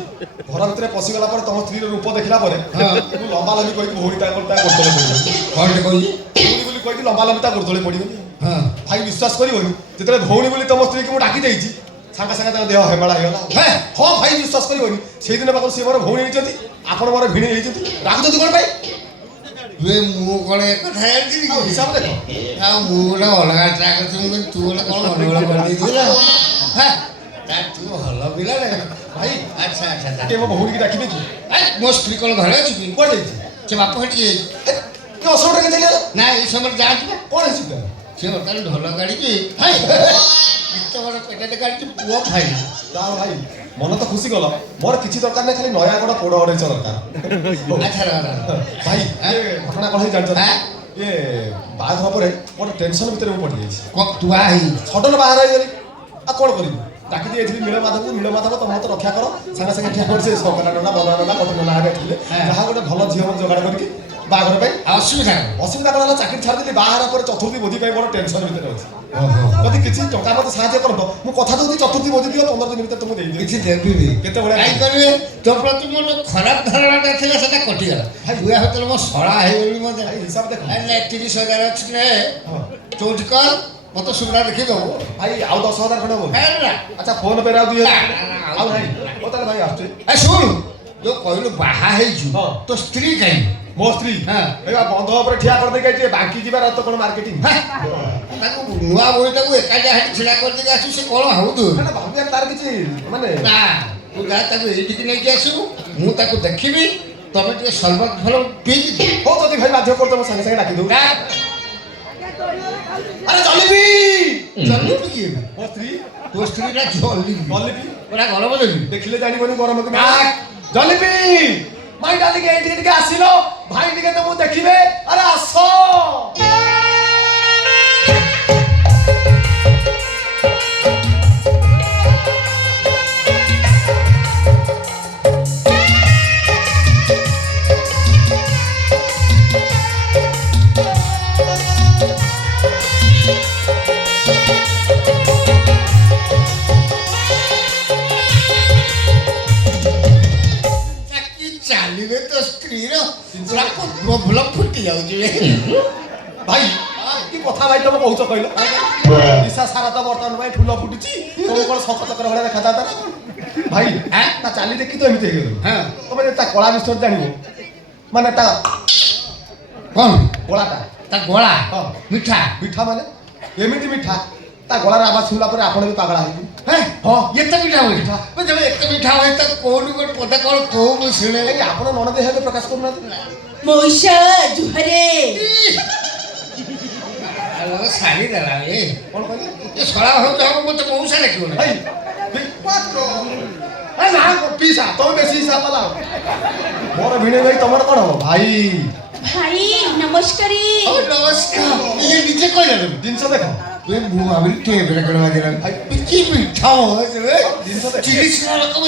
ଘର ଭିତରେ ପଶିଗଲା ପରେ ତମ ସ୍ତ୍ରୀର ରୂପ ଦେଖିଲା ପରେ ମୁଁ ଲମ୍ବା ଲମ୍ବି କହିକି ଭଉଣୀ ତା ଗୋଡ ତଳେ ପଡ଼ିଗଲି କଣଟେ କହିଲି ଭଉଣୀ ବୋଲି କହିକି ଲମ୍ବା ଲମ୍ବି ତା ଗୋଡ ତଳେ ପଡ଼ିଗଲି ଭାଇ ବିଶ୍ୱାସ କରିବନି ଯେତେବେଳେ ଭଉଣୀ ବୋଲି ତମ ସ୍ତ୍ରୀକି ମୁଁ ଡାକି ଦେଇଛି ସାଙ୍ଗେ ସାଙ୍ଗେ ତାଙ୍କ ଦେହ ହେମାଳା ହେଇଗଲା ହଁ ଭାଇ ବିଶ୍ୱାସ କରିବନି ସେଇଦିନ ପାଖରୁ ସିଏ ମୋର ଭଉଣୀ ହେଇଛନ୍ତି ଆପଣ ମୋର ଭିଣୀ ହେଇଛନ୍ତି ରାଗୁଛନ୍ତି କଣ ପାଇଁ ମୁଁ କଣ ଏ କଥା ଜାଣିଥିଲି ଆଉ ହିସାବ ଦେଖ ଆଉ ମୁଁ ଗୋଟେ ଅଲଗା ଟ୍ରାକ୍ ଅଛି ମୁଁ କହିଲି ତୁ ଗୋଟେ କଣ ଗଣ୍ଡଗୋଳ କରିଦେଇଥିଲ ତୁ ଭଲ ପିଲା ଭାଇ ଆଚ୍ଛା ଆଚ୍ଛା ଟିକେ ମୋ ଭଉଣୀକି ଡାକିବେ କି ମୋ ସ୍ତ୍ରୀ କଣ ଘରେ ଅଛି କି କୁଆଡ଼େ ଯାଇଛି ସେ ବାପ ହେଠି ଯାଇଛି କି ଅସୁବିଧା କିଛି ହେଲା ନା ଏଇ ସମୟରେ ଯାଆନ୍ତି ବା କଣ ହେଇଛି ସେ ବର୍ତ୍ତମାନ ଢୋଲ କାଢିକି ଗୀତ ବଡ଼ ପେଟରେ କାଢିକି ପୁଅ ଖାଇଲା ଯାହା ଭାଇ ମନ ତ ଖୁସି ଗଲ ମୋର କିଛି ଦରକାର ନାହିଁ ଖାଲି ନୟାଗଡ଼ ପୋଡ଼ ଅଢ଼େଇଶ ଦରକାର ଆଚ୍ଛା ଭାଇ ଘଟଣା କ'ଣ ହେଇ ଜାଣିଛ ଇଏ ବାହାଘର ପରେ ଗୋଟେ ଟେନସନ୍ ଭିତରେ ମୁଁ ପଡ଼ିଯାଇଛି ତୁ ବାହା ହେଇ ସଡନ୍ ବାହାର ହେଇଗଲି ଆଉ କ'ଣ କରିବି ଡାକି ଦେଇଥିଲି ନୀଳମାଧବ ତମ ମତେ ରକ୍ଷା କର ସାଙ୍ଗେ ସାଙ୍ଗେ ଠିଆ କରି ସେ ସକନା ନନା ବନା ନନା କଟ ନନା ଆଡ଼େ ଥିଲେ ଯାହା ଗୋଟେ ଭଲ ଝିଅ ମୋତେ ଯୋଗାଡ଼ କରିକି ବାହାଘର ପାଇଁ ଅସୁବିଧା କ'ଣ ହେଲା ଚାକିରି ଛାଡ଼ିଦେଲି ବାହାଘର ପରେ ଚତୁର୍ଥୀ ଭୋଜି ପାଇଁ ବଡ଼ ଟେନସନ୍ ଭିତରେ ଅଛି ଯଦି କିଛି ଟଙ୍କା ମୋତେ ସାହାଯ୍ୟ କରନ୍ତ ମୁଁ କଥା ଦେଉଛି ଚତୁର୍ଥୀ ଭୋଜି ଦିଅ 15 ଦିନ ଭିତରେ ତୁମକୁ ଦେଇଦେବି କିଛି ଦେବିନି କେତେବେଳେ କାହିଁ କରିବେ ତୋ ପ୍ରତି ମୋର ଖରାପ ଧାରଣାଟା ଥିଲା ସେଟା କଟିଗଲା ବୁଆ ହେତେବେଳେ ମୋ ଶଳା ହେଇଗଲି ମୋତେ ଭାଇ ହିସାବ ଦେଖ 30,000 ଅଛି ନେ ଚଉଠି କର ମତେ ସୁବିଧା ଦେଖିଦେବୁ ଭାଇ ଆଉ 10,000 ଖଣ୍ଡେ ହବ ହେଲା ଆଚ୍ଛା ଫୋନ୍ ପେରେ ଆଉ 2,000 ଆଉ ଆଉ ନାହିଁ ହଉ ତାହେଲେ ଭାଇ ଆସୁଛି ଶୁଣୁ ଯୋଉ କହିଲୁ ବାହା ହେଇଛୁ ହଁ। ତୋ ସ୍ତ୍ରୀ କାହିଁ ମୋ ସ୍ତ୍ରୀ ହଁ। ଏଇ ବନ୍ଧ ଉପରେ ଠିଆ କରିଦେଇକି ଆଇଛି ବାଙ୍କି ଯିବାର ତ କ'ଣ ମାର୍କେଟିଂ ତାକୁ ନୂଆ ବହିଟାକୁ ଏକାଠି ହାଠି ଛିଡ଼ା କରିଦେଇକି ଆସିବୁ ସେ କ'ଣ ହଉଛୁ ନା ଭାବି ତାର କିଛି ମାନେ ନା ତୁ ଯା ତାକୁ ଏଇଠିକି ନେଇକି ଆସିବୁ ମୁଁ ତାକୁ ଦେଖିବି ତମେ ଟିକେ ସରବତ ଭଲ ପିଇକି ହଉ ଯଦି ଭାଇ ବାଧ୍ୟ କରୁଛ ମୁଁ ସାଙ୍ଗେ ସାଙ୍ଗେ ଡାକି ଦଉ ଆରେ ଜଲିବି ଜଲ୍ଦି କିଏ ମୋ ସ୍ତ୍ରୀ ତୋ ସ୍ତ୍ରୀଟା ଜଲ୍ଦି ଜଲିବି ପୁରା ଗରମ ଦେବି ଦେଖିଲେ ଜାଣିବନି ଗରମ କି ଜଲିବି ମାଇ ଡାଲିକି ଏଇଠିକି ଟିକେ ଆସିଲ ଭାଇ ଟିକେ ତମକୁ ଦେଖିବେ ଆରେ ଆସ ଚାଲିବେ ତ ସ୍ତ୍ରୀର ପୁରା ଭଲ ଫୁଟି ଯାଉଛି ଭାଇ କି କଥା ଭାଇ ତମେ କହୁଛ କହିଲ ନିଶା ସାରା ତ ବର୍ତ୍ତମାନ ପାଇଁ ଫୁଲ ଫୁଟୁଛି ତମକୁ କ'ଣ ଶଖ ଚକ୍ର ଭଳିଆ ଦେଖାଯାନ୍ତା ଭାଇ ତା ଚାଲି ଦେଖି ତ ଏମିତି ହେଇଗଲ ତମେ ତା କଳା ବିଷୟରେ ଜାଣିବ ମାନେ ତା କ'ଣ ଗଳାଟା ତା ଗଳା ହଁ ମିଠା ମିଠା ମାନେ ଏମିତି ମିଠା ତା ଗଳାର ଆବାଜ ଶୁଣିଲା ପରେ ଆପଣ ବି ପାଗଳା ହେଇଯିବେ ହଁ ଏତେ ମିଠା ହୁଏ ତମେ ଏତେ ମିଠା ହୁଏ ତ କୋଉଠୁ ଗୋଟେ ପଦା କ'ଣ କୋଉ ମୁଁ ଶୁଣେ ଆପଣ ନଣନ୍ଦ ହେବେ ପ୍ରକାଶ କରୁନାହାନ୍ତି ମଉସା ଜୁହାରେ ଶାଢ଼ୀ ଦେଲା ଏ କ'ଣ କହିଲେ ଏ ଶଳା ହଉଛି ହବ ମତେ ମଉସା ଲେଖିବ ନା ଭାଇ ନା ପିସା ତମେ ବେଶୀ ହିସାବ ପାଲା ମୋର ଭିଣେଇ ଭାଇ ତମର କ'ଣ ହବ ଭାଇ ଭାଇ ନମସ୍କାରୀ ନମସ୍କାର ଇଏ ନିଜେ କହିଲା ଜିନିଷ ଦେଖ ମୁଁ ଭାବିଲି ତୁ ଏବେ କ'ଣ ବାଜିଲାନି କି ମିଠା ଚିଲି ସିନା ରକମ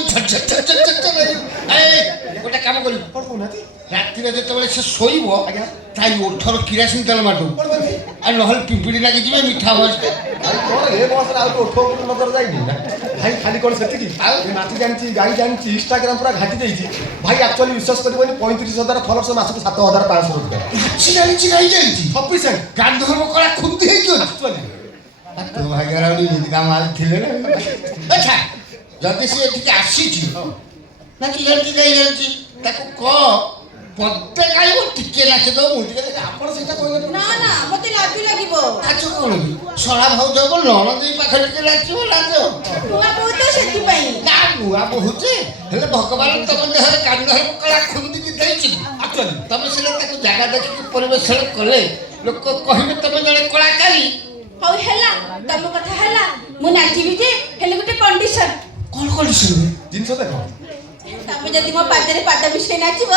ଗୋଟେ କାମ କରିବୁ କ'ଣ କହୁନାହାନ୍ତି ରାତିରେ ଯେତେବେଳେ ସେ ଶୋଇବ ଆଜ୍ଞା ତା ଓଠର କିରାସିନ ତେଲ ମାରିଦେବୁ କ'ଣ କହିବି ଆଉ ନହେଲେ ପିମ୍ପିଡ଼ି ଲାଗିଯିବେ ମିଠା ଭଏସ ଭାଇ କ'ଣ ଏ ବୟସରେ ଆଉ ଓଠ ଉପରୁ ନଜର ଯାଇନି ଭାଇ ଖାଲି କ'ଣ ସେତିକି ଆଉ? ଏ ନାଚି ଜାଣିଛି ଗାଇ ଜାଣିଛି ଇନଷ୍ଟାଗ୍ରାମ ପୁରା ଘାଟି ଦେଇଛି ଭାଇ ଆକ୍ଚୁଆଲି ବିଶ୍ୱାସ କରିବନି 35,000 ଫଲୋର୍ସ ମାସକୁ 7,500 ଟଙ୍କା ନାଚି ଜାଣିଛି ଗାଇ ଜାଣିଛି ସଫିସିଏଣ୍ଟ ଗାନ୍ଧର୍ବ କଳା ଖୁନ୍ଦି ହେଇକି ଅଛି ଆକ୍ଚୁଆଲି ତୋ ଭାଗ୍ୟରେ ଆଉ ଏମିତି କାମ ଥିଲେ ନା ଆଚ୍ଛା ଯଦି ସେ ଏଠିକି ଆସିଛି ନାଚି ଜାଣିଛି ଗାଇ ଜାଣିଛି ତାକୁ କହ ପଦେ ଗାଇବ ଟିକେ ନାଚିଦେବ ମୁଁ ଟିକେ ଆପଣ ସେଇଟା କହିଲେ ନା ନା ମତେ ଲାଜ ଲାଗିବ ନାଚ କ'ଣ କି ଶଳା ଭାଉଜ ହବ ଲଣ ଦେଇ ପାଖରେ ଟିକେ ନାଚିବ ନାଚ ନୂଆ ବୋଉ ତ ସେଥିପାଇଁ ନୂଆ ବହୁଛି ହେଲେ ଭଗବାନ ତମ ଦେହରେ କାନ୍ଧରେ କଳା ଖୁନ୍ଦିକି ଦେଇଛି ଆକ୍ଚୁଆଲି ତମେ ସିନା ତାକୁ ଜାଗା ଦେଖିକି ପରିବେଷଣ କଲେ ଲୋକ କହିବେ ତମେ ଜଣେ କଳାକାରୀ। ହଉ ହେଲା ତମ କଥା ହେଲା ମୁଁ ନାଚିବି ଯେ ହେଲେ ଗୋଟେ କଣ୍ଡିସନ। କଣ କଣ୍ଡିସନ? ଜିନିଷ ଦେଖ ତମେ ଯଦି ମୋ ପାଦରେ ପାଦ ମିଶେଇ ନାଚିବ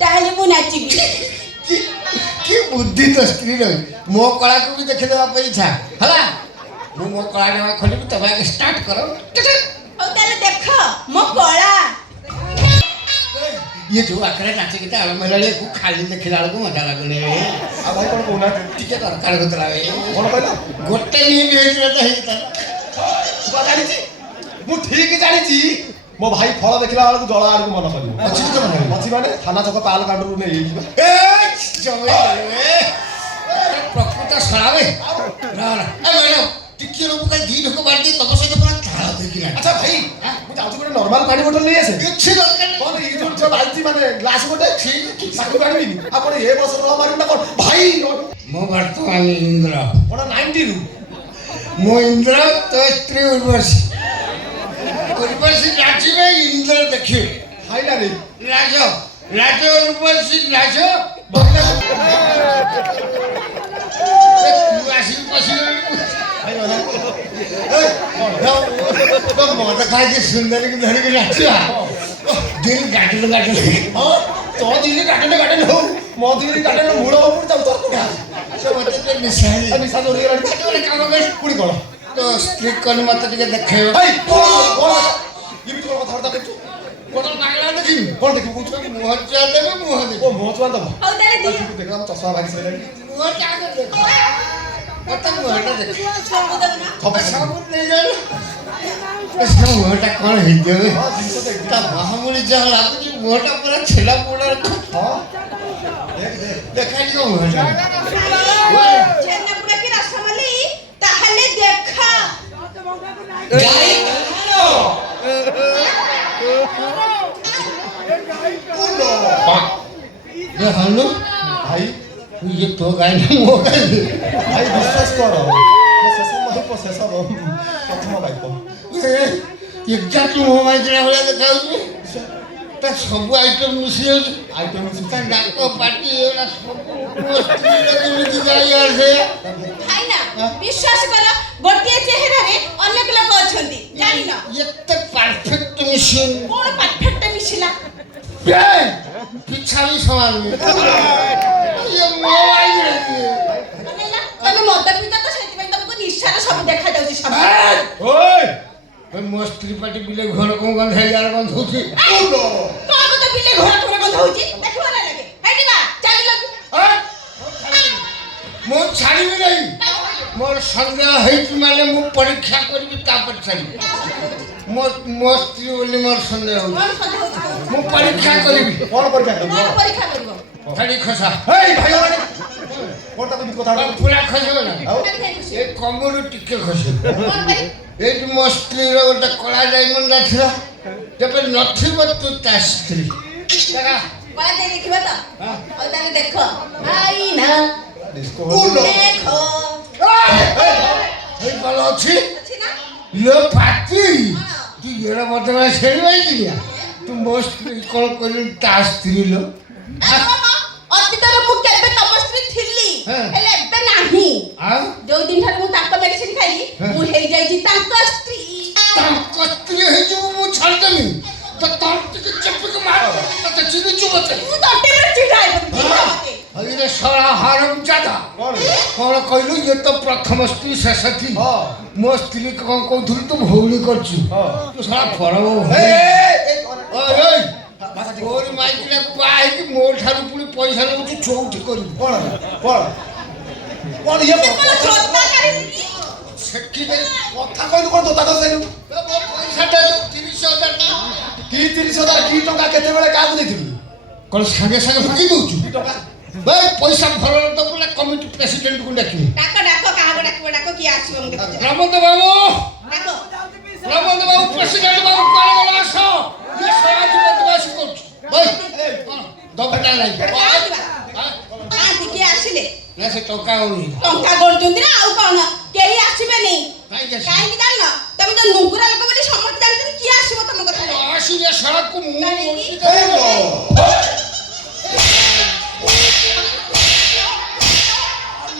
ତାହେଲେ ମୁଁ ନାଚିବି। କି ବୁଦ୍ଧି ତ ସ୍ତ୍ରୀ ରହି ମୋ କଳାକୁ ବି ଦେଖିଦେବା ପାଇଁ ଇଚ୍ଛା ହେଲା। ମୁଁ ମୋ କଳା ଡବା ଖୋଲିବି ତମେ ଆଗେ ଷ୍ଟାର୍ଟ କର। ହଉ ତାହେଲେ ଦେଖ ମୋ କଳା। ଇଏ ଯୋଉ ଆଖରେ ନାଚିକି ଆଳମ ହେଲାକୁ ଖାଲି ଦେଖିଲା ବେଳକୁ ମଜା ଲାଗୁନି। ଆଉ ଭାଇ କ'ଣ କହୁନାହାନ୍ତି ଟିକେ ଦରକାର ହଉଥିଲା କ'ଣ କହିଲ ଗୋଟେ ନିହାତି ହେଇଥିଲା ତ ହେଇଥିଲା। ମୁଁ ଜାଣିଛି ମୁଁ ଠିକ ଜାଣିଛି ମୋ ଭାଇ ଫଳ ଦେଖିଲା ବେଳକୁ ଜଳ ଆଡକୁ ମନ କରିବ ଅଛି ତ ମାନେ ଅଛି ମାନେ ଥାନା ଛକ ପାଲ କାଣ୍ଡରୁ ନେଇଯିବା ପ୍ରକୃତ ଶଳାବେ ଟିକେ ଲୋକ କାଲି ଦି ଢୋକ ବାଡ଼ି ତମ ସହିତ ପୁରା ଝାଳ ଦେଇକିନା। ଆଚ୍ଛା ଭାଇ ମୁଁ ଯାଉଛି ଗୋଟେ ନର୍ମାଲ ପାଣି ବୋଟଲ ନେଇ ଆସେ କିଛି ଦରକାର ନାହିଁ। କ'ଣ ଏଇ ଯୋଉ ବାଲ୍ଟି ମାନେ ଗ୍ଲାସ ଗୋଟେ ତାକୁ ଆଣିବିନି ଆପଣ ଏ ବର୍ଷ ନ ମାରିବି ନା କ'ଣ ଭାଇ ମୁଁ ବର୍ତ୍ତମାନ ଇନ୍ଦ୍ର କ'ଣ 90ରୁ ମୁଁ ଇନ୍ଦ୍ର ତ ସ୍ତ୍ରୀ ଉର୍ବଶୀ ଉର୍ବଶୀ ନାଚିବେ ଇନ୍ଦ୍ର ଦେଖିବେ ଖାଇଲା ରେ ରାଜ ରାଜ ଉର୍ବଶୀ ରାଜ ଆସିକି ପଶିଗଲି ମଦ ଖାଇକି ସୁନ୍ଦରୀକି ଧରିକି ନାଚିବା ଦିନ ଗାଡିଲ ଗାଡିଲ ହଁ ତୋ ଦିଲ୍ଲୀ ଗାର୍ଡେନ ଗାର୍ଡେନ ହଉ ମୋ ଦିଲ୍ଲୀ ଗାର୍ଡେନ ମୂଳ ଉପରେ ଯାଉ ତୋର କୋଉଟା ସେ ମତେ ଟିକେ ମିଶାଇ ନିଶା ଧରିଗଲାଣି ଗୋଟେ କାମ କରି ପୁଣି କ'ଣ ତ ସ୍ତ୍ରୀ କନି ମତେ ଟିକେ ଦେଖେଇବ ଭାଇ କ'ଣ ଏମିତି କ'ଣ କଥାବାର୍ତ୍ତା କରୁଛୁ ଗୋଟେ ମାଗଣା ଦେଖିବି କ'ଣ ଦେଖିବୁ କହୁଛୁ ମୁହଁ ଚୁଆ ଦେବେ ମୁହଁ ଦେବେ ଓ ମୋ ଛୁଆ ଦେବ ହଉ ତାହେଲେ ଦିଅ। ଦେଖିଲା ଆମ ଚଷମା ଭାଙ୍ଗି ସାରିଲାଣି ମୁହଁ ଚାକ ଦେଖ ମତେ ମୁହଁଟା ଦେଖ ସବୁ ଦଉନା। ସବୁ ନେଇଯାଉ ମୁହଁଟା କ'ଣ ହେଇଥିବ ହଁ ଜିନିଷ ଦେଖ ତା ମହାମୁଳି ଯାହା ଲାଗୁଛି ମୁହଁଟା ପୁରା ଛେଲା ପୋଡ଼ା ହଁ ଦେଖ ଦେଖ ଦେଖାଯିବ ମୁହଁଟା ଛେନାପୋଡ଼ କି ରସମଲେଇ ତାହେଲେ ଦେଖ। ହନୁ ଭାଇ ଇଏ ତୋ ଗାଈ ନା ମୋ ଗାଈ ଭାଇ ବିଶ୍ୱାସ କର ମୋ ଶେଷ ମାଇପ ଶେଷ ପ୍ରଥମ ମାଇପ ଏକ୍ଜାକ୍ଟ ମୋ ମାଇକିନା ଭଳିଆ ଦେଖାଯାଉଛି ତା ସବୁ ଆଇଟମ୍ ମିଶି ଯାଉଛି ଆଇଟମ୍ ତା ନାକ ପାଟି ଏଗୁଡ଼ା ସବୁ କେମିତି ଯାଇ ଆସେ ଭାଇନା ବିଶ୍ୱାସ କର ଗୋଟିଏ ଚେହେରାରେ ଅନେକ ଲୋକ ଅଛନ୍ତି ଜାଣିନ ଏତେ ପରଫେକ୍ଟ ମିଶିନି କ'ଣ ପରଫେକ୍ଟ ମିଶିଲା। ପିଛା ବି ସମାନ ଇଏ ମୋ ମାଇକିନା ତମେ ନା ତମେ ମଦ ପିଇଛ ତ ସେଥିପାଇଁ ତମକୁ ନିଶାର ସବୁ ଦେଖାଯାଉଛି ସବୁ। ଓଏ ମୋ ସ୍ତ୍ରୀ ପାଟି ବିଲେ ଘର କଣ ଗନ୍ଧ ହେଇଯାର ଗନ୍ଧ ହଉଛି କ'ଣ ତ ପିଲେ ଘୋଡ଼ା ତୁମର ଗନ୍ଧ ହଉଛି ଦେଖିବ ନା ଲାଗେ ହେଇଟି ବା ଚାଲିଲ। ମୁଁ ଛାଡ଼ିବି ନାହିଁ ମୋର ସନ୍ଦେହ ହେଇଛି ମାନେ ମୁଁ ପରୀକ୍ଷା କରିବି ତାପରେ ଛାଡ଼ିବି ମୋ ସ୍ତ୍ରୀ ବୋଲି ମୋର ସନ୍ଦେହ ହଉଛି କ'ଣ ସନ୍ଦେହ ହଉଛି କହୁଛ? ମୁଁ ପରୀକ୍ଷା କରିବି କ'ଣ ପରୀକ୍ଷା କରିବ କ'ଣ ପରୀକ୍ଷା କରିବ? ଛାଡ଼ି ଖସା ହେଇ ଭାଇ ମାନେ କ'ଣ ତାକୁ ଏମିତି କଥା ପୁରା ଖସିବ ନା ଆଉ ଏ କମରୁ ଟିକେ ଖସିବ କ'ଣ ପାଇଁ? ଏଇଠି ମୋ ସ୍ତ୍ରୀର ଗୋଟେ କଳା ଡାଇମଣ୍ଡ ଥିଲା ତେବେ ନଥିବ ତୁ ତା ସ୍ତ୍ରୀ କଳା ଦେଇ ଦେଖିବ ତ ଆଉ ତାହେଲେ ଦେଖ ଆଇନା ଡିସ୍କୋ ଦେଖ ଏଇ ଭଲ ଅଛି ଅଛି ନା ଇଏ ପାଟି ତୁ ଏଡେ ମତେ ଛେଳି ପାଇଯିଆ ତୁ ମୋ ସ୍ତ୍ରୀ କ'ଣ କରିଲୁ ତା ସ୍ତ୍ରୀ ଲୋ ଅତୀତରେ ମୁଁ କେବେ ତମ ସ୍ତ୍ରୀ ଥିଲି ହଁ। ହେଲେ ଏବେ ନାହିଁ ଆଉ ଯୋଉ ଦିନ ଠାରୁ ମୁଁ ତାଙ୍କ ମେଡିସିନ ଖାଇଲି ମୁଁ ହେଇଯାଇଛି ତାଙ୍କ ସ୍ତ୍ରୀ। ତାଙ୍କ ସ୍ତ୍ରୀ ହେଇଯିବୁ ମୁଁ ଛାଡ଼ିଦେବି ତ ତଣ୍ଟିକି ଚେପିକି ମାର ତତେ ଚିହ୍ନିଛୁ ମତେ ମୁଁ ତଣ୍ଟି ଉପରେ ଚିଢା ହେଇପଡିଛି ମତେ। ଇଏ ଶଳା ହାରମ ଜାଦା କ'ଣ କ'ଣ କହିଲୁ ଇଏ ତ ପ୍ରଥମ ସ୍ତ୍ରୀ ଶେଷ ଥିଲା ହଁ ମୋ ସ୍ତ୍ରୀ କ'ଣ କହୁଥିଲୁ ତୁ ଭଉଣୀ କରୁଛୁ ହଁ ତୁ ଶଳା ପରବ ତୋରି ମାଇକିଲାକୁ ବାହା ହେଇକି ମୋ ଠାରୁ ପୁଣି ପଇସା ନେଉଛୁ ଚଉଠି କରିବୁ କ'ଣ କ'ଣ କ'ଣ ଇଏ ସେ କ'ଣ ଛୋଟା କାଢିଛି? ସେଠି ଦେଇ କଥା କହିଲୁ କ'ଣ ତୋତା କଥା ଦେଲୁ ମୋ ପଇସାଟା ଯୋଉ 30,000 ଟଙ୍କା କି 30,000 କି ଟଙ୍କା କେତେବେଳେ କାହାକୁ ଦେଇଥିଲୁ କ'ଣ ସାଙ୍ଗେ ସାଙ୍ଗେ ଫାଙ୍କି ଦଉଛୁ କି ଟଙ୍କା ଭାଇ ପଇସା ଭଲ ଦେବୁ ନା କମିଟି ପ୍ରେସିଡେଣ୍ଟକୁ ଡାକିବି ଡାକ ଡାକ କାହାକୁ ଡାକିବ ଡାକ କିଏ ଆସିବ ମୁଁ ଦେଖୁଛି ରମନ୍ତ ବାବୁ ଡାକ ରମନ୍ତ ବାବୁ ପ୍ରେସିଡେଣ୍ଟ ବାବୁ କୁଆଡ଼େ ଗଲ ଆସ ଇଏ ଶଳା ଯୁବତୀ କରୁଛୁ ଭାଇ ଦବଟା ନାହିଁ କାହାନ୍ତି କିଏ ଆସିଲେ ନା ସେ ଟଙ୍କା ହଉନି ଟଙ୍କା କରୁଛନ୍ତି ନା ଆଉ କ'ଣ କେହି ଆସିବେନି କାହିଁକି ଆସିବ କାହିଁକି ଜାଣିନ ତମେ ତ ନୁଙ୍ଗୁରା ଲୋକ ବୋଲି ସମସ୍ତେ ଜାଣିଛନ୍ତି କିଏ ଆସିବ ତମ କଥା ଆସିଲେ ସଡ଼କକୁ ମୁଁ କାହିଁକି? ବଞ୍ଚିତ